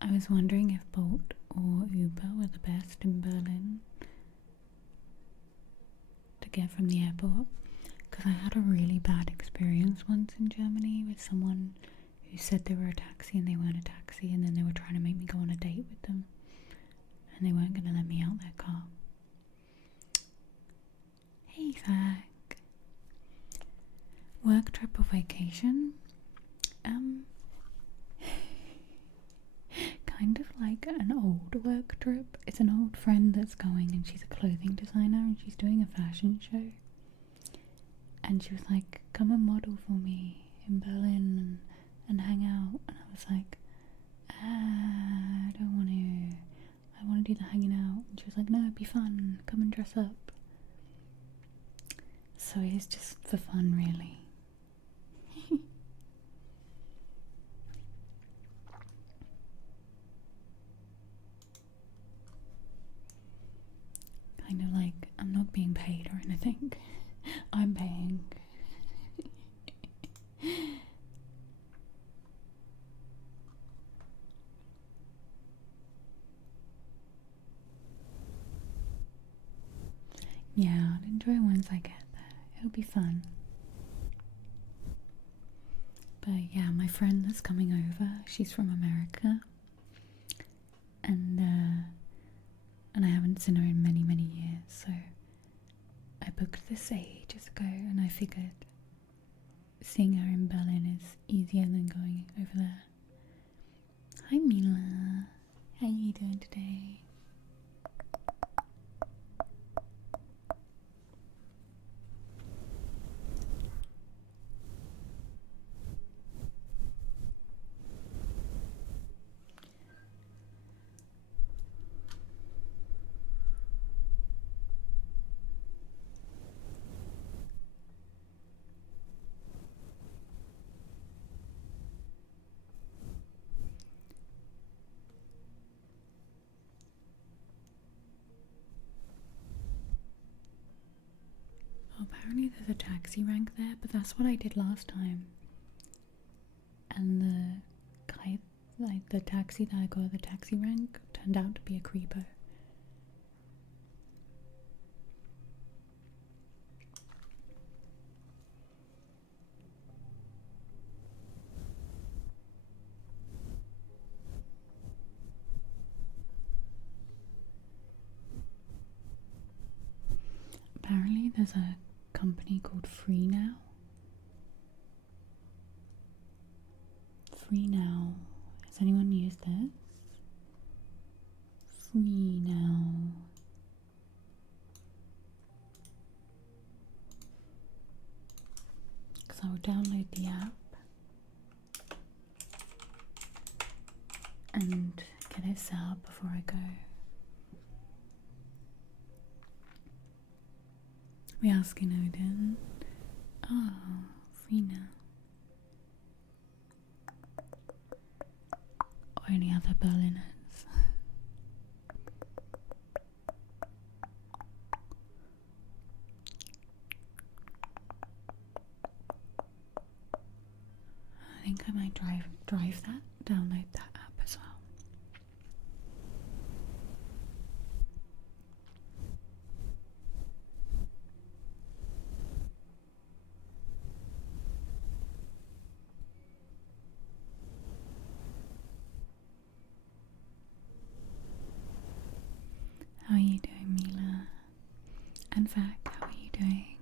I was wondering if Bolt or Uber were the best in Berlin to get from the airport, because I had a really bad experience once in Germany with someone who said they were a taxi and they weren't a taxi, and then they were trying to make me go on a date with them and they weren't going to let me out their car. Hey Zach. Work trip or vacation? Kind of like an old work trip. It's an old friend that's going, and she's a clothing designer and she's doing a fashion show. And she was like, come and model for me in Berlin and hang out. And I was like, want to do the hanging out. And she was like, no, it'd be fun. Come and dress up. So it's just for fun, really. Kind of like I'm not being paid or anything. I'm paying. Yeah, I'll enjoy it once I get there. It'll be fun. But yeah, my friend that's coming over, she's from America. And I haven't seen her in many, many years, so I booked this ages ago, and I figured seeing her in Berlin is easier than going over there. Hi Mila, how are you doing today? Apparently there's a taxi rank there, but that's what I did last time. And the guy, like the taxi that I got at the taxi rank, turned out to be a creeper. Apparently there's a company called Free Now. Free Now. Has anyone used this? Free Now. Because I will download the app and get it set up before I go. We asking Odin. Oh, Free Now. Or any other Berliners. I think I might drive that, download that app as well. How are you doing, Mila? In fact, how are you doing?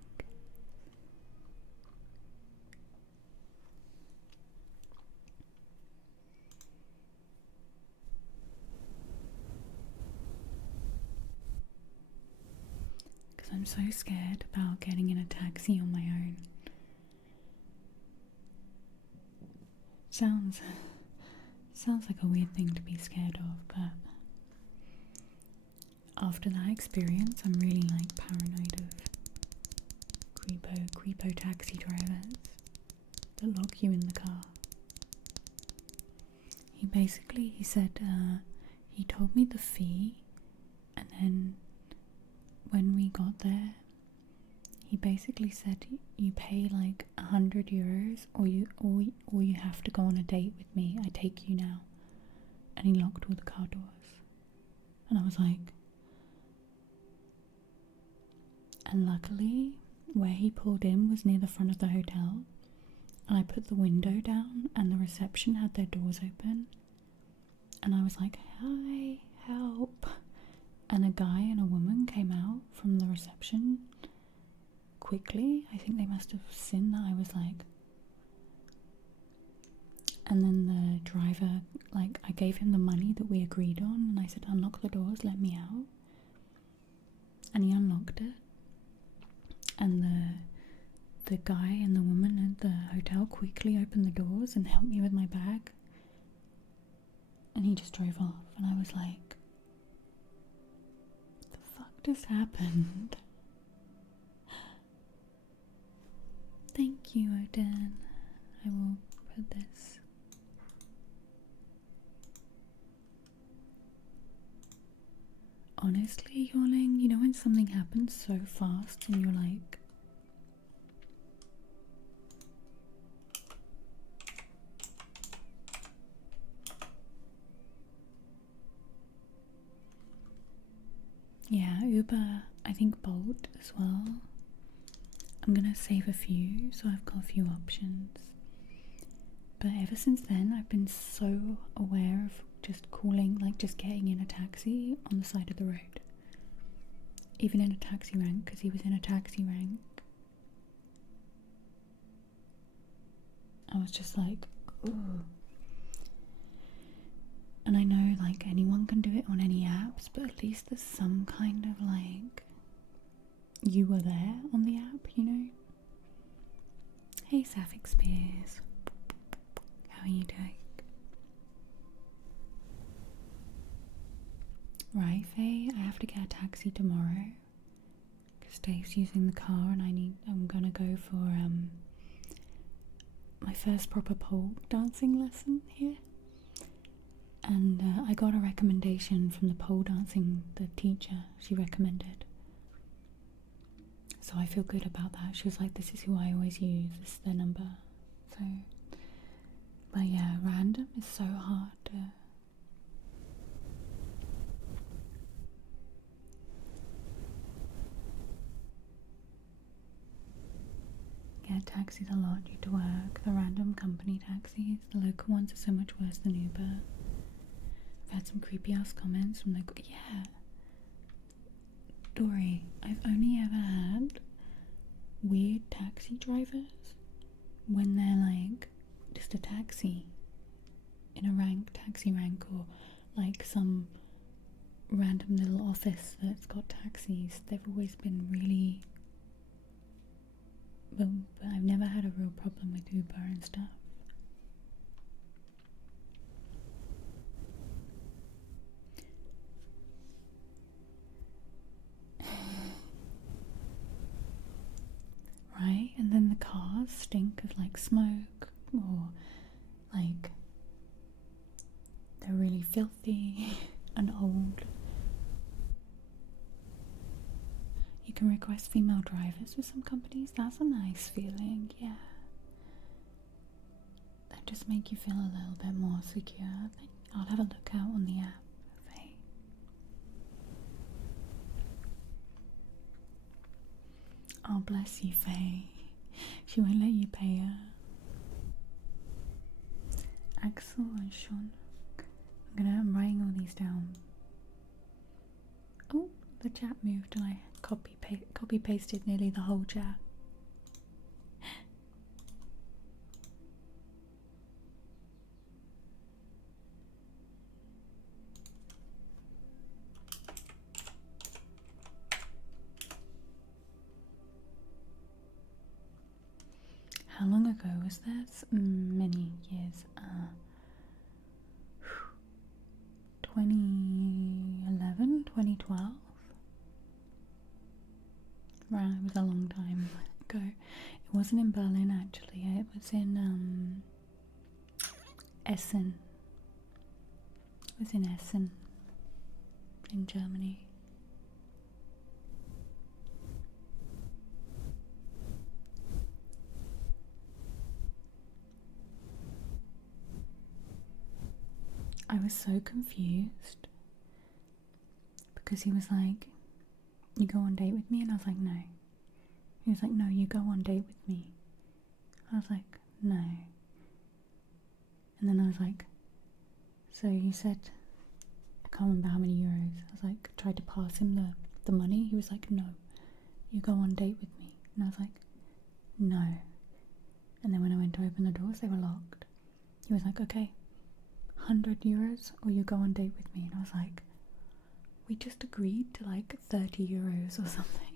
Because I'm so scared about getting in a taxi on my own. Sounds like a weird thing to be scared of, but after that experience, I'm really like paranoid of creepo taxi drivers that lock you in the car. He said, he told me the fee, and then when we got there, he basically said you pay like €100 or you have to go on a date with me. I take you now. And he locked all the car doors. And I was like, and luckily where he pulled in was near the front of the hotel, and I put the window down and the reception had their doors open, and I was like, hi, help. And a guy and a woman came out from the reception quickly. I think they must have seen that I was like, and then the driver, like, I gave him the money that we agreed on, and I said, unlock the doors, let me out. And he unlocked it, and the guy and the woman at the hotel quickly opened the doors and helped me with my bag, and he just drove off. And I was like, just happened? Thank you, Odin. I will put this. Honestly, Yawling, you know when something happens so fast and you're like, yeah, Uber, I think Bolt as well. I'm gonna save a few, so I've got a few options. But ever since then, I've been so aware of just calling, like just getting in a taxi on the side of the road. Even in a taxi rank, because he was in a taxi rank. I was just like, ooh. And I know like anyone can do it on any apps, but at least there's some kind of like, you were there on the app, you know? Hey Sapphic Spears. How are you doing? Right, Faye, I have to get a taxi tomorrow because Dave's using the car and I'm gonna go for my first proper pole dancing lesson here. And I got a recommendation from the pole dancing, the teacher, she recommended. So I feel good about that. She was like, this is who I always use, this is their number. So, but yeah, random is so hard to... Get taxis a lot due to work. The random company taxis, the local ones are so much worse than Uber. I've had some creepy ass comments from like, yeah, Dory, I've only ever had weird taxi drivers when they're like just a taxi in a taxi rank, or like some random little office that's got taxis. They've always been really... But I've never had a real problem with Uber and stuff. Right? And then the cars stink of like smoke, or like they're really filthy and old. You can request female drivers with some companies. That's a nice feeling, yeah. That just make you feel a little bit more secure. I'll have a look out on the app, Faye. Oh, bless you, Faye. She won't let you pay her. Axel and Sean. I'm writing all these down. Oh, the chat moved and I copy pasted nearly the whole chat. How long ago was this? Many years. 2011, 2012. Right, it was a long time ago. It wasn't in Berlin actually, it was in Essen. It was in Essen, in Germany. I was so confused because he was like, you go on date with me? And I was like, no. He was like, no, you go on date with me. I was like, no. And then I was like, so you said, I can't remember how many euros. I was like, tried to pass him the money. He was like, no, you go on date with me. And I was like, no. And then when I went to open the doors, they were locked. He was like, okay, 100 euros or you go on date with me. And I was like, we just agreed to like 30 euros or something.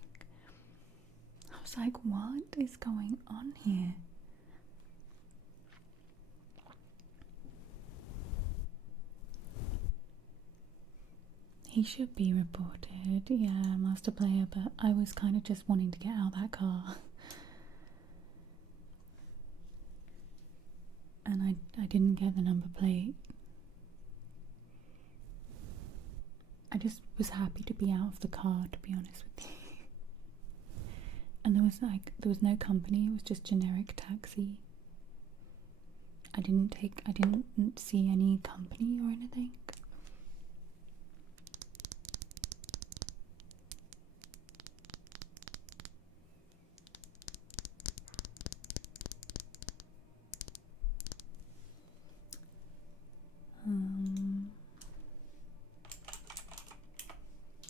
I was like, what is going on here? He should be reported, yeah, master player, but I was kind of just wanting to get out of that car. And I didn't get the number plate. I just was happy to be out of the car, to be honest with you. And there was no company, it was just generic taxi. I didn't see any company or anything.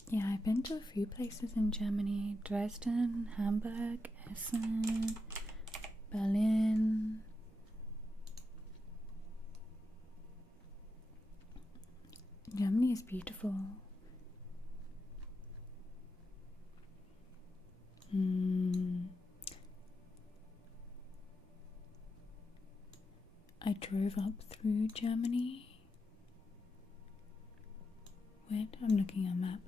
Yeah, I've been to a few places in Germany. Dresden, Hamburg, Essen, Berlin. Germany is beautiful. I drove up through Germany. Wait, I'm looking at a map.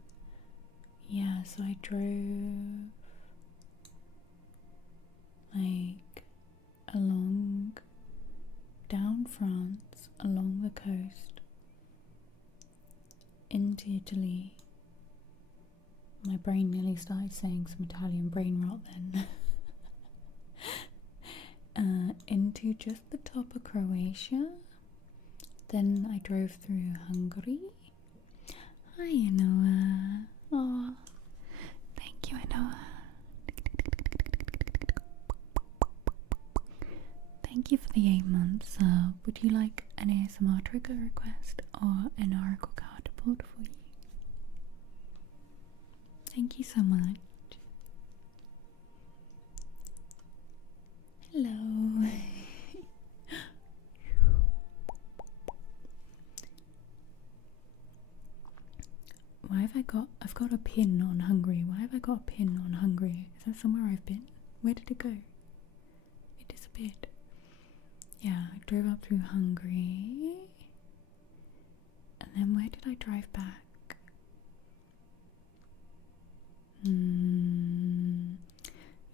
Yeah, so I drove like down France, along the coast, into Italy. My brain nearly started saying some Italian brain rot then. Into just the top of Croatia. Then I drove through Hungary. Hi, Noah. Oh, thank you, Noah. Thank you for the 8 months. Would you like an ASMR trigger request or an oracle card pulled for you? Thank you so much. Hello. Why have I've got a pin on Hungary. Why have I got a pin on Hungary? Is that somewhere I've been? Where did it go? It disappeared. Yeah, I drove up through Hungary. And then where did I drive back?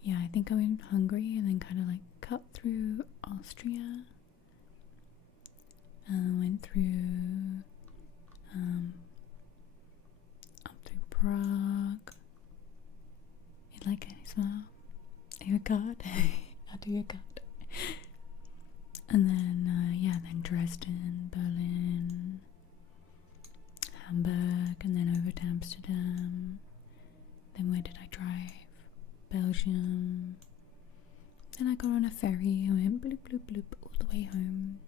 Yeah, I think I went Hungary and then kind of like cut through Austria. Went through up through Prague. You'd like any smell? Your card? I'll do your card. And then then Dresden, Berlin, Hamburg, and then over to Amsterdam. Then where did I drive? Belgium. Then I got on a ferry and went bloop bloop bloop all the way home.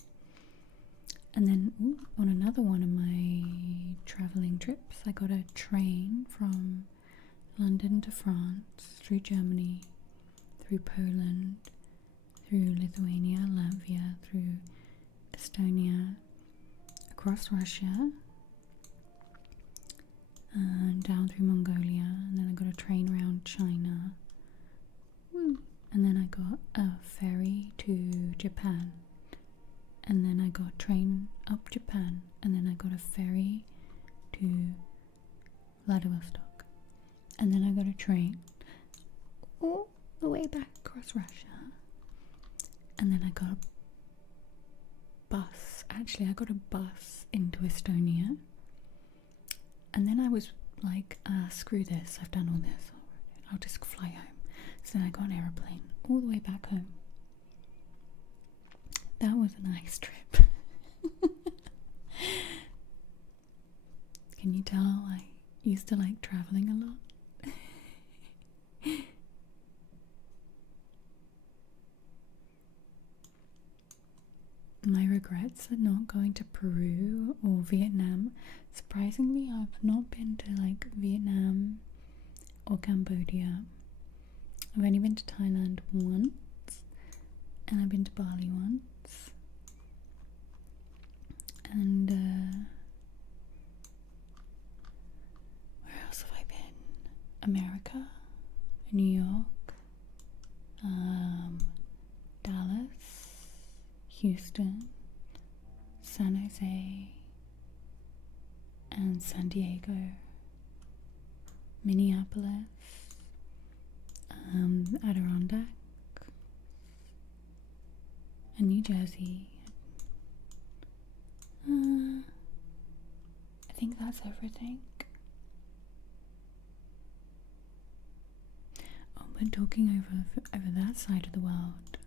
And then on another one of my travelling trips, I got a train from London to France, through Germany, through Poland, through Lithuania, Latvia, through Estonia, across Russia, and down through Mongolia, and then I got a train around China. Woo. And then I got a ferry to Japan, and then I got a train up Japan, and then I got a ferry to Vladivostok, and then I got a train all the way back across Russia, and then I got a bus. Actually, I got a bus into Estonia, and then I was like, screw this, I've done all this, I'll just fly home. So then I got an aeroplane all the way back home. That was a nice trip. Can you tell I used to like traveling a lot? My regrets are not going to Peru or Vietnam. Surprisingly, I've not been to like Vietnam or Cambodia. I've only been to Thailand once, and I've been to Bali once. And where else have I been? America, New York, Dallas, Houston, San Jose, and San Diego. Minneapolis, Adirondack, and New Jersey. I think that's everything. Oh, but talking over that side of the world,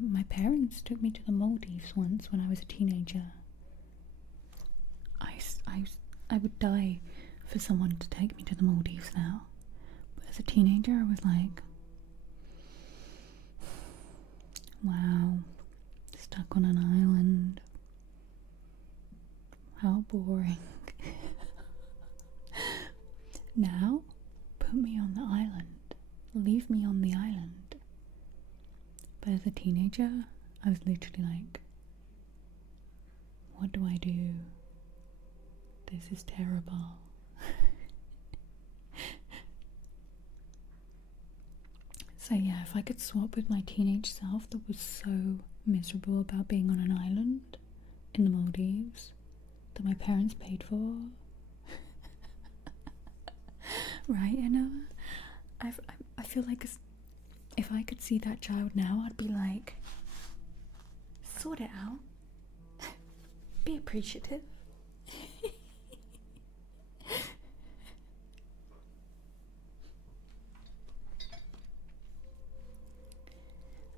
my parents took me to the Maldives once when I was a teenager. I would die for someone to take me to the Maldives now, but as a teenager I was like, wow, stuck on an island, how boring. Now, put me on the island, leave me on the island. But as a teenager, I was literally like, what do I do? This is terrible. So yeah, if I could swap with my teenage self that was so miserable about being on an island in the Maldives that my parents paid for. Right, I feel like if I could see that child now, I'd be like, sort it out. Be appreciative.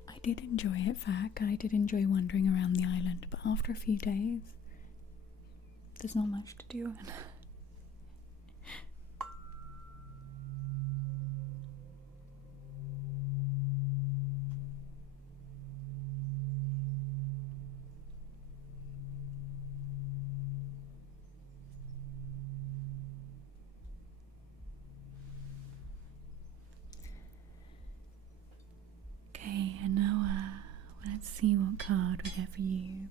I did enjoy it, Fac. I did enjoy wandering around the island, but after a few days, there's not much to do. Okay, and now let's see what card we get for you.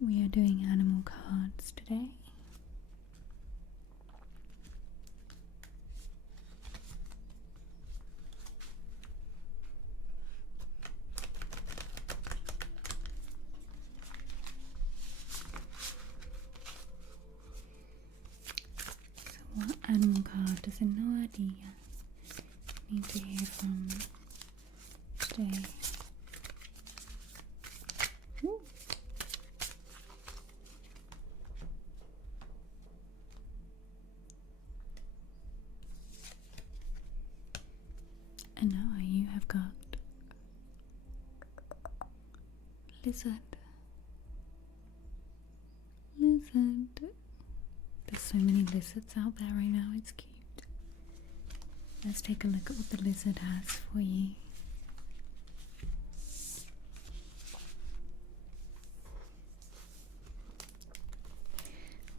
We are doing animal cards today. So what animal card does no idea need to hear from today? Ooh. And now you have got lizard. There's so many lizards out there right now, it's cute. Let's take a look at what the lizard has for you.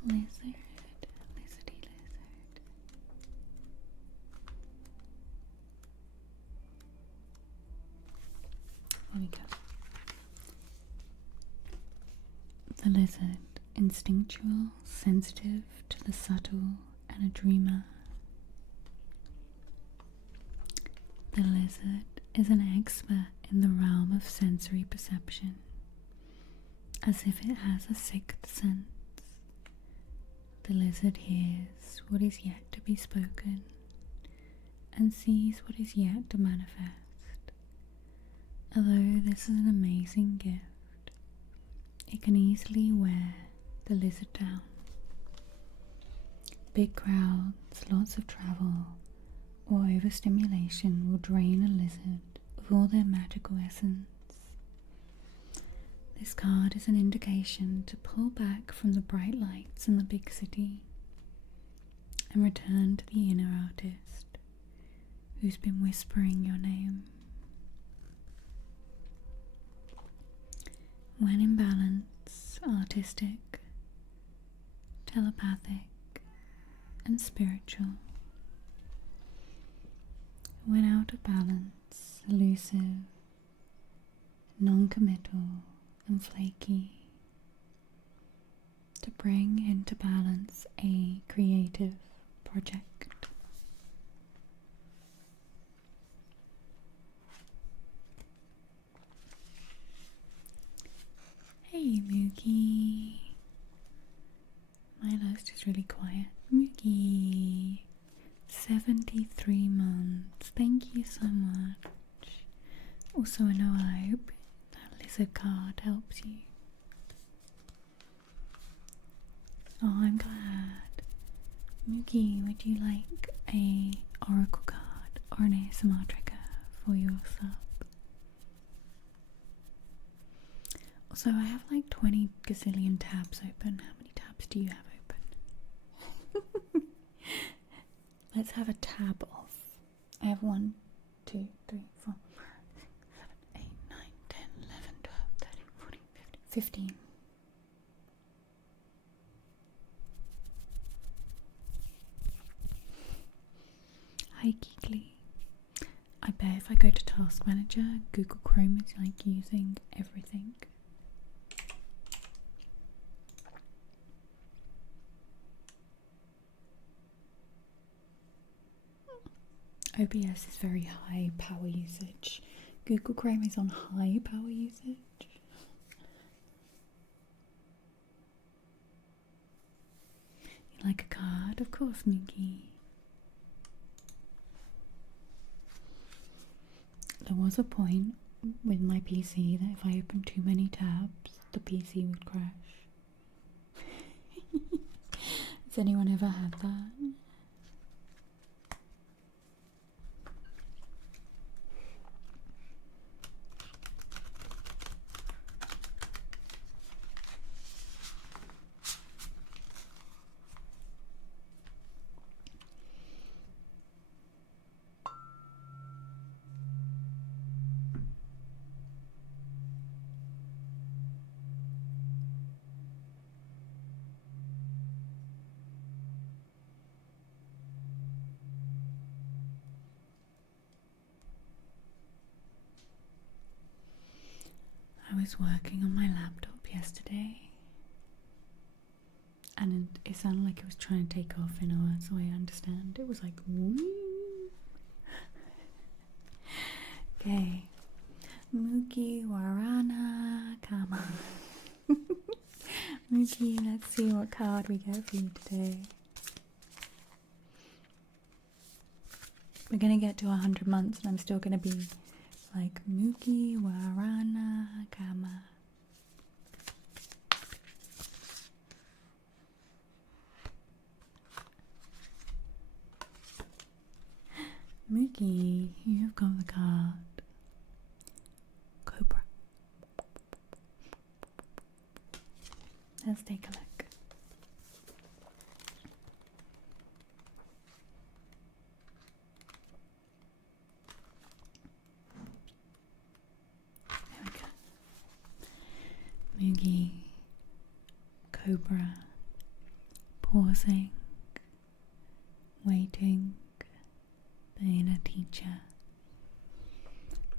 Lizard, lizardy lizard. There we go. The lizard, instinctual, sensitive to the subtle, and a dreamer. The lizard is an expert in the realm of sensory perception, as if it has a sixth sense. The lizard hears what is yet to be spoken and sees what is yet to manifest. Although this is an amazing gift, it can easily wear the lizard down. Big crowds, lots of travel, or overstimulation will drain a lizard of all their magical essence. This card is an indication to pull back from the bright lights in the big city and return to the inner artist who's been whispering your name. When in balance, artistic, telepathic, and spiritual. When out of balance, elusive, non-committal, and flaky. To bring into balance a creative project. Hey Mookie. My love's just was really quiet. Moogie, 73 months. Thank you so much. Also, I know I hope that lizard card helps you. Oh, I'm glad. Moogie, would you like a oracle card or an ASMR trigger for your sub? Also, I have like 20 gazillion tabs open. How many tabs do you have open? Let's have a tab off. I have 1, 2, 3, 4, 5, 6, 7, 8, 9, 10, 11, 12, 13, 14, 15, 15. Hi Geekly. I bet if I go to Task Manager, Google Chrome is like using everything. OBS is very high power usage. Google Chrome is on high power usage. You like a card? Of course, Moogie. There was a point with my PC that if I opened too many tabs, the PC would crash. Has anyone ever had that? I was working on my laptop yesterday and it sounded like it was trying to take off, so I understand. It was like, woo. Okay. Moogie Warana Kama. Moogie, let's see what card we get for you today. We're gonna get to 100 months and I'm still gonna be like Moogie Warana Kama. Moogie, you've got the card Cobra. Let's take a look. Moogie, Cobra, pausing, waiting, the inner teacher.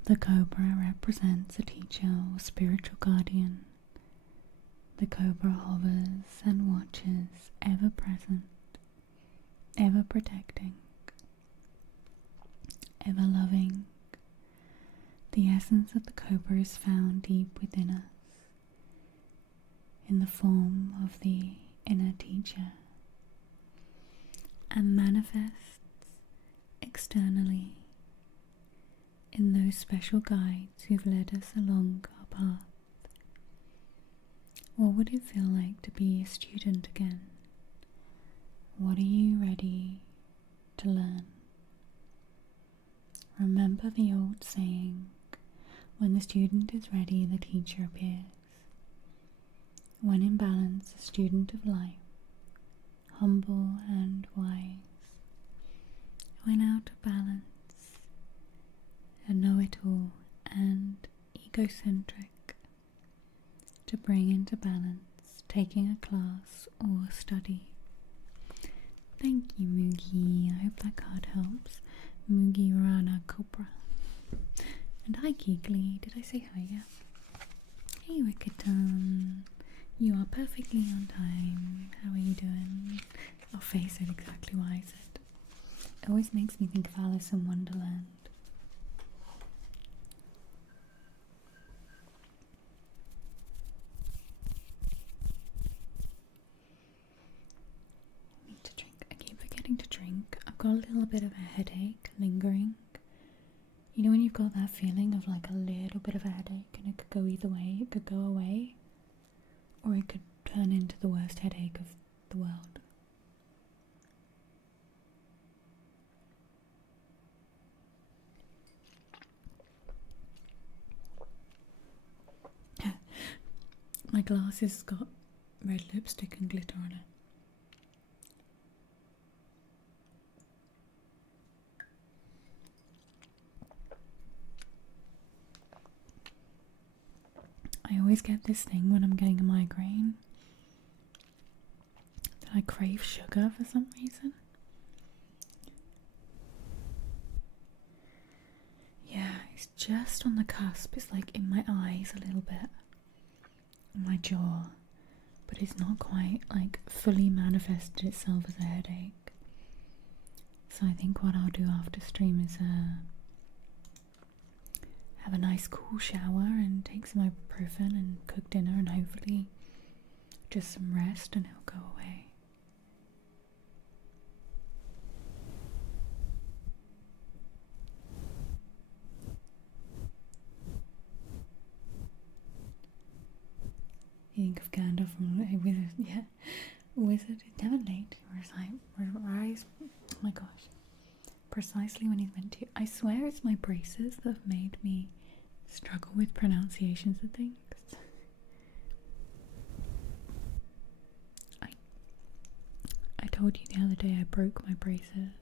The Cobra represents a teacher or spiritual guardian. The Cobra hovers and watches, ever present, ever protecting, ever loving. The essence of the Cobra is found deep within us, in the form of the inner teacher, and manifests externally in those special guides who've led us along our path. What would it feel like to be a student again? What are you ready to learn? Remember the old saying, when the student is ready, the teacher appears. When in balance, a student of life, humble and wise. When out of balance, a know-it-all and egocentric. To bring into balance, taking a class or study. Thank you, Moogie. I hope that card helps. Moogie Rana Cobra. And hi, Geekly. Did I say hi yet? Hey, Wickerton. You are perfectly on time. How are you doing? I'll face it exactly what I said. It always makes me think of Alice in Wonderland. something to drink. I've got a little bit of a headache lingering. You know when you've got that feeling of like a little bit of a headache and it could go either way? It could go away or it could turn into the worst headache of the world. My glass has got red lipstick and glitter on it. I always get this thing when I'm getting a migraine that I crave sugar for some reason. Yeah, it's just on the cusp. It's like in my eyes a little bit. My jaw, but it's not quite like fully manifested itself as a headache. So I think what I'll do after stream is have a nice cool shower and take some ibuprofen and cook dinner and hopefully just some rest and it'll go away. You think of Gandalf from a wizard, yeah. Wizard is never late. Rise. Oh my gosh. Precisely when he's meant to. I swear it's my braces that have made me struggle with pronunciations of things. I told you the other day I broke my braces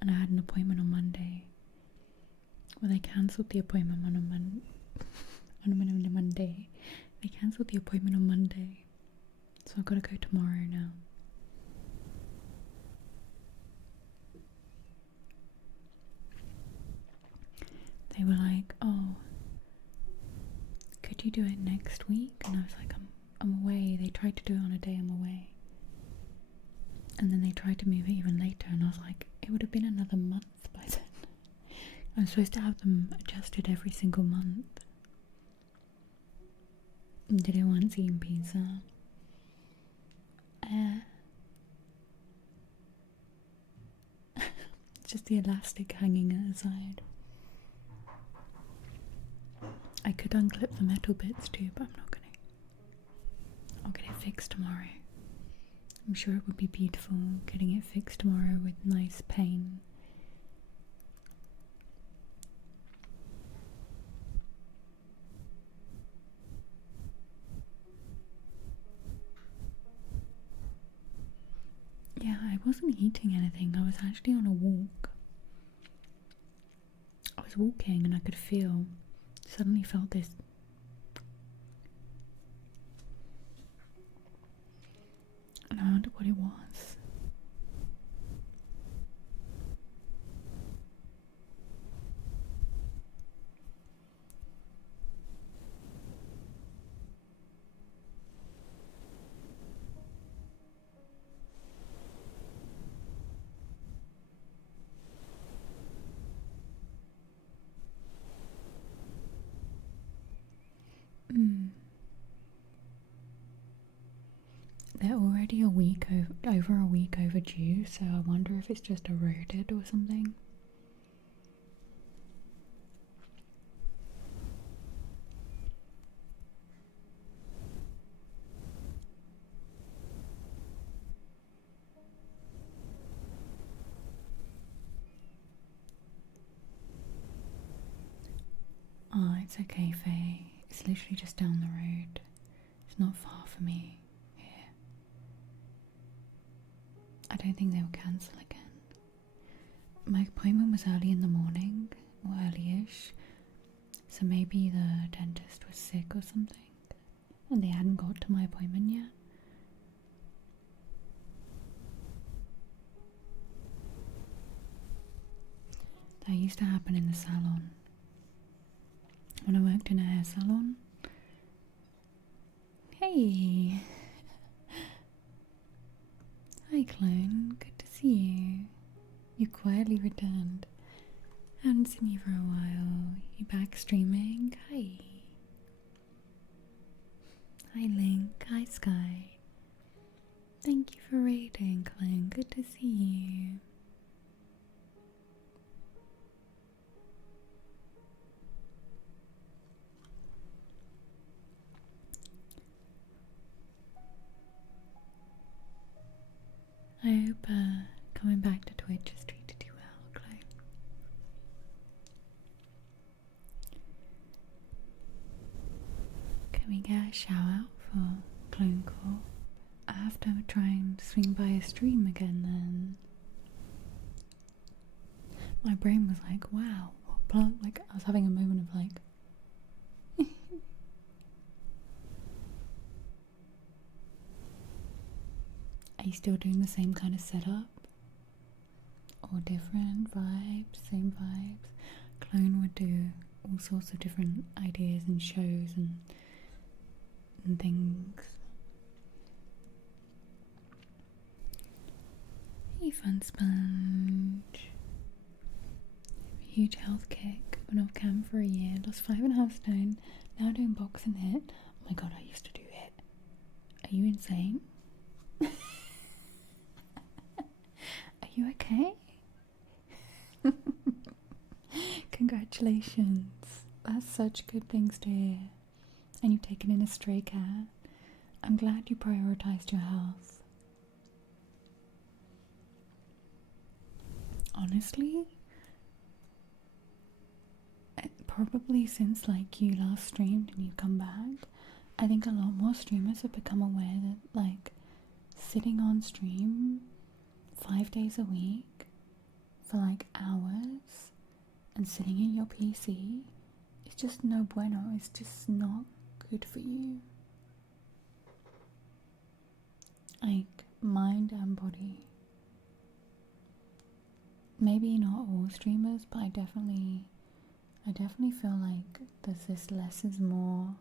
and I had an appointment on Monday. Well, they cancelled the appointment on Monday. They cancelled the appointment on Monday, so I've got to go tomorrow now. They were like, "Oh, could you do it next week?" And I was like, "I'm away." They tried to do it on a day I'm away, and then they tried to move it even later, and I was like, "It would have been another month by then." I'm supposed to have them adjusted every single month. Did it once eating pizza? It's just the elastic hanging at the side. I could unclip the metal bits too, but I'm not gonna. I'll get it fixed tomorrow. I'm sure it would be beautiful getting it fixed tomorrow with nice pain. Yeah, I wasn't eating anything. I was actually on a walk. I was walking and I could suddenly felt this. And I wondered what it was. They're already over a week overdue, so I wonder if it's just eroded or something. Oh, it's okay, Faye. It's literally just down the road. It's not far for me here. I don't think they'll cancel again. My appointment was early in the morning, or early-ish, so maybe the dentist was sick or something, and they hadn't got to my appointment yet. That used to happen in the salon. When I worked in a hair salon. Hey! Hi, clone. Good to see you. You quietly returned. Haven't seen you for a while. You back streaming? Hi. Hi, Link. Hi, Sky. Thank you for raiding, clone. Good to see you. I stream again then? My brain was like, wow, like I was having a moment of like, are you still doing the same kind of setup? Or different vibes, same vibes? Clone would do all sorts of different ideas and shows and things. Hey, Fun Sponge. Huge health kick. Been off cam for a year. Lost 5.5 stone. Now doing box and hit. Oh my god, I used to do hit. Are you insane? Are you okay? Congratulations. That's such good things to hear. And you've taken in a stray cat. I'm glad you prioritised your health. Honestly, probably since like you last streamed and you come back, I think a lot more streamers have become aware that like sitting on stream 5 days a week for like hours and sitting in your PC is just no bueno. It's just not good for you. Like mind and body. Maybe not all streamers, but I definitely feel like there's this less is more,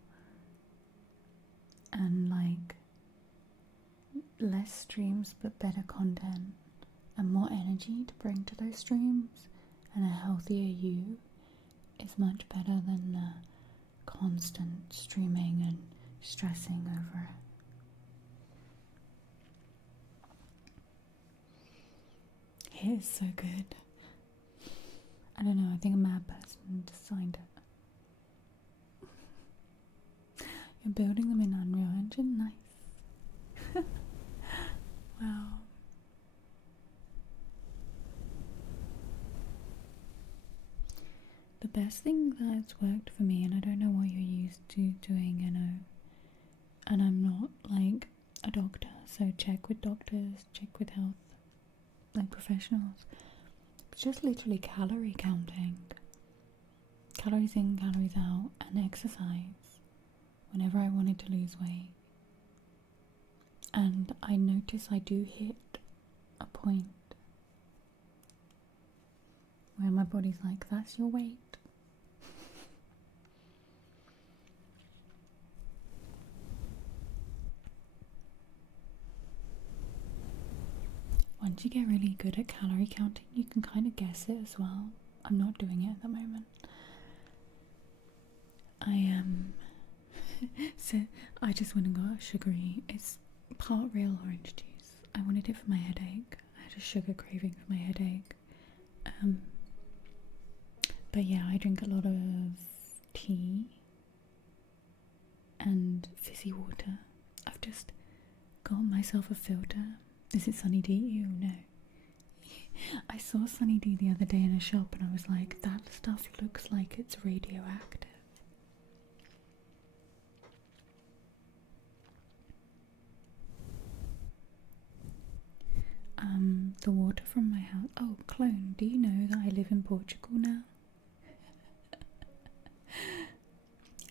and like less streams but better content and more energy to bring to those streams, and a healthier you is much better than constant streaming and stressing over it. It is so good. I don't know, I think a mad person designed it. You're building them in Unreal Engine? Nice. Wow. The best thing that's worked for me, and I don't know what you're used to doing, and I'm not like a doctor, so check with doctors, check with health, like professionals. It's just literally calorie counting. Calories in, calories out, and exercise whenever I wanted to lose weight. And I notice I do hit a point where my body's like, that's your weight. Once you get really good at calorie counting, you can kind of guess it as well. I'm not doing it at the moment. I am. So I just went and got a sugary. It's part real orange juice. I wanted it for my headache. I had a sugar craving for my headache. But yeah, I drink a lot of tea and fizzy water. I've just got myself a filter. Is it Sunny D? Ew, no. I saw Sunny D the other day in a shop and I was like, that stuff looks like it's radioactive. The water from my house. Oh, clone, do you know that I live in Portugal now?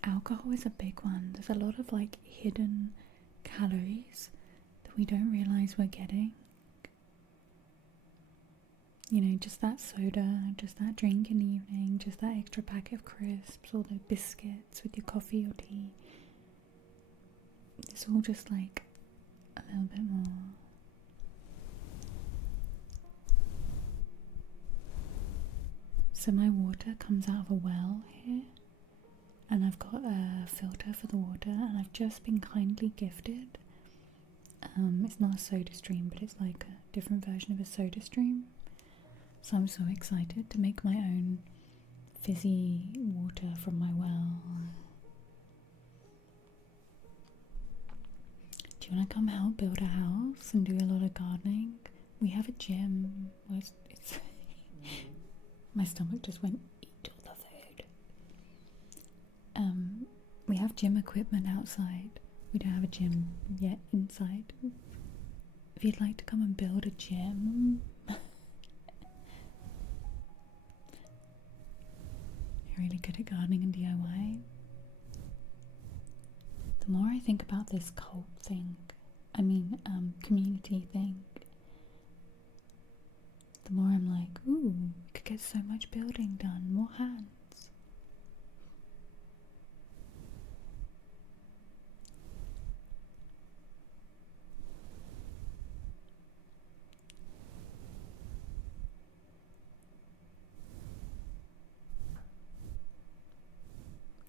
Alcohol is a big one. There's a lot of like hidden calories that we don't realise we're getting. You know, just that soda, just that drink in the evening, just that extra packet of crisps, or the biscuits with your coffee or tea. It's all just like a little bit more. So my water comes out of a well here, and I've got a filter for the water, and I've just been kindly gifted. It's not a soda stream, but it's like a different version of a soda stream. So I'm so excited to make my own fizzy water from my well. Do you want to come help build a house and do a lot of gardening? We have a gym. It's my stomach just went, eat all the food. We have gym equipment outside. We don't have a gym yet inside. if you'd like to come and build a gym, you're really good at gardening and DIY. The more I think about this cult thing, community thing, the more I'm like, ooh, we could get so much building done, more hands.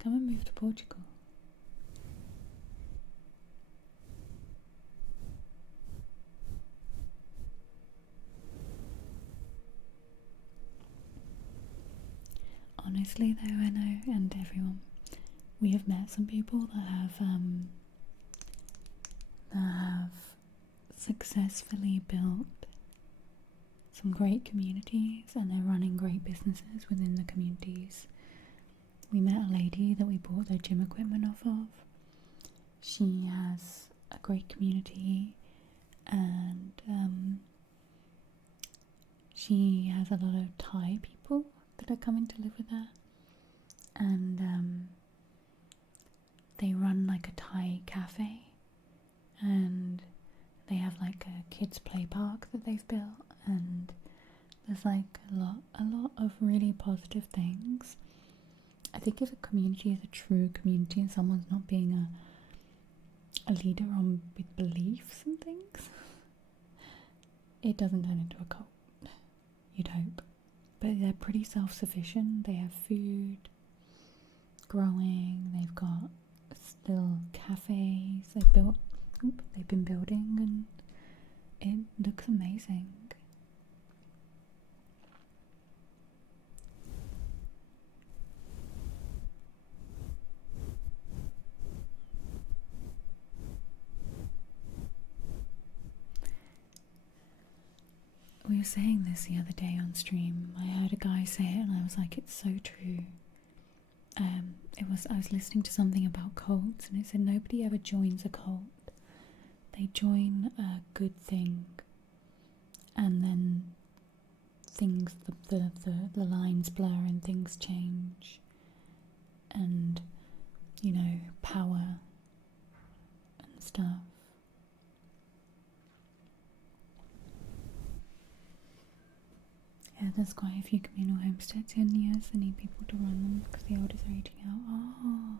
Come and move to Portugal. Honestly though, Enno and everyone, we have met some people that have successfully built some great communities, and they're running great businesses within the communities. We met a lady that we bought their gym equipment off of. She has a great community, and she has a lot of Thai people that are coming to live with her, and they run like a Thai cafe, and they have like a kids play park that they've built, and there's like a lot of really positive things. I think if a community is a true community and someone's not being a leader on with beliefs and things, it doesn't turn into a cult. You'd hope. But they're pretty self-sufficient. They have food growing. They've got still cafes. They've been building, and it looks amazing. We were saying this the other day on stream. I heard a guy say it and I was like, it's so true. I was listening to something about cults, and it said nobody ever joins a cult. They join a good thing, and then things, the lines blur and things change, and power and stuff. Yeah, there's quite a few communal homesteads here in the US that need people to run them because the elders are aging out. Oh.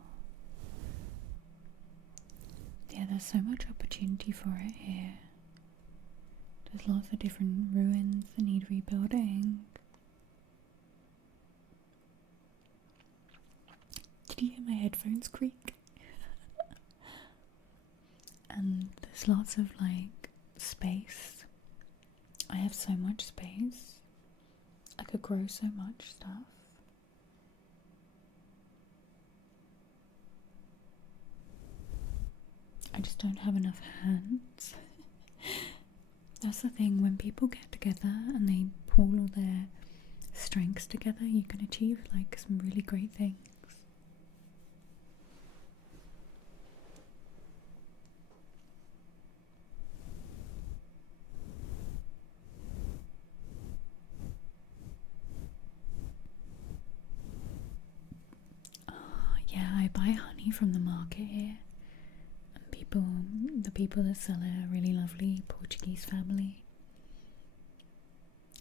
Yeah, there's so much opportunity for it here. There's lots of different ruins that need rebuilding. Did you hear my headphones creak? And there's lots of like space. I have so much space. I could grow so much stuff. I just don't have enough hands. That's the thing, when people get together and they pull all their strengths together, you can achieve like some really great things. Yeah, I buy honey from the market here, and the people that sell it are really lovely Portuguese family,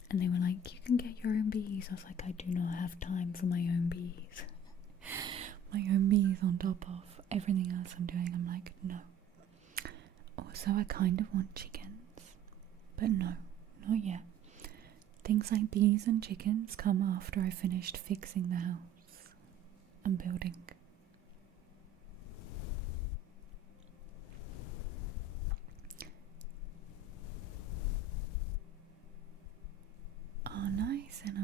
and they were like, you can get your own bees. I was like, I do not have time for my own bees. My own bees on top of everything else I'm doing. I'm like, no. Also, I kind of want chickens, but no, not yet. Things like bees and chickens come after I finished fixing the house and building. Oh, nice, and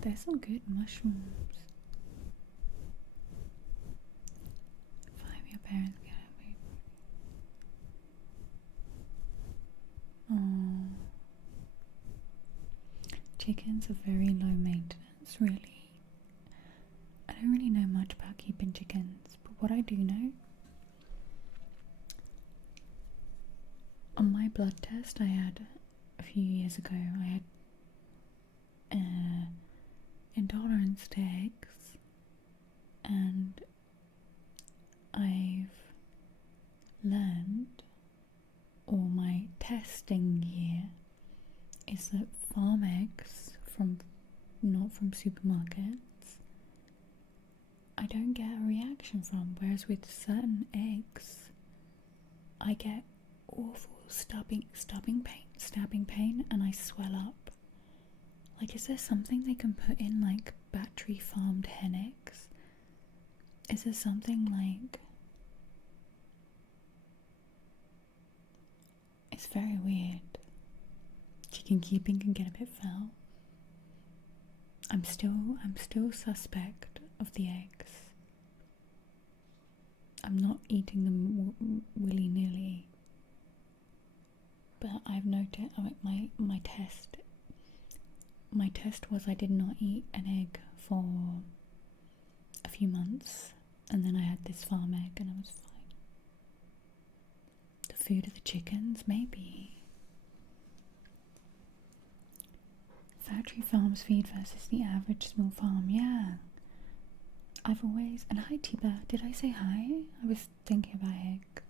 there's some good mushrooms. Find your parents get away. Oh, chickens are very low maintenance, really. I don't really know much about keeping chickens, but what I do know, on my blood test I had a few years ago, I had intolerance to eggs, and I've learned, or my testing here, is that farm eggs not from supermarkets, I don't get a reaction from, whereas with certain eggs I get awful stabbing pain, and I swell up. Like, is there something they can put in, like battery farmed hen eggs? Is there something like... It's very weird. Chicken keeping can get a bit foul. I'm still suspect of the eggs. I'm not eating them willy-nilly. But I've noted my test was I did not eat an egg for a few months, and then I had this farm egg and I was fine. The food of the chickens, maybe. Factory farms feed versus the average small farm, yeah. I've always... And hi Tiba, did I say hi? I was thinking about eggs.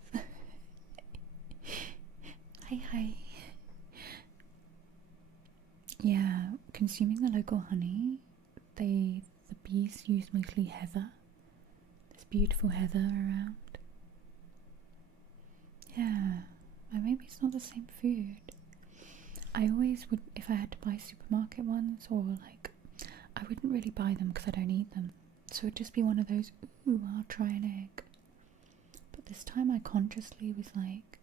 Hi. Yeah, consuming the local honey, the bees use mostly heather. There's beautiful heather around. Yeah, maybe it's not the same food. I always would, if I had to buy supermarket ones, or like, I wouldn't really buy them because I don't eat them. So it'd just be one of those, ooh, I'll try an egg. But this time I consciously was like,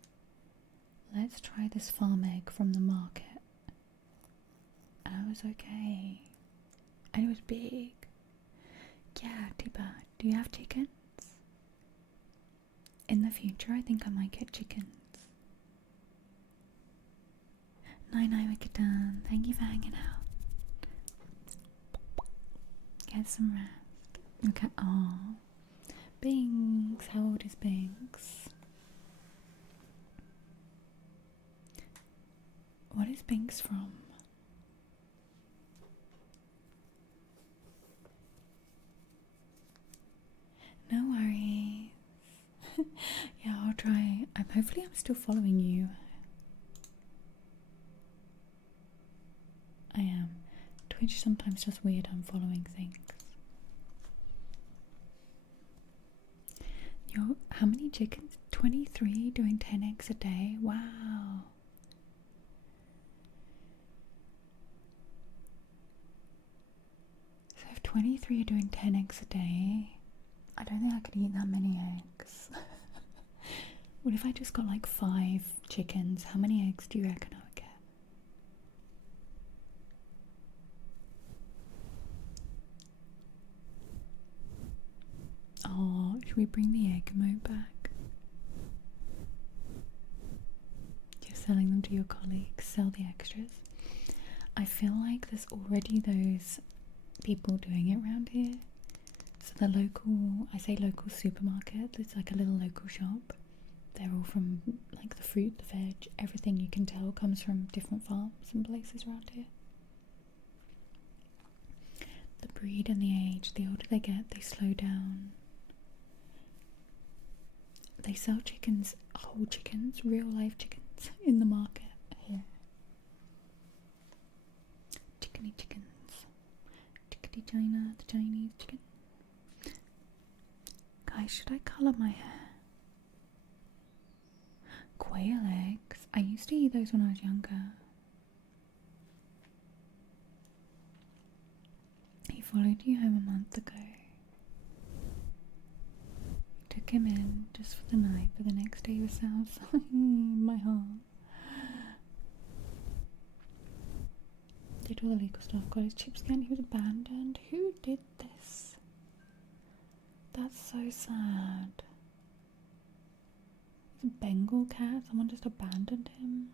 let's try this farm egg from the market. And I was okay. And it was big. Yeah, Tiba, do you have chickens? In the future, I think I might get chickens. Night, Wickedon. Thank you for hanging out. Get some rest. Okay. Oh, Binks. How old is Binks? What is Binks from? No worries. Yeah, I'll try. Hopefully I'm still following you. I am. Twitch sometimes does weird unfollowing things. How many chickens? 23 doing 10 eggs a day? Wow. So if 23 are doing 10 eggs a day, I don't think I could eat that many eggs. What if I just got like 5 chickens? How many eggs do you reckon I would get? Oh, should we bring the egg emote back? You're selling them to your colleagues. Sell the extras. I feel like there's already those people doing it around here. So the local, I say local supermarket, it's like a little local shop. They're all from like the fruit, the veg, everything you can tell comes from different farms and places around here. The breed and the age, the older they get, they slow down. They sell chickens, whole chickens, real life chickens in the market here. Chickeny chickens. Chickeny China, the Chinese chicken. Guys, should I colour my hair? Quail eggs. I used to eat those when I was younger. He followed you home a month ago. Took him in just for the night, but the next day he was outside. My heart. Did all the legal stuff, got his chip scanned, he was abandoned. Who did this? That's so sad. He's a Bengal cat, someone just abandoned him.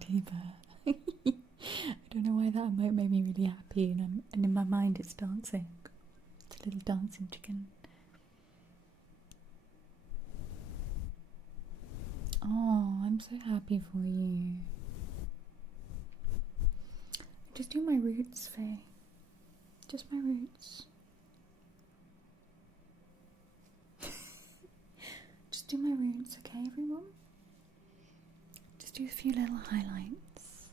Tiba. I don't know why that emote made me really happy, and in my mind it's dancing. It's a little dancing chicken. so happy for you. Just do my roots, Faye. Just my roots. Just do my roots, okay, everyone? Just do a few little highlights.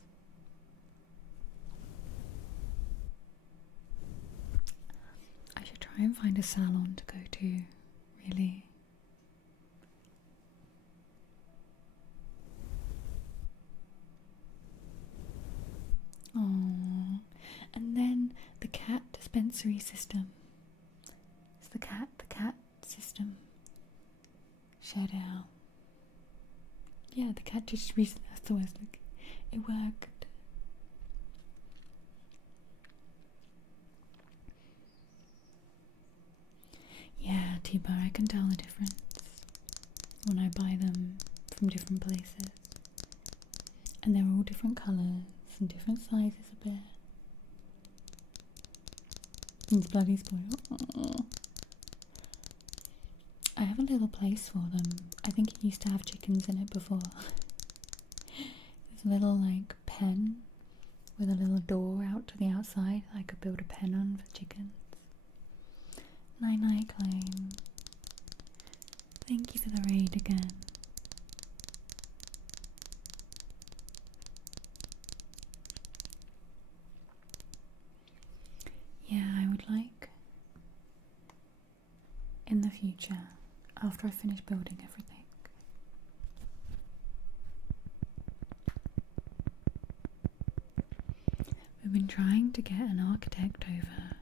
I should try and find a salon to go to, really. Oh, and then the cat dispensary system. It's the cat system. Shout out. Yeah, the cat distribution. That's the worst. Look, it worked. Yeah, T-Bar, I can tell the difference when I buy them from different places. And they're all different colours and different sizes a bit. It's bloody spoiled. Aww. I have a little place for them. I think it used to have chickens in it before. There's a little like pen with a little door out to the outside I could build a pen on for chickens. Night night, Claim. Thank you for the raid again. Yeah, I would like in the future, after I finish building everything, we've been trying to get an architect over.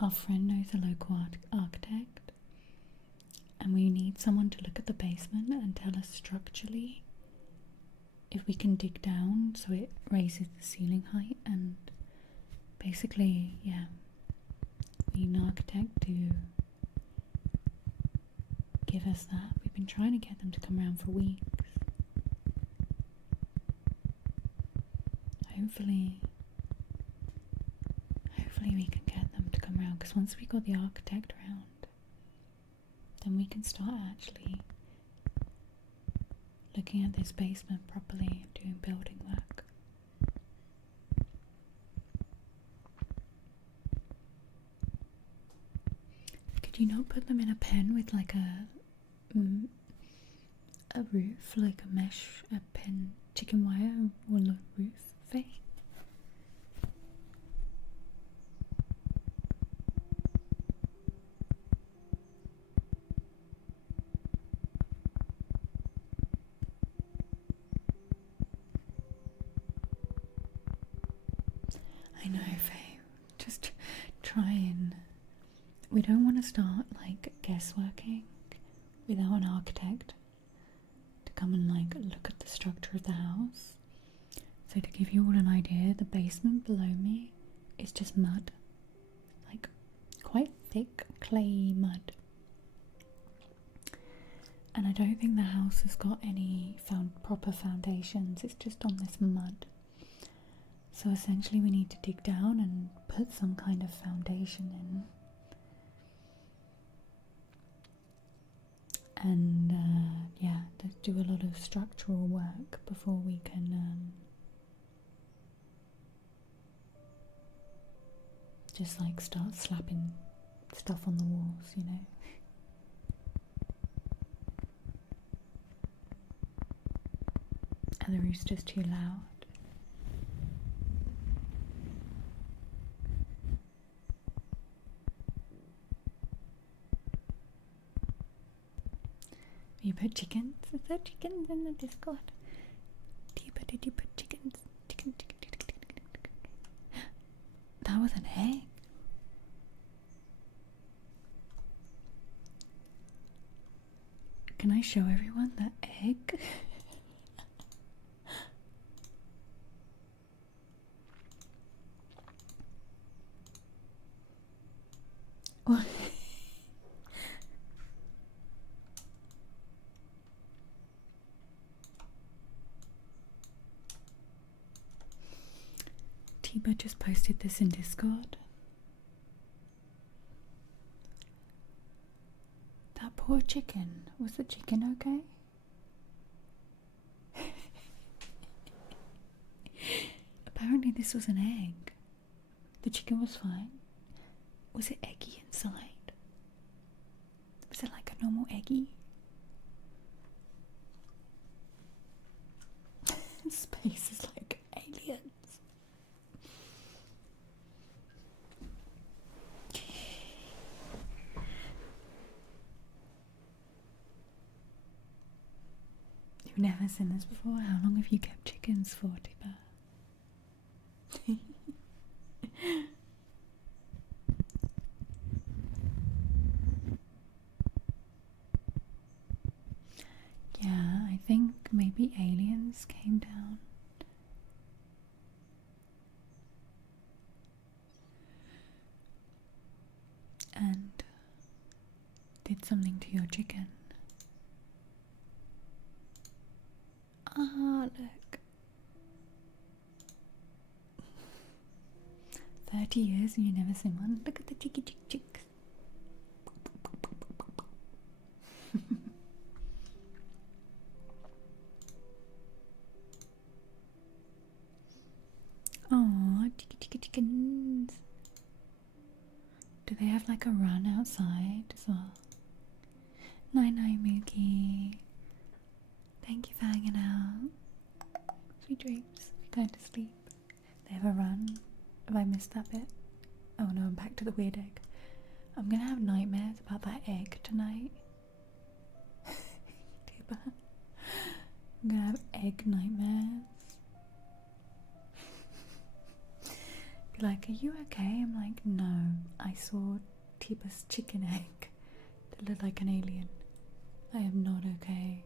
Our friend knows a local architect, and we need someone to look at the basement and tell us structurally if we can dig down so it raises the ceiling height, and basically, yeah, we need an architect to give us that. We've been trying to get them to come around for weeks. Hopefully we can get them to come around, because once we got the architect around, then we can start actually looking at this basement properly and doing building work. Could you not put them in a pen with like a roof, like a mesh, a pen, chicken wire on the roof, Faye? I know, Faye. Just try and... We don't want to start like guessworking without an architect to come and like look at the structure of the house. So to give you all an idea, the basement below me is just mud, like quite thick clay mud, and I don't think the house has got any proper foundations. It's just on this mud. So essentially we need to dig down and put some kind of foundation in. And yeah, do a lot of structural work before we can just like start slapping stuff on the walls, you know. And the roof's just too loud. You put chickens? Is there chickens in the Discord? Did you put chickens? Chicken. That was an egg. Can I show everyone the egg? What? Tiba just posted this in Discord. That poor chicken. Was the chicken okay? apparently this was an egg. The chicken was fine. Was it eggy inside? Was it like a normal eggy? Space is like aliens. You've never seen this before? How long have you kept chickens for, Tiba? Yeah, I think maybe aliens came down. And did something to your chicken. Ah, look. 30 years and you never seen one. Look at the chicks. Oh, chickens. Do they have like a run outside as well? Night night, Mookie. Thank you for hanging out. Sweet dreams. Going to sleep. They have a run. Have I missed that bit? Oh no, I'm back to the weird egg. I'm gonna have nightmares about that egg tonight. I'm gonna have egg nightmares. Be like, are you okay? I'm like, no. I saw Tiba's chicken egg that looked like an alien. I am not okay.